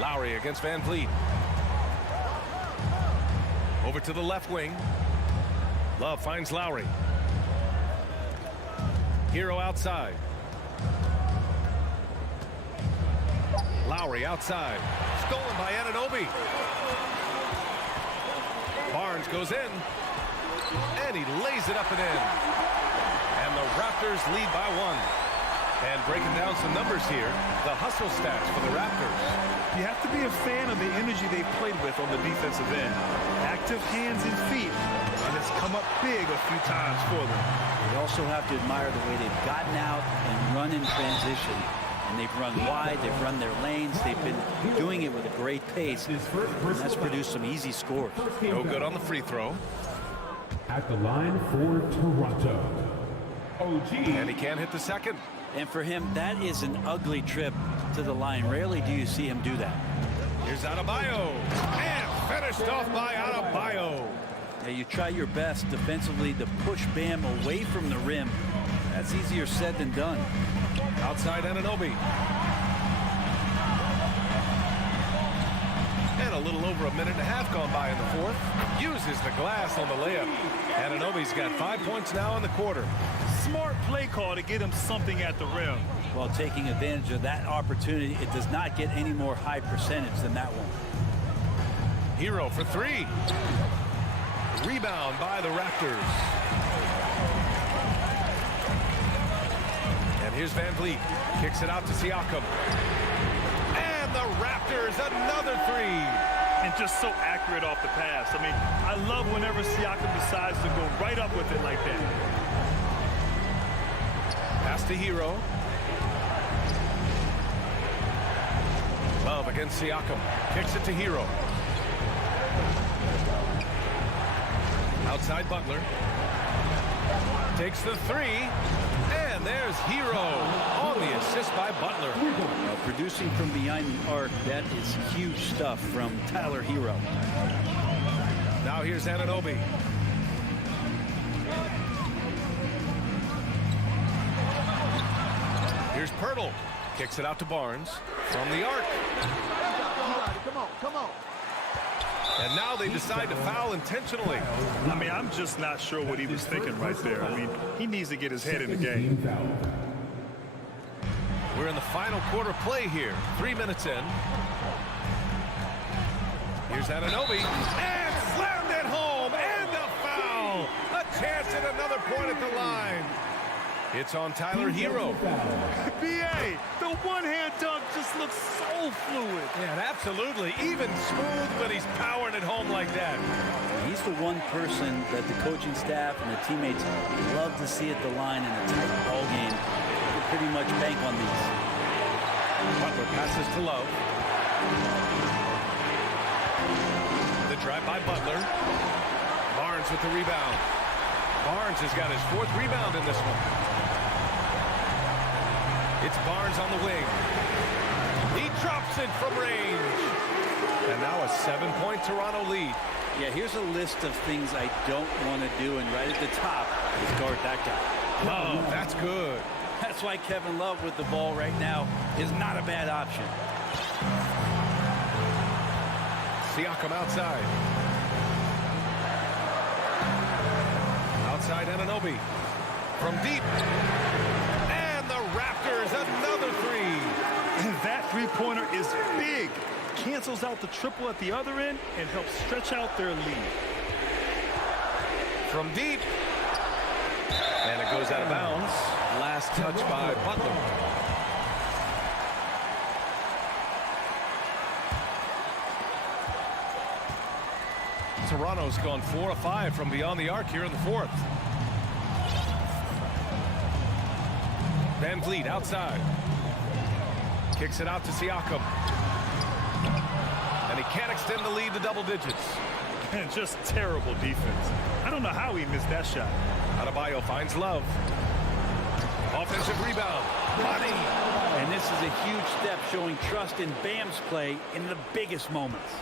Lowry against Van Vliet. Over to the left wing. Love finds Lowry. Hero outside. Lowry outside. Stolen by Anunoby. Barnes goes in. And he lays it up and in. And the Raptors lead by 1. And breaking down some numbers here, the hustle stats for the Raptors. You have to be a fan of the energy they've played with on the defensive end. Active hands and feet, and it's come up big a few times for them. You also have to admire the way they've gotten out and run in transition. And they've run wide, they've run their lanes, they've been doing it with a great pace. And that's produced some easy scores. No good on the free throw. At the line for Toronto, OG. And he can't hit the second. And for him, that is an ugly trip to the line. Rarely do you see him do that. Here's Adebayo. And finished off by Adebayo. Now you try your best defensively to push Bam away from the rim. That's easier said than done. Outside Anunoby. And a little over a minute and a half gone by in the fourth. Uses the glass on the layup. Anunoby's got 5 points now in the quarter. Smart play call to get him something at the rim. While taking advantage of that opportunity, it does not get any more high percentage than that one. Hero for three. Rebound by the Raptors. And here's Van Vliet. Kicks it out to Siakam. And the Raptors, another three. And just so accurate off the pass. I mean, I love whenever Siakam decides to go right up with it like that. Pass to Hero. Love against Siakam. Kicks it to Hero. Outside Butler. Takes the three. And there's Hero on the assist by Butler. Producing from behind the arc, that is huge stuff from Tyler Hero. Now here's Anunoby. Here's Pirtle. Kicks it out to Barnes from the arc. Come on. And now they decide to foul intentionally. I mean, I'm just not sure what he was thinking right there. I mean, he needs to get his head in the game. We're in the final quarter play here. 3 minutes in. Here's Anunoby. And slammed it home. And a foul. A chance at another point at the line. It's on Tyler Hero. B.A., the one-hand dunk just looks so fluid. Yeah, absolutely. Even smooth, but he's powering it home like that. He's the one person that the coaching staff and the teammates love to see at the line in a tight ball game. They pretty much bank on these. Butler passes to Love. The drive by Butler. Barnes with the rebound. Barnes has got his fourth rebound in this one. It's Barnes on the wing. He drops it from range. And now a 7-point Toronto lead. Yeah, here's a list of things I don't want to do, and right at the top is guard that guy. Oh, that's good. That's why Kevin Love with the ball right now is not a bad option. Siakam outside. Outside Anunoby. From deep. And the Raptors, another three. And that three-pointer is big. Cancels out the triple at the other end and helps stretch out their lead. From deep. And it goes out of bounds. Last touch by Butler. Toronto's gone 4 of 5 from beyond the arc here in the fourth. Van Vliet outside. Kicks it out to Siakam. And he can't extend the lead to double digits. And just terrible defense. I don't know how he missed that shot. Adebayo finds Love. Offensive rebound. Money. And this is a huge step showing trust in Bam's play in the biggest moments.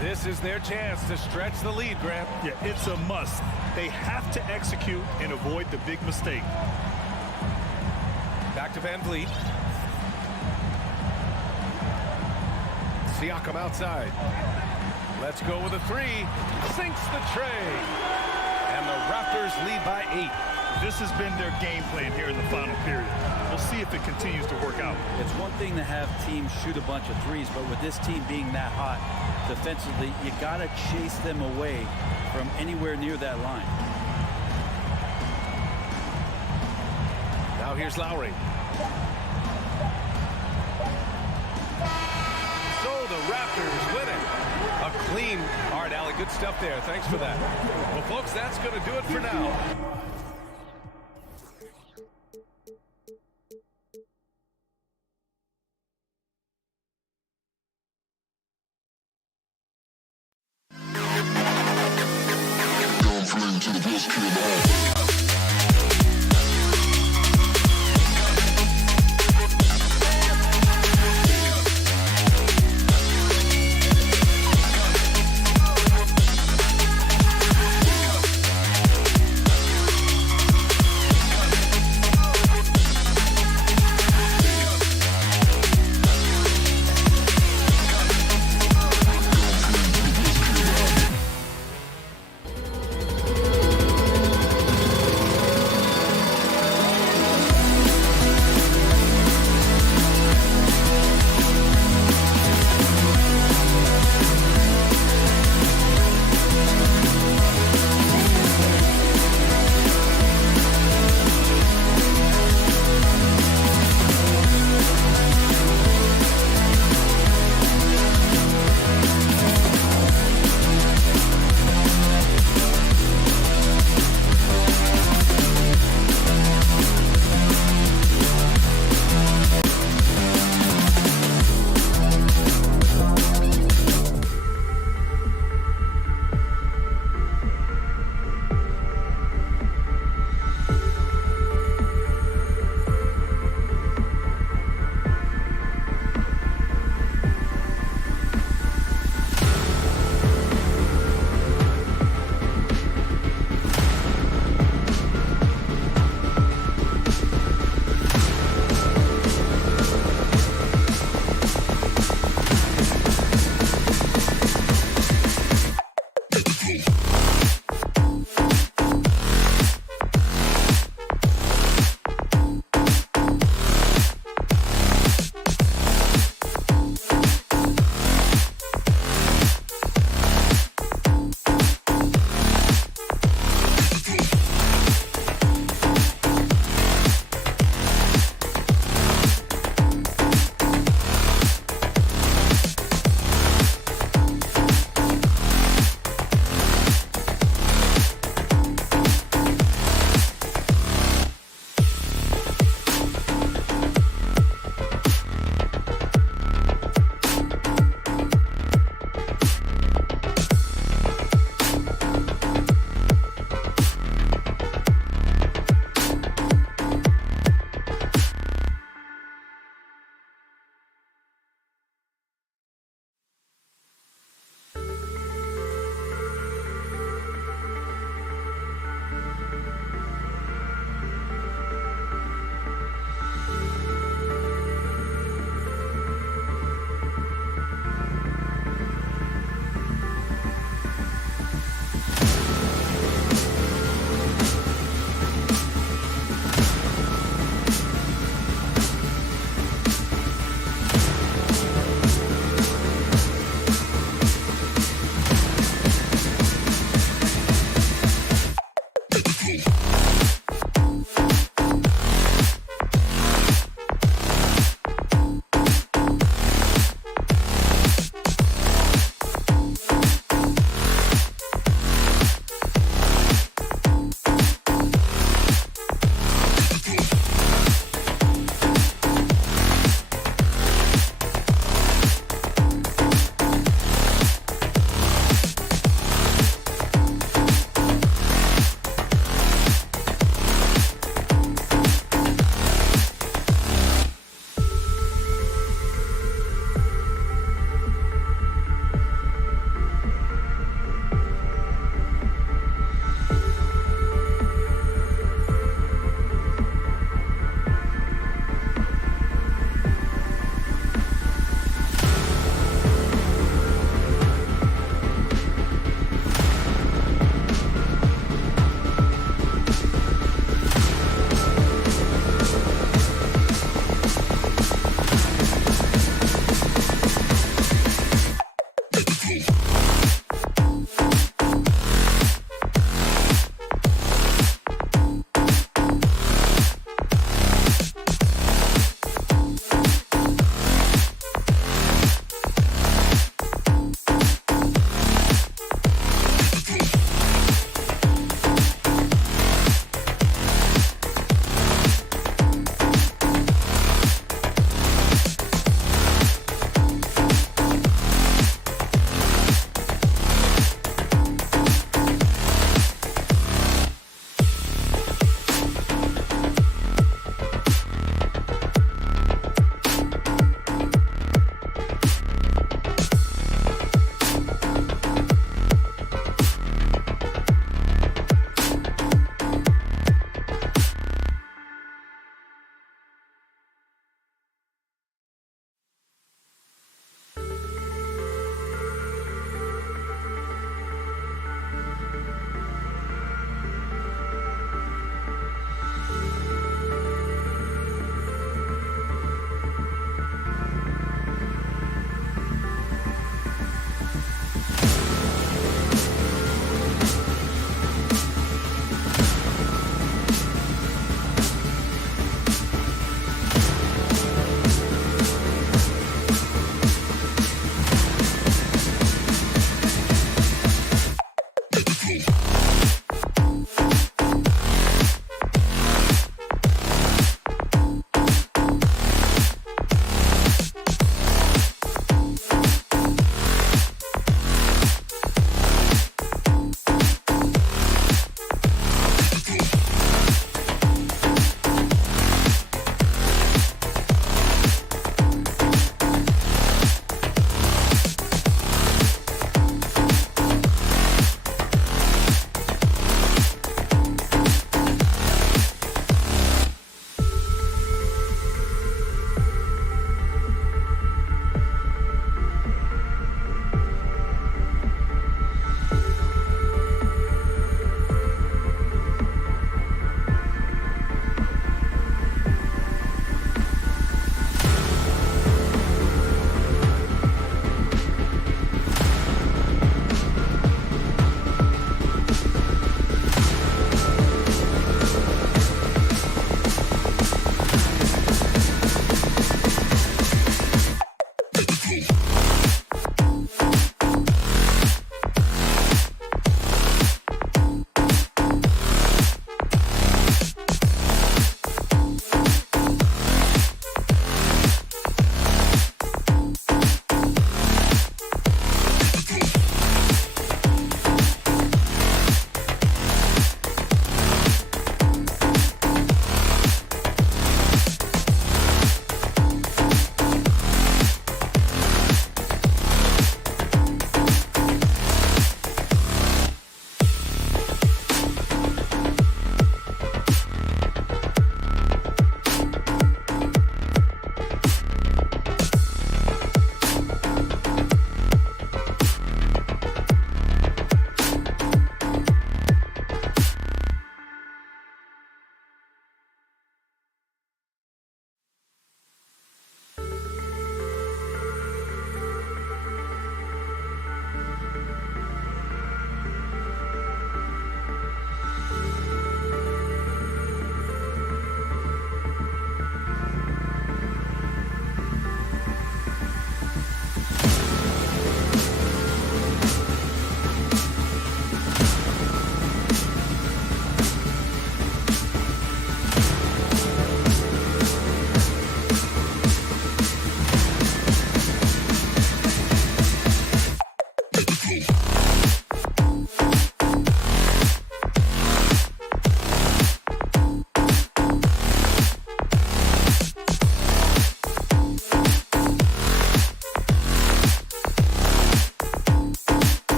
This is their chance to stretch the lead, Grant. Yeah, it's a must. They have to execute and avoid the big mistake. Back to Van Vliet. Siakam outside. Let's go with a three. Sinks the tray. And the Raptors lead by 8. This has been their game plan here in the final period. We'll see if it continues to work out. It's one thing to have teams shoot a bunch of threes, but with this team being that hot defensively, you got to chase them away from anywhere near that line. Now here's Lowry. So the Raptors winning. A clean. All right, Allie, good stuff there. Thanks for that. Well, folks, that's going to do it for now. To the best kid in the hall.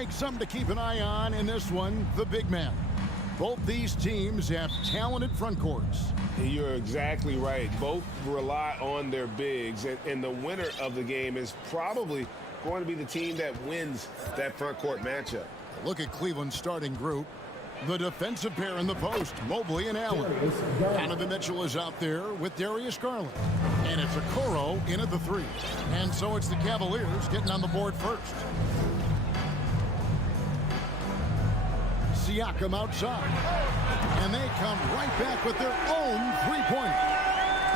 break, something to keep an eye on in this one, the big man. Both these teams have talented front courts. You're exactly right. Both rely on their bigs, and the winner of the game is probably going to be the team that wins that front court matchup. Look at Cleveland's starting group. The defensive pair in the post, Mobley and Allen. Donovan Mitchell is out there with Darius Garland. And it's Okoro in at the 3. And so it's the Cavaliers getting on the board first. Siakam outside. And they come right back with their own three-pointer.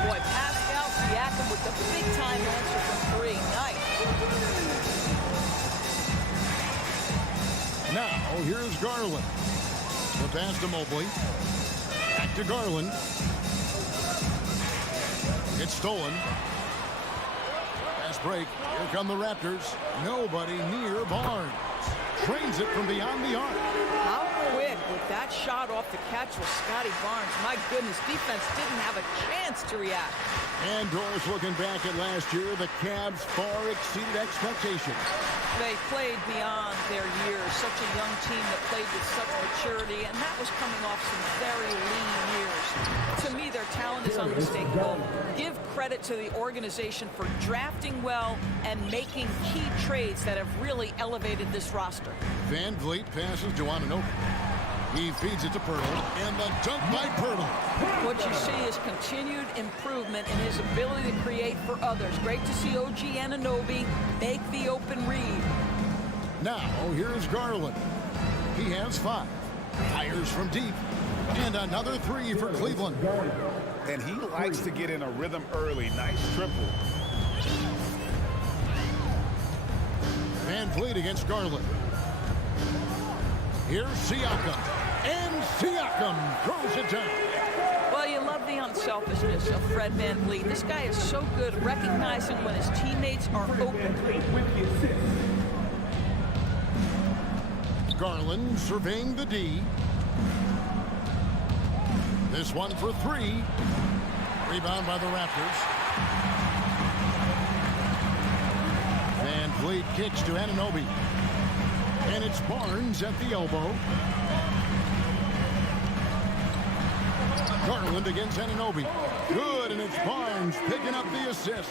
Boy, Pascal Siakam with the big-time answer from 3. Nice. Now, here's Garland. The pass to Mobley. Back to Garland. It's stolen. Fast break. Here come the Raptors. Nobody near Barnes. Trains it from beyond the arc. How quick with that shot off the catch was Scotty Barnes. My goodness, defense didn't have a chance to react. And Doris, looking back at last year, the Cavs far exceeded expectations. They played beyond their years. Such a young team that played with such maturity, and that was coming off some very lean years. To me, their talent is unmistakable. Give credit to the organization for drafting well and making key trades that have really elevated this roster. Van Vliet passes to Anunoby. He feeds it to Pirtle, and the dunk by Pirtle. What you see is continued improvement in his ability to create for others. Great to see OG Anunoby make the open read. Now, here's Garland. He has 5. Fires from deep. And another 3 for Cleveland. And he likes to get in a rhythm early. Nice triple. Van Vliet against Garland. Here's Siakam. And Siakam throws it down. Well, you love the unselfishness of Fred VanVleet. This guy is so good recognizing when his teammates are open. Garland surveying the D. This one for 3. Rebound by the Raptors. Van Vliet kicks to Anunoby. And it's Barnes at the elbow. Garland against Anunoby. Good, and it's Barnes picking up the assist.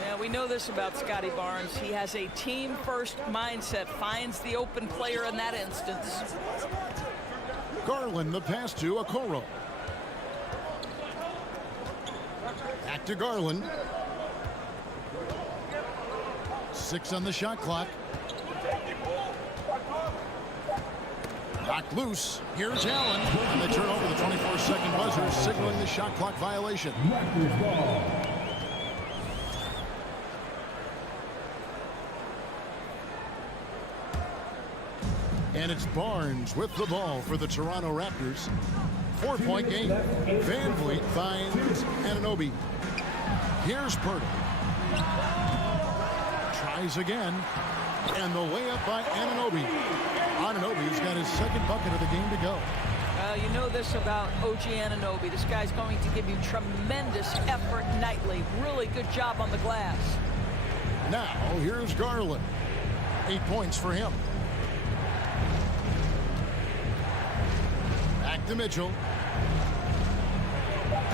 Yeah, we know this about Scotty Barnes. He has a team-first mindset, finds the open player in that instance. Garland, the pass to Okoro. Back to Garland. 6 on the shot clock. Knocked loose. Here's Allen. And they turn over the 24-second buzzer, signaling the shot clock violation. And it's Barnes with the ball for the Toronto Raptors. 4-point game. Van Vliet finds Anunoby. Here's Pirtle. Tries again. And the layup by Anunoby. Anunoby's got his second bucket of the game to go. You know this about OG Anunoby. This guy's going to give you tremendous effort nightly. Really good job on the glass. Now, here's Garland. 8 points for him. Back to Mitchell.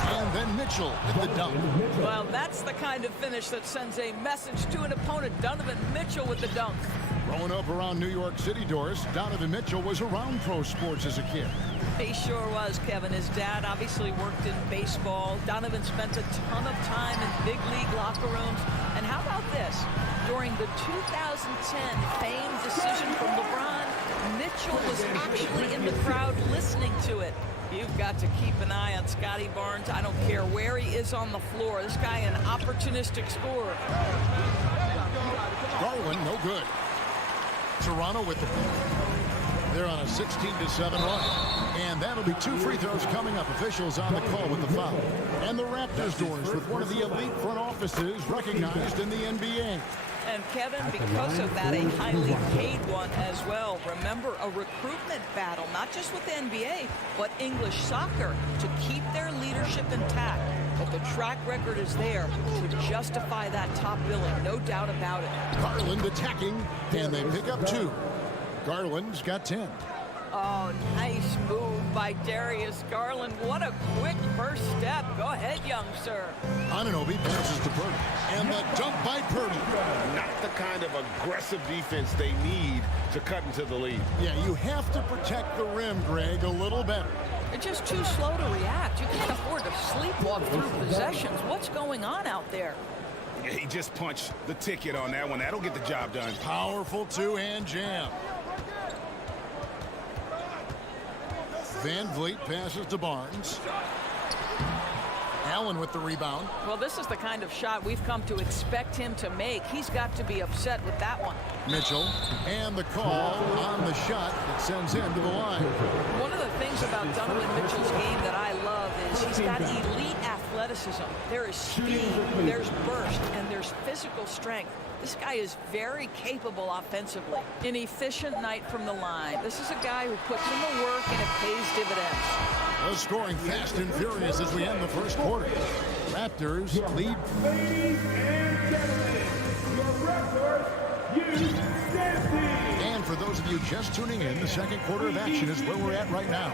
And then Mitchell at the dunk. Well, that's the kind of finish that sends a message to an opponent. Donovan Mitchell with the dunk. Growing up around New York City, Doris, Donovan Mitchell was around pro sports as a kid. He sure was, Kevin. His dad obviously worked in baseball. Donovan spent a ton of time in big league locker rooms. And how about this? During the 2010 famed decision from LeBron, Mitchell was actually in the crowd listening to it. You've got to keep an eye on Scotty Barnes. I don't care where he is on the floor. This guy an opportunistic scorer. Garland, no good. Toronto with the ball. They're on a 16-7 run. And that'll be 2 free throws coming up. Officials on the call with the foul. And the Raptors, Doris, with one of the elite front offices recognized in the NBA. And Kevin, because of that, a highly paid one as well. Remember, a recruitment battle, not just with the NBA, but English soccer, to keep their leadership intact. But the track record is there to justify that top billing, no doubt about it. Garland attacking, and they pick up 2. Garland's got 10. Oh, nice move by Darius Garland. What a quick first step. Go ahead, young sir. Anunoby passes to Purtle. And the dunk by Purtle. Not the kind of aggressive defense they need to cut into the lead. Yeah, you have to protect the rim, Greg, a little better. They're just too slow to react. You can't afford to sleepwalk through possessions. What's going on out there? Yeah, he just punched the ticket on that one. That'll get the job done. Powerful two-hand jam. Van Vliet passes to Barnes. Allen with the rebound. Well, this is the kind of shot we've come to expect him to make. He's got to be upset with that one. Mitchell, and the call on the shot that sends him to the line. One of the things about Donovan Mitchell's game that I love is he's got elite athleticism. There is speed, there's burst, and there's physical strength. This guy is very capable offensively. An efficient night from the line. This is a guy who puts in the work and it pays dividends. The scoring fast and furious as we end the first quarter. Raptors lead. Ladies and gentlemen, your Raptors, you dancing. And for those of you just tuning in, the second quarter of action is where we're at right now.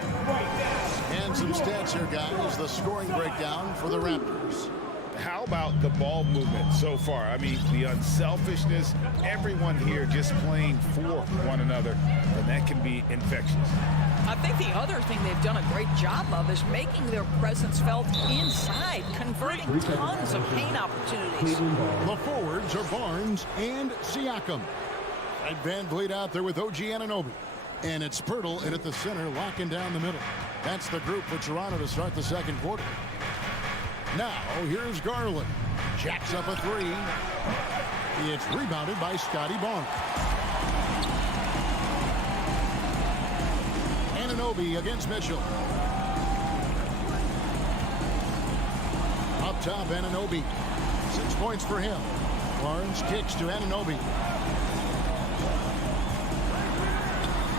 And some stats here, guys. The scoring breakdown for the Raptors. How about the ball movement so far? I mean, the unselfishness, everyone here just playing for one another, and that can be infectious. I think the other thing they've done a great job of is making their presence felt inside, converting tons of paint opportunities. The forwards are Barnes and Siakam. And Van Vliet out there with OG Anunoby. And it's Purtle in at the center, locking down the middle. That's the group for Toronto to start the second quarter. Now, here's Garland. Jacks up a three. It's rebounded by Scotty Barnes. Anunoby against Mitchell. Up top, Anunoby. 6 points for him. Barnes kicks to Anunoby.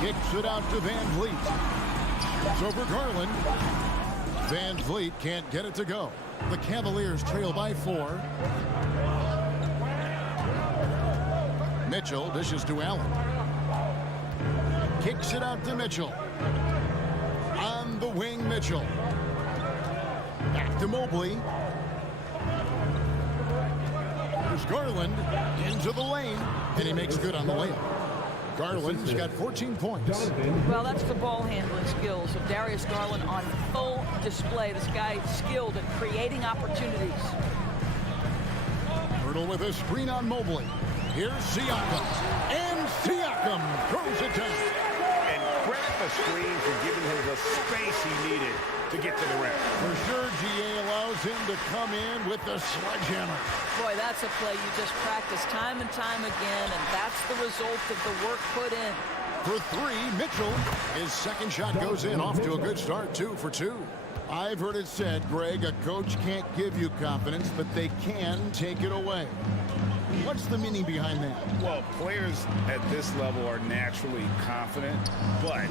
Kicks it out to Van Vliet. It's over Garland. Van Vliet can't get it to go. The Cavaliers trail by 4. Mitchell dishes to Allen. Kicks it out to Mitchell. On the wing, Mitchell. Back to Mobley. There's Garland into the lane, and he makes good on the layup. Garland's got 14 points. Well, that's the ball handling skills of Darius Garland on full display. This guy skilled at creating opportunities. Purtle with a screen on Mobley. Here's Siakam. And Siakam throws it down. And credit the screen for giving him the space he needed to get to the rim. For sure, GA allows him to come in with the sledgehammer. Boy, that's a play you just practice time and time again, and that's the result of the work put in. For 3, Mitchell. His second shot goes in, off to a good start, 2 for 2. I've heard it said, Greg, a coach can't give you confidence, but they can take it away. What's the meaning behind that? Well, players at this level are naturally confident, but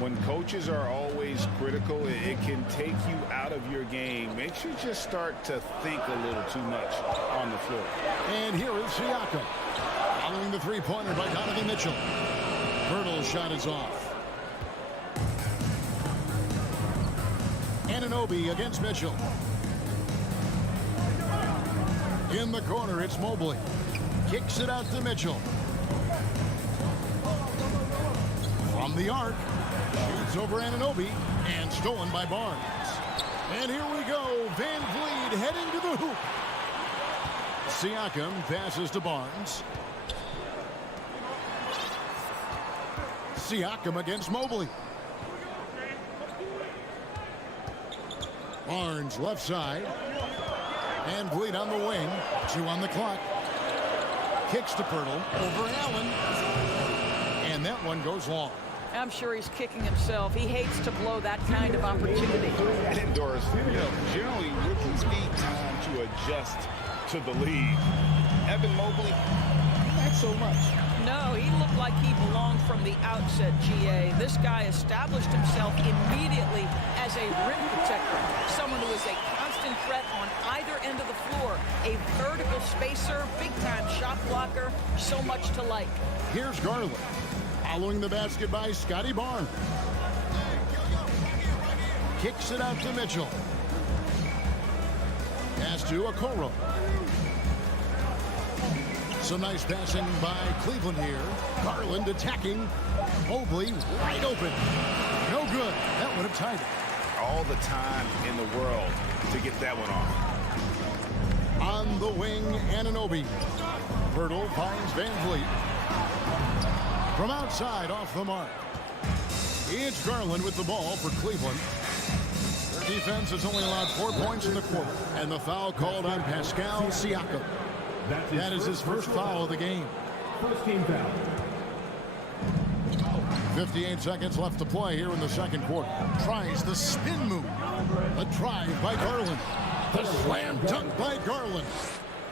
when coaches are always critical, it can take you out of your game. Makes you just start to think a little too much on the floor. And here is Siakam. Following the three-pointer by Donovan Mitchell. Purtle's shot is off. Anunoby against Mitchell. In the corner, it's Mobley. Kicks it out to Mitchell. From the arc. Shoots over Anunoby. And stolen by Barnes. And here we go. Van Vliet heading to the hoop. Siakam passes to Barnes. Siakam against Mobley. Barnes left side. Van Vliet on the wing. 2 on the clock. Kicks to Purtle. Over Allen. And that one goes long. I'm sure he's kicking himself. He hates to blow that kind of opportunity. And Doris, generally rookies need time to adjust to the league. Evan Mobley, not so much. No, he looked like he belonged from the outset, GA. This guy established himself immediately as a rim protector, someone who is a constant threat on either end of the floor, a vertical spacer, big-time shot blocker, so much to like. Here's Garland. Following the basket by Scotty Barnes. Kicks it out to Mitchell. Pass to Okoro. Some nice passing by Cleveland here. Garland attacking. Mobley wide open. No good. That would have tied it. All the time in the world to get that one off. On the wing, Anunoby. Hurdle finds Van Vliet. From outside, off the mark. It's Garland with the ball for Cleveland. Their defense has only allowed 4 points in the quarter. And the foul called on Pascal Siakam. That is his first foul of the game. First team foul. 58 seconds left to play here in the second quarter. Tries the spin move. A drive by Garland. The slam dunk by Garland.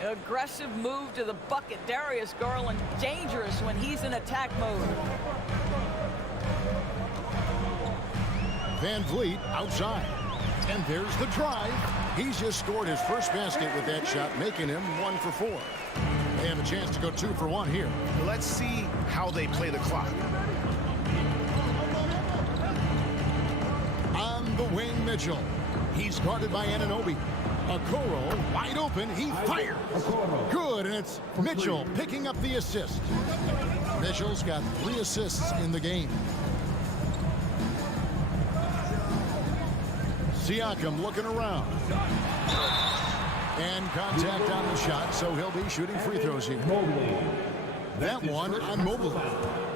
Aggressive move to the bucket. Darius Garland dangerous when he's in attack mode. Van Vliet outside. And there's the drive. He's just scored his first basket with that shot, making him 1 for 4. They have a chance to go 2 for 1 here. Let's see how they play the clock. On the wing, Mitchell. He's guarded by Anunoby. Okoro wide open. He fires. Good, and it's Mitchell picking up the assist. Mitchell's got 3 assists in the game. Siakam looking around. And contact on the shot, so he'll be shooting free throws here. That one on Mobley.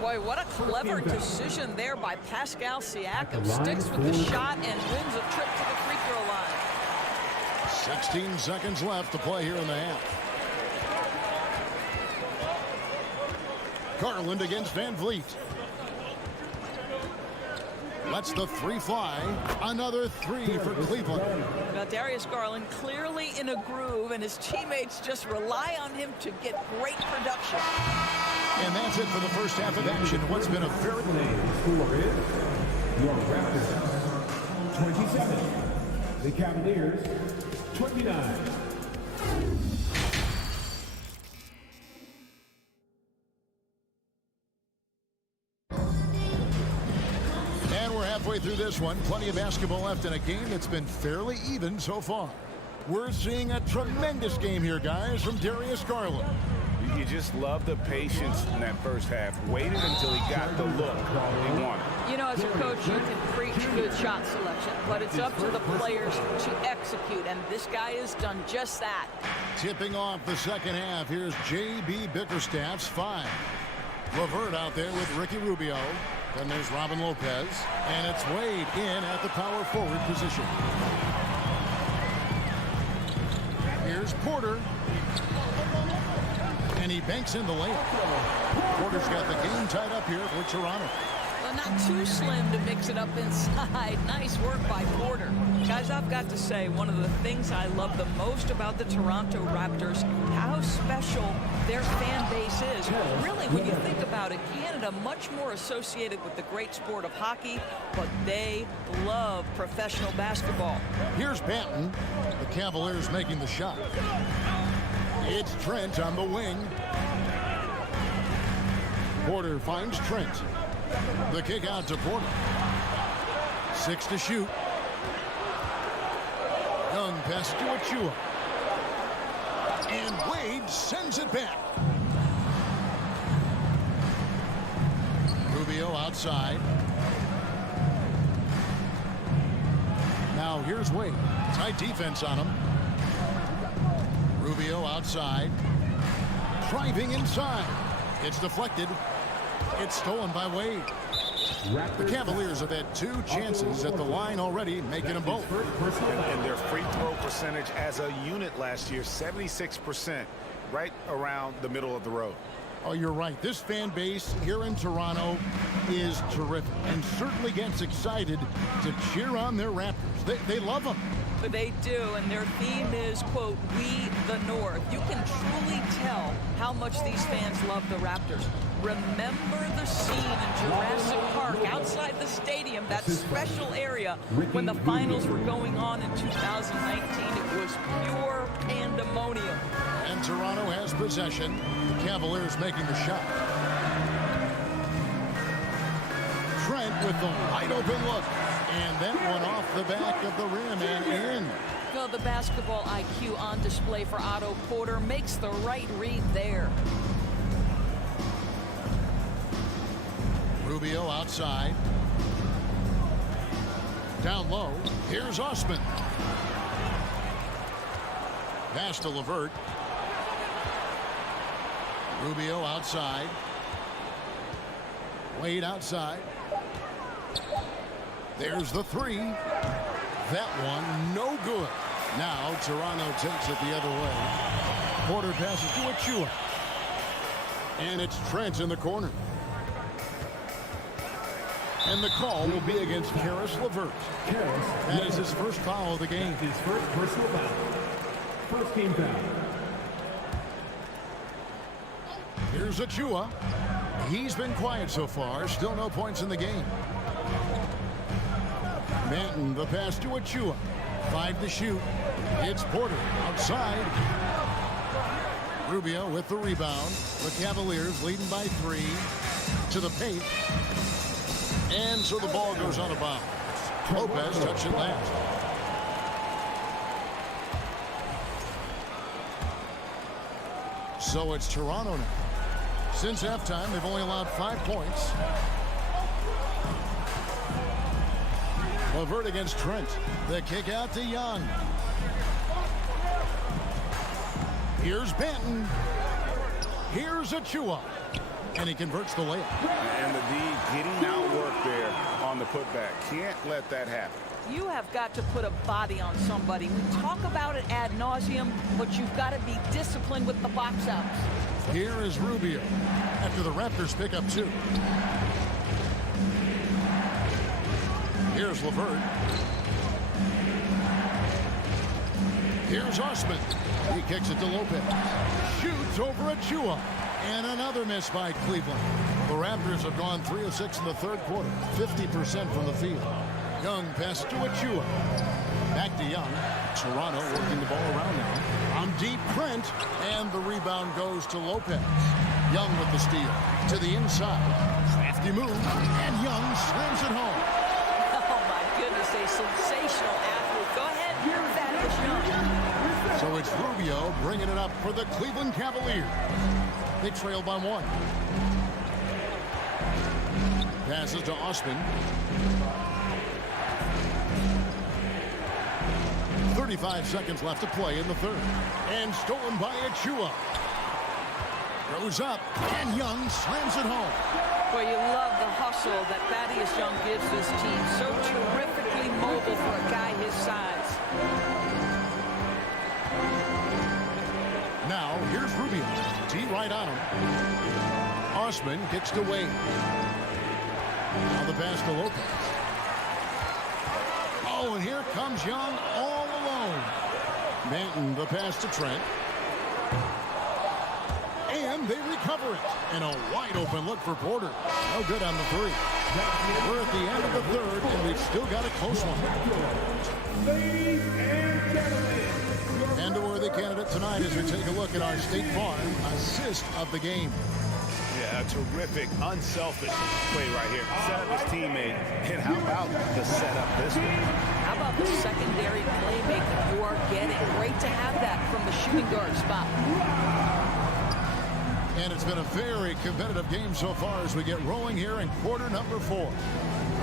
Boy, what a clever decision there by Pascal Siakam. Sticks with the shot and wins a trip to the free throw line. 16 seconds left to play here in the half. Garland against Van Vliet. Lets the 3 fly. Another 3 for Cleveland. Now Darius Garland clearly in a groove, and his teammates just rely on him to get great production. And that's it for the first half of action. What's been a very... Score is your Raptors 27. The Cavaliers 29. Halfway through this one, plenty of basketball left in a game that's been fairly even so far. We're seeing a tremendous game here, guys, from Darius Garland. You just love the patience in that first half. Waited until he got the look he wanted. You know, as a coach, you can preach good shot selection, but it's up to the players to execute, and this guy has done just that. Tipping off the second half, here's J.B. Bickerstaff's 5. Levert out there with Ricky Rubio. Then there's Robin Lopez, and it's Wade in at the power forward position. Here's Porter, and he banks in the layup. Porter's got the game tied up here for Toronto. Well, not too slim to mix it up inside. Nice work by Porter. Guys, I've got to say, one of the things I love the most about the Toronto Raptors, how special their fan base is. Really, when you think about it, Canada much more associated with the great sport of hockey, but they love professional basketball. Here's Banton. The Cavaliers making the shot. It's Trent on the wing. Porter finds Trent. The kick out to Porter. 6 to shoot. Young pass to Achua. And Wade sends it back. Rubio outside. Now here's Wade. Tight defense on him. Rubio outside. Driving inside. It's deflected. It's stolen by Wade. The Cavaliers have had 2 chances at the line already, making them both. And their free throw percentage as a unit last year, 76%, right around the middle of the road. Oh, you're right. This fan base here in Toronto is terrific and certainly gets excited to cheer on their Raptors. They love them. But they do, and their theme is, quote, "We the North." You can truly tell how much these fans love the Raptors. Remember the scene in Jurassic Park outside the stadium, that special area when the finals were going on in 2019. It was pure pandemonium. And Toronto has possession. The Cavaliers making the shot. Trent with the wide open look. And that one off the back of the rim and in. Well, the basketball IQ on display for Otto Porter makes the right read there. Rubio outside. Down low. Here's Osman. Pass to LeVert. Rubio outside. Wade outside. There's the three. That one no good. Now Toronto takes it the other way. Porter passes to Achua. And it's Trent in the corner. And the call will be against Karis LeVert. That is his first foul of the game. His first personal foul. First team foul. Here's Achua. He's been quiet so far. Still no points in the game. Manton, the pass to Achua. 5 to shoot. It's Porter outside. Rubio with the rebound. The Cavaliers leading by 3 to the paint. And so the ball goes out of bounds. Lopez touched it last. So it's Toronto now. Since halftime, they've only allowed 5 points. LeVert against Trent. The kick out to Young. Here's Benton. Here's Achua. And he converts the layup. And the D getting out work there on the putback. Can't let that happen. You have got to put a body on somebody. We talk about it ad nauseum, but you've got to be disciplined with the box outs. Here is Rubio after the Raptors pick up 2. Here's LeVert. Here's Osman. He kicks it to Lopez. Shoots over Achua. And another miss by Cleveland. The Raptors have gone 3 of 6 in the third quarter. 50% from the field. Young passes to Achua. Back to Young. Toronto working the ball around now. On deep, Trent. And the rebound goes to Lopez. Young with the steal. To the inside. Crafty move. And Young slams it home. Oh, my goodness. A sensational athlete. Go ahead. Thaddeus Young. So it's Rubio bringing it up for the Cleveland Cavaliers. They trail by 1. Passes to Osman. 35 seconds left to play in the third. And stolen by Achua. Goes up, and Young slams it home. Well, you love the hustle that Thaddeus Young gives this team. So terrifically mobile for a guy his size. Now, here's Rubio. T right on him. Osman kicks to Wade. Now the pass to Lopez. Oh, and here comes Young all alone. Manton, the pass to Trent. And they recover it. And a wide open look for Porter. No good on the 3. We're at the end of the third, and we've still got a close one. Ladies and gentlemen. And a worthy candidate tonight as we take a look at our State Farm assist of the game. Yeah, a terrific, unselfish play right here. Set up his teammate. And how about the setup this way? How about the secondary playmaking you are getting? Great to have that from the shooting guard spot. And it's been a very competitive game so far as we get rolling here in quarter number 4.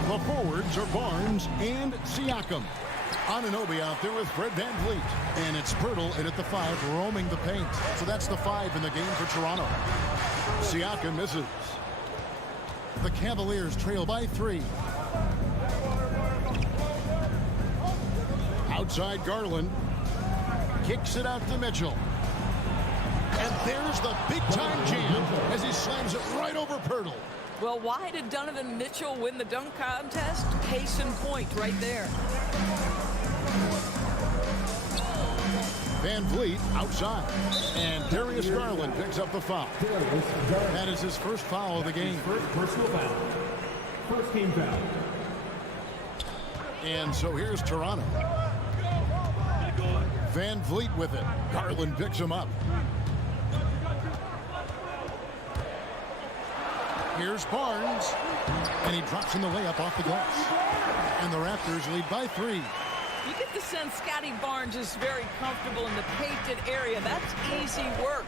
The forwards are Barnes and Siakam. Anunoby out there with Fred VanVleet. And it's Pirtle in at the 5, roaming the paint. So that's the 5 in the game for Toronto. Siakam misses. The Cavaliers trail by 3. Outside Garland. Kicks it out to Mitchell. And there's the big-time jam as he slams it right over Pirtle. Well, why did Donovan Mitchell win the dunk contest? Case in point right there. VanVleet outside. And Darius Garland picks up the foul. That is his first foul of the game. First personal foul. First team foul. And so here's Toronto. VanVleet with it. Garland picks him up. Here's Barnes. And he drops in the layup off the glass. And the Raptors lead by 3. You get the sense Scotty Barnes is very comfortable in the painted area. That's easy work.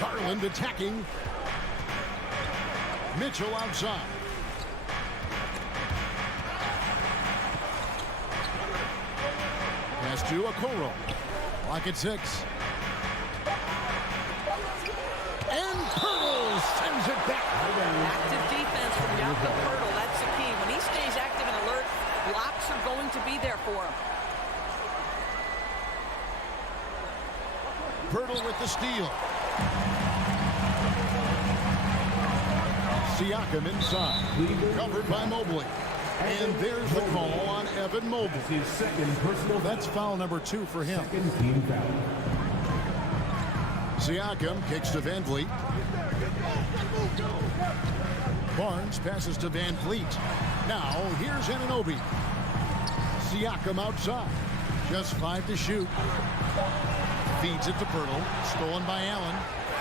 Garland attacking. Mitchell outside. Pass to Okoro. Lock at 6. And Pirtle sends it back. Active defense from Jakob Pirtle. That's the key. When he stays active and alert, blocks are going to be there for him. Pirtle with the steal. Siakam inside. Covered by Mobley. And there's the call on Evan Mobley. His second personal. That's foul number 2 for him. Second team foul. Siakam kicks to Van Vliet. Barnes passes to Van Vliet. Now here's Anunoby. Siakam outside. Just 5 to shoot. Feeds it to Pirtle. Stolen by Allen.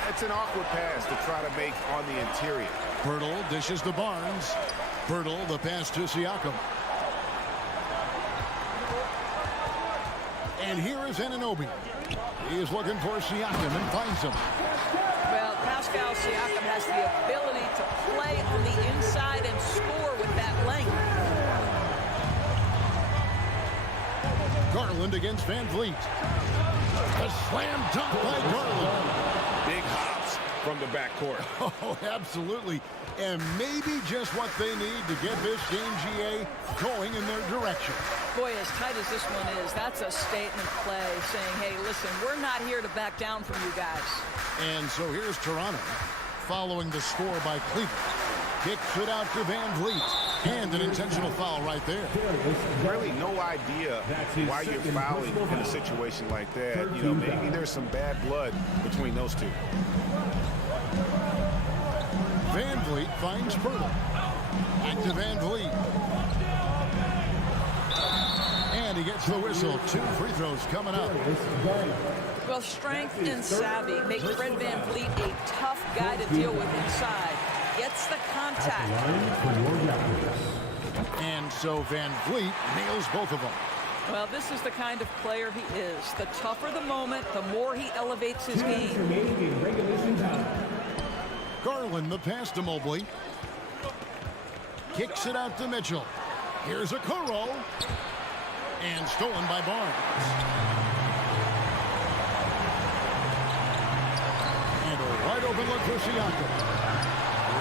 It's an awkward pass to try to make on the interior. Pirtle dishes to Barnes. Pirtle, the pass to Siakam. And here is Anunoby. He is looking for Siakam and finds him. Well, Pascal Siakam has the ability to play on the inside and score with that length. Garland against Van Vliet. A slam dunk by Garland. Big hops from the backcourt. Oh, absolutely. And maybe just what they need to get this game, GA, going in their direction. Boy, as tight as this one is, that's a statement play saying, hey, listen, we're not here to back down from you guys. And so here's Toronto following the score by Cleveland. Kicks it out to Van Vliet. And an intentional foul right there. Really no idea why you're fouling in a situation like that. You know, maybe there's some bad blood between those two. Van Vliet finds Pirtle. Back to Van Vliet. And he gets the whistle. 2 free throws coming up. Well, strength and savvy make Fred Van Vliet a tough guy to deal with inside. Gets the contact. And so Van Vliet nails both of them. Well, this is the kind of player he is. The tougher the moment, the more he elevates his game. Garland, the pass to Mobley. Kicks it out to Mitchell. Here's Okoro. And stolen by Barnes. And a wide open look for Siakam.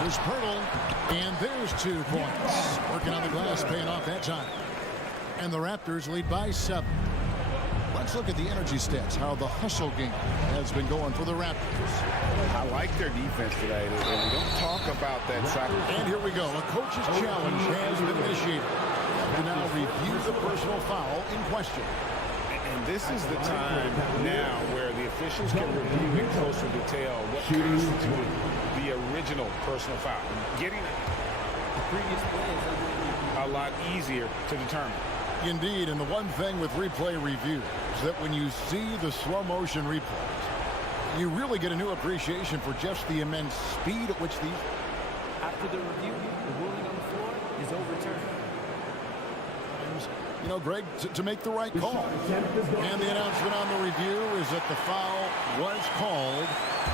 Here's Pirtle. And there's 2 points. Working on the glass, paying off that time. And the Raptors lead by 7. Let's look at the energy stats, how the hustle game has been going for the Raptors. I like their defense today, and we don't talk about that sacrifice. And here we go. A coach's challenge has been initiated. We have to now review the personal foul in question. And this is the time now where the officials can review in closer detail what constituted the original personal foul. Getting the previous play is a lot easier to determine. Indeed, and the one thing with replay review is that when you see the slow motion replays, you really get a new appreciation for just the immense speed at which these... After the review, the ruling on the floor is overturned. You know, Greg, to make the right call. And the announcement on the review is that the foul was called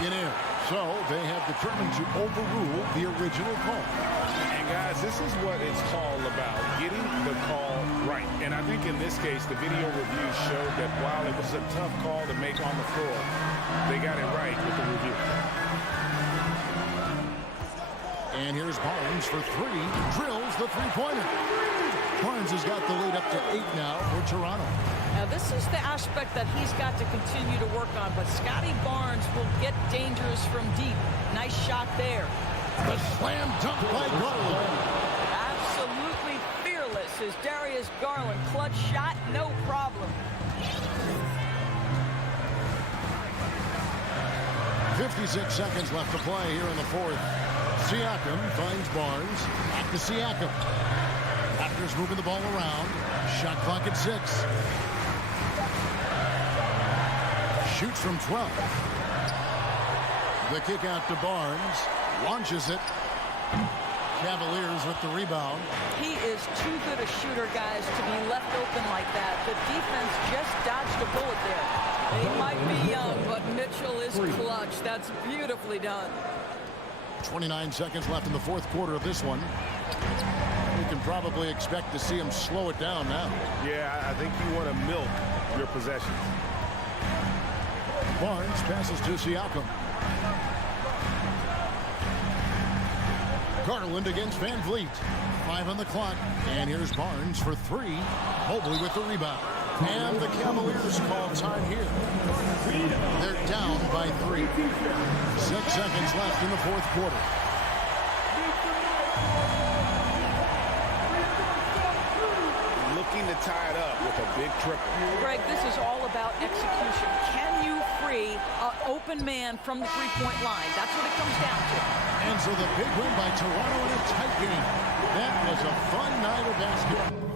in error. So they have determined to overrule the original call. And guys, this is what it's all about, getting the call right. And I think in this case, the video review showed that while it was a tough call to make on the floor, they got it right with the review. And here's Barnes for 3. Drills the three-pointer. Barnes has got the lead up to 8 now for Toronto. Now, this is the aspect that he's got to continue to work on, but Scotty Barnes will get dangerous from deep. Nice shot there. The slam dunk by Garland. Absolutely fearless is Darius Garland. Clutch shot, no problem. 56 seconds left to play here in the 4th. Siakam finds Barnes. Back to Siakam. Raptors moving the ball around. Shot clock at 6. Shoots from 12. The kick out to Barnes. Launches it. Cavaliers with the rebound. He is too good a shooter, guys, to be left open like that. The defense just dodged a bullet there. They might be young, but Mitchell is clutch. That's beautifully done. 29 seconds left in the fourth quarter of this one. We can probably expect to see him slow it down now. Yeah, I think you want to milk your possessions. Barnes passes to Siakam. Garland against Van Vliet. 5 on the clock. And here's Barnes for 3. Mobley with the rebound. And the Cavaliers call time here. They're down by 3. 6 seconds left in the fourth quarter. Looking to tie it up with a big triple. Greg, this is all about execution. Can you free an open man from the three-point line? That's what it comes down to. And so the big win by Toronto in a tight game. That was a fun night of basketball.